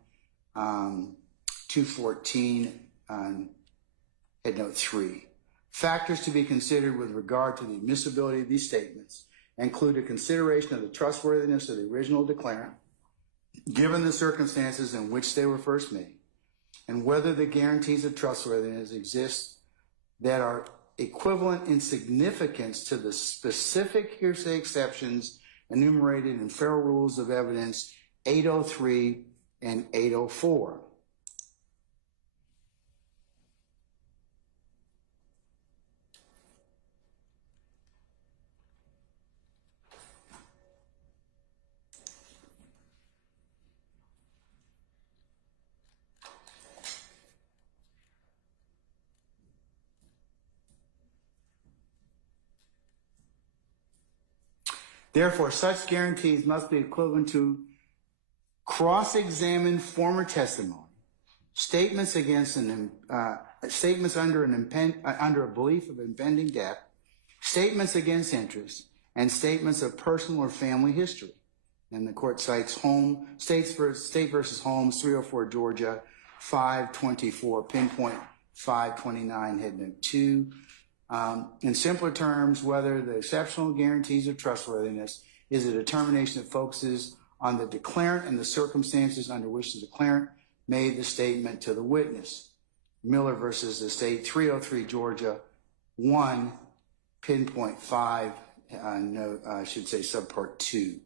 214 headnote 3. Factors to be considered with regard to the admissibility of these statements include a consideration of the trustworthiness of the original declarant, given the circumstances in which they were first made, and whether the guarantees of trustworthiness exist that are equivalent in significance to the specific hearsay exceptions enumerated in Federal Rules of Evidence 803 and 804. Therefore, such guarantees must be equivalent to cross-examined former testimony, statements against statements under a belief of impending death, statements against interest, and statements of personal or family history. And the court cites State versus Holmes, 304 Georgia, 524 pinpoint 529 headnote 2. In simpler terms, whether the exceptional guarantees of trustworthiness is a determination that focuses on the declarant and the circumstances under which the declarant made the statement to the witness. Miller versus the state, 303 Georgia, 1, pinpoint 5, I should say subpart 2.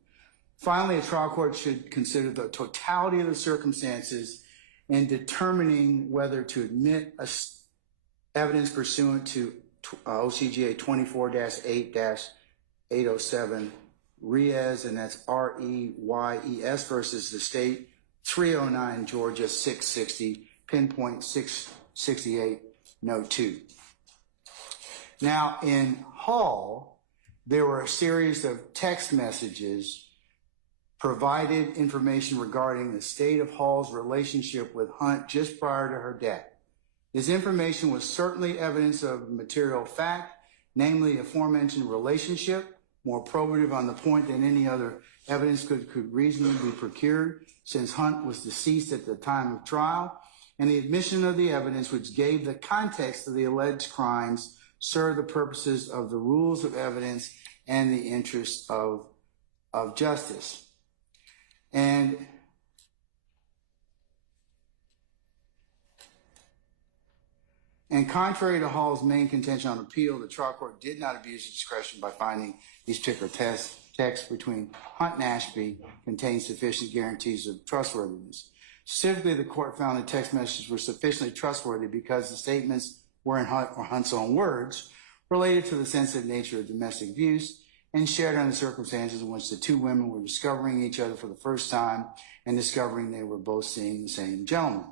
Finally, a trial court should consider the totality of the circumstances in determining whether to admit evidence pursuant to OCGA 24-8-807 Reyes, and that's R-E-Y-E-S versus the state, 309 Georgia 660 pinpoint 668 note 2. Now in Hall, there were a series of text messages provided information regarding the state of Hall's relationship with Hunt just prior to her death. This information was certainly evidence of material fact, namely the aforementioned relationship, more probative on the point than any other evidence could reasonably be procured, since Hunt was deceased at the time of trial, and the admission of the evidence which gave the context of the alleged crimes served the purposes of the rules of evidence and the interests of justice. And contrary to Hall's main contention on appeal, the trial court did not abuse its discretion by finding these particular texts between Hunt and Ashby contained sufficient guarantees of trustworthiness. Specifically, the court found the text messages were sufficiently trustworthy because the statements were in Hunt's own words, related to the sensitive nature of domestic abuse, and shared on the circumstances in which the two women were discovering each other for the first time and discovering they were both seeing the same gentleman.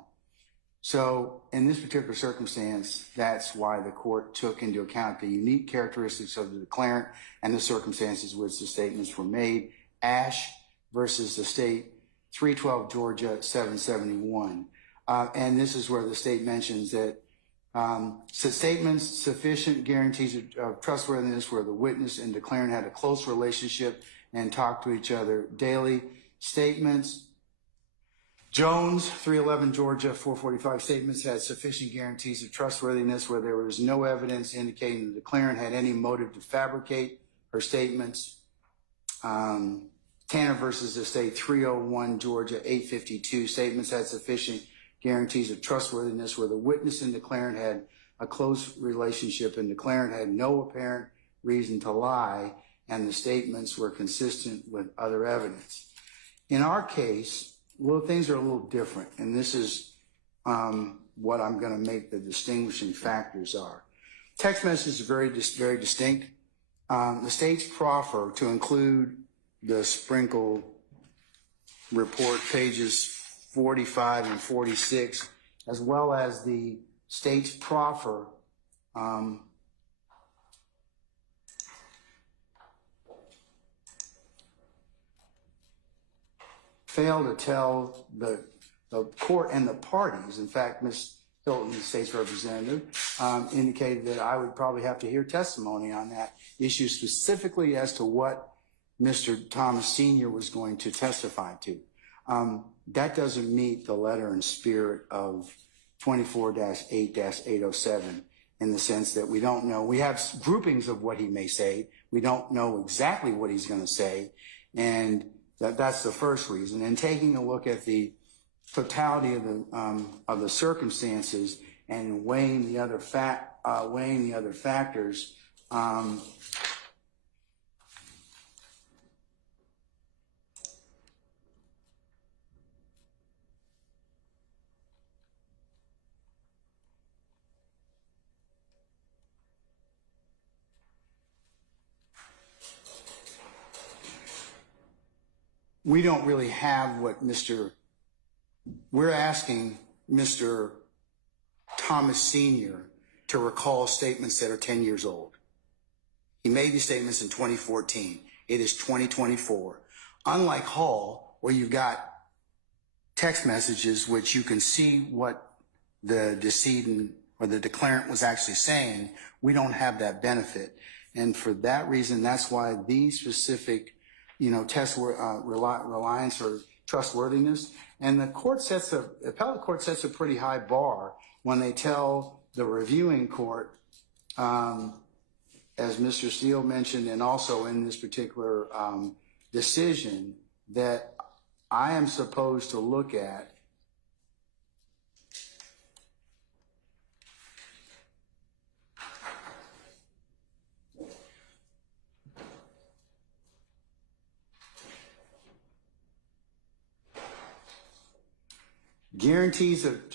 So in this particular circumstance, that's why the court took into account the unique characteristics of the declarant and the circumstances which the statements were made. Ash versus the state, 312 Georgia 771. And this is where the state mentions that statements sufficient guarantees of trustworthiness where the witness and declarant had a close relationship and talked to each other daily. Statements, Jones, 311 Georgia 445, statements had sufficient guarantees of trustworthiness where there was no evidence indicating the declarant had any motive to fabricate her statements. Tanner versus the state, 301 Georgia 852, statements had sufficient guarantees of trustworthiness where the witness and declarant had a close relationship and declarant had no apparent reason to lie, and the statements were consistent with other evidence. In our case, well, things are a little different, and this is what I'm going to make the distinguishing factors are. Text messages are very distinct. The state's proffer to include the Sprinkle report, pages 45 and 46, as well as the state's proffer fail to tell the court and the parties. In fact, Ms. Hilton, the state's representative, indicated that I would probably have to hear testimony on that issue specifically as to what Mr. Thomas Sr. was going to testify to. That doesn't meet the letter and spirit of 24-8-807 in the sense that we don't know. We have groupings of what he may say. We don't know exactly what he's going to say, and that's the first reason. And taking a look at the totality of the circumstances and weighing the other factors, we don't really have what we're asking Mr. Thomas Sr. to recall statements that are 10 years old. He made these statements in 2014. It is 2024. Unlike Hall, where you've got text messages which you can see what the decedent or the declarant was actually saying, we don't have that benefit. And for that reason, that's why these specific reliance or trustworthiness, and the appellate court sets a pretty high bar when they tell the reviewing court, as Mr. Steele mentioned, and also in this particular decision, that I am supposed to look at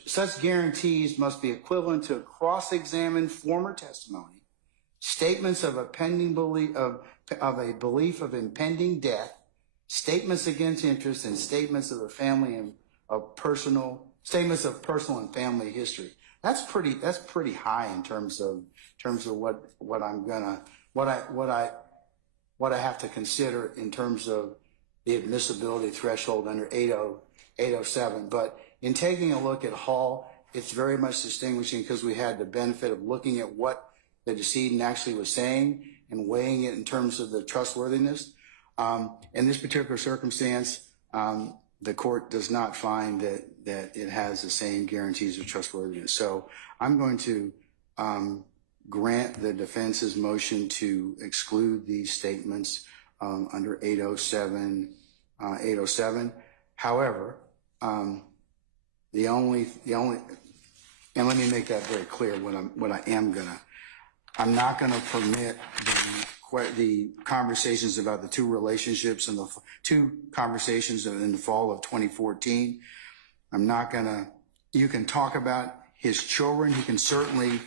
such guarantees must be equivalent to cross-examined former testimony, statements of a belief of impending death, statements against interest, and statements of personal and family history. That's pretty high in terms of what I have to consider in terms of the admissibility threshold under 807. But in taking a look at Hall, it's very much distinguishing because we had the benefit of looking at what the decedent actually was saying and weighing it in terms of the trustworthiness. In this particular circumstance, the court does not find that it has the same guarantees of trustworthiness. So I'm going to grant the defense's motion to exclude these statements under 807. However, and let me make that very clear. I'm not gonna permit the conversations about the two relationships and the two conversations in the fall of 2014. You can talk about his children. He can certainly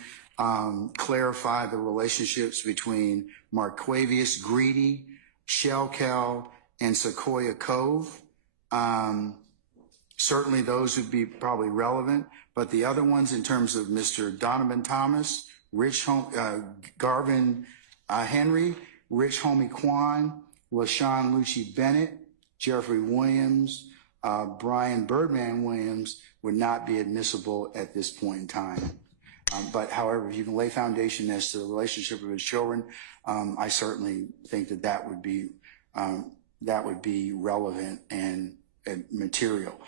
clarify the relationships between Marquavius Greedy, Shellkel, and Sequoia Cove. Certainly those would be probably relevant, but the other ones in terms of Mr. Donovan Thomas, Garvin Henry, Rich Homie Quan, LaShawn Lucci Bennett, Jeffrey Williams, Brian Birdman Williams would not be admissible at this point in time. But however, if you can lay foundation as to the relationship of his children, I certainly think that would be relevant and material.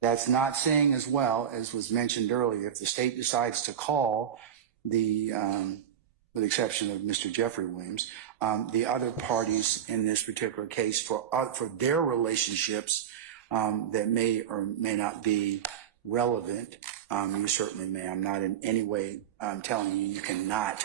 That's not saying, as well as was mentioned earlier, if the state decides to call with the exception of Mr. Jeffery Williams, the other parties in this particular case for their relationships that may or may not be relevant, you certainly may. I'm not in any way telling you cannot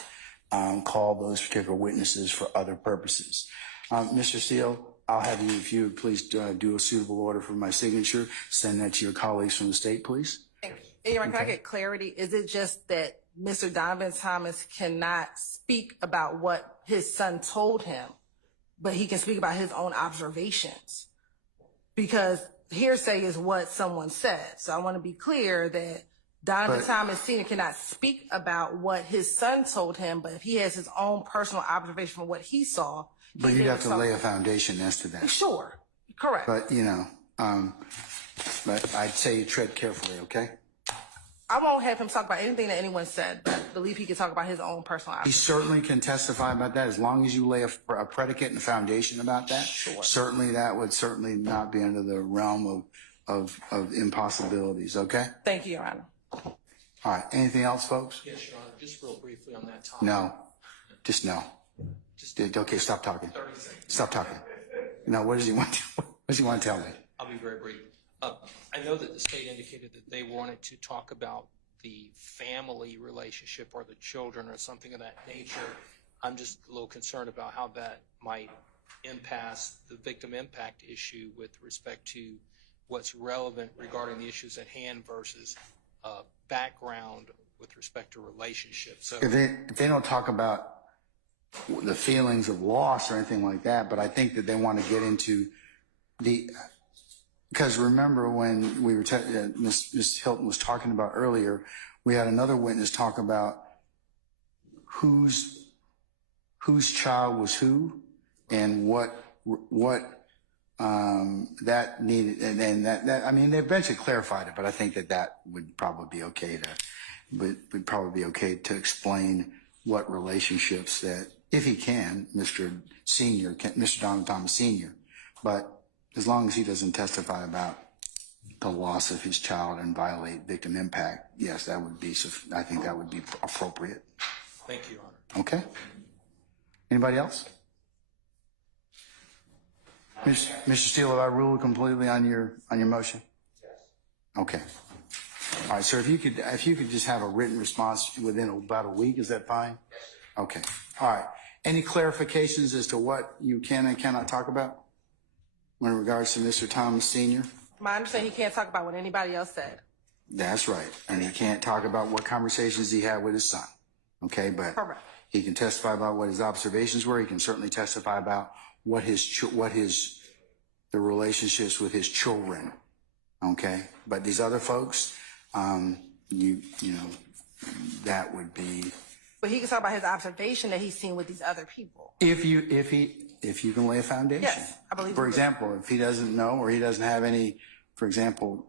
call those particular witnesses for other purposes. Mr. Steele, I'll have you, if you would please do a suitable order for my signature, send that to your colleagues from the state, please. Thank you. Aaron, can I get clarity? Is it just that Mr. Donovan Thomas cannot speak about what his son told him, but he can speak about his own observations? Because hearsay is what someone said. So I want to be clear that Donovan Thomas Sr. cannot speak about what his son told him, but if he has his own personal observation from what he saw. But you'd have to lay a foundation as to that. Sure, correct. But, But I'd say you tread carefully, okay? I won't have him talk about anything that anyone said, but I believe he can talk about his own personal He observations. certainly can testify about that as long as you lay a predicate and a foundation about that. Sure. Certainly, that would certainly not be under the realm of impossibilities, okay? Thank you, Your Honor. All right, anything else, folks? Yes, Your Honor, just real briefly on that topic. No, just no. Okay, stop talking. 30 seconds. Stop talking. No, what does he want to tell me? I'll be very brief. I know that the state indicated that they wanted to talk about the family relationship or the children or something of that nature. I'm just a little concerned about how that might impasse the victim impact issue with respect to what's relevant regarding the issues at hand versus background with respect to relationships. So If they don't talk about the feelings of loss or anything like that, but I think that they want to get into because remember when we were, Ms. Hilton was talking about earlier, we had another witness talk about whose child was who and what that needed, and that I mean, they eventually clarified it, but I think that would probably be okay to explain what relationships that, if he can, Mr. Donald Thomas Sr., but as long as he doesn't testify about the loss of his child and violate victim impact, yes, I think that would be appropriate. thank you, Your Honor. Okay? Anybody else? Mr. Steele, have I ruled completely on your motion? Yes. Okay. All right, sir, if you could just have a written response within about a week, is that fine? Yes, sir. Okay. All right. Any clarifications as to what you can and cannot talk about in regards to Mr. Thomas Sr.? My understanding, he can't talk about what anybody else said. That's right. And he can't talk about what conversations he had with his son. Okay, but Correct. he can testify about what his observations were. He can certainly testify about the relationships with his children. Okay, but these other folks, you know, that would be. But he can talk about his observation that he's seen with these other people. If you can lay a foundation. Yes, I believe. For example, if he doesn't know or he doesn't have any, for example,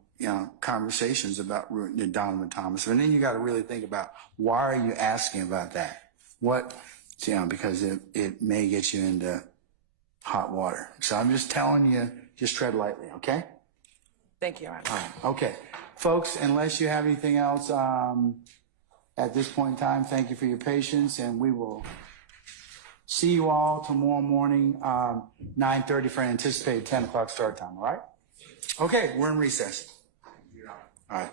conversations about Donovan Thomas, and then you got to really think about why are you asking about that? Because it may get you into hot water. So I'm just telling you, just tread lightly, okay? Thank you, Your Honor. All right. Okay, folks, unless you have anything else at this point in time, thank you for your patience, and we will see you all tomorrow morning, 9:30 for an anticipated 10 o'clock start time, all right? Okay, we're in recess. All right.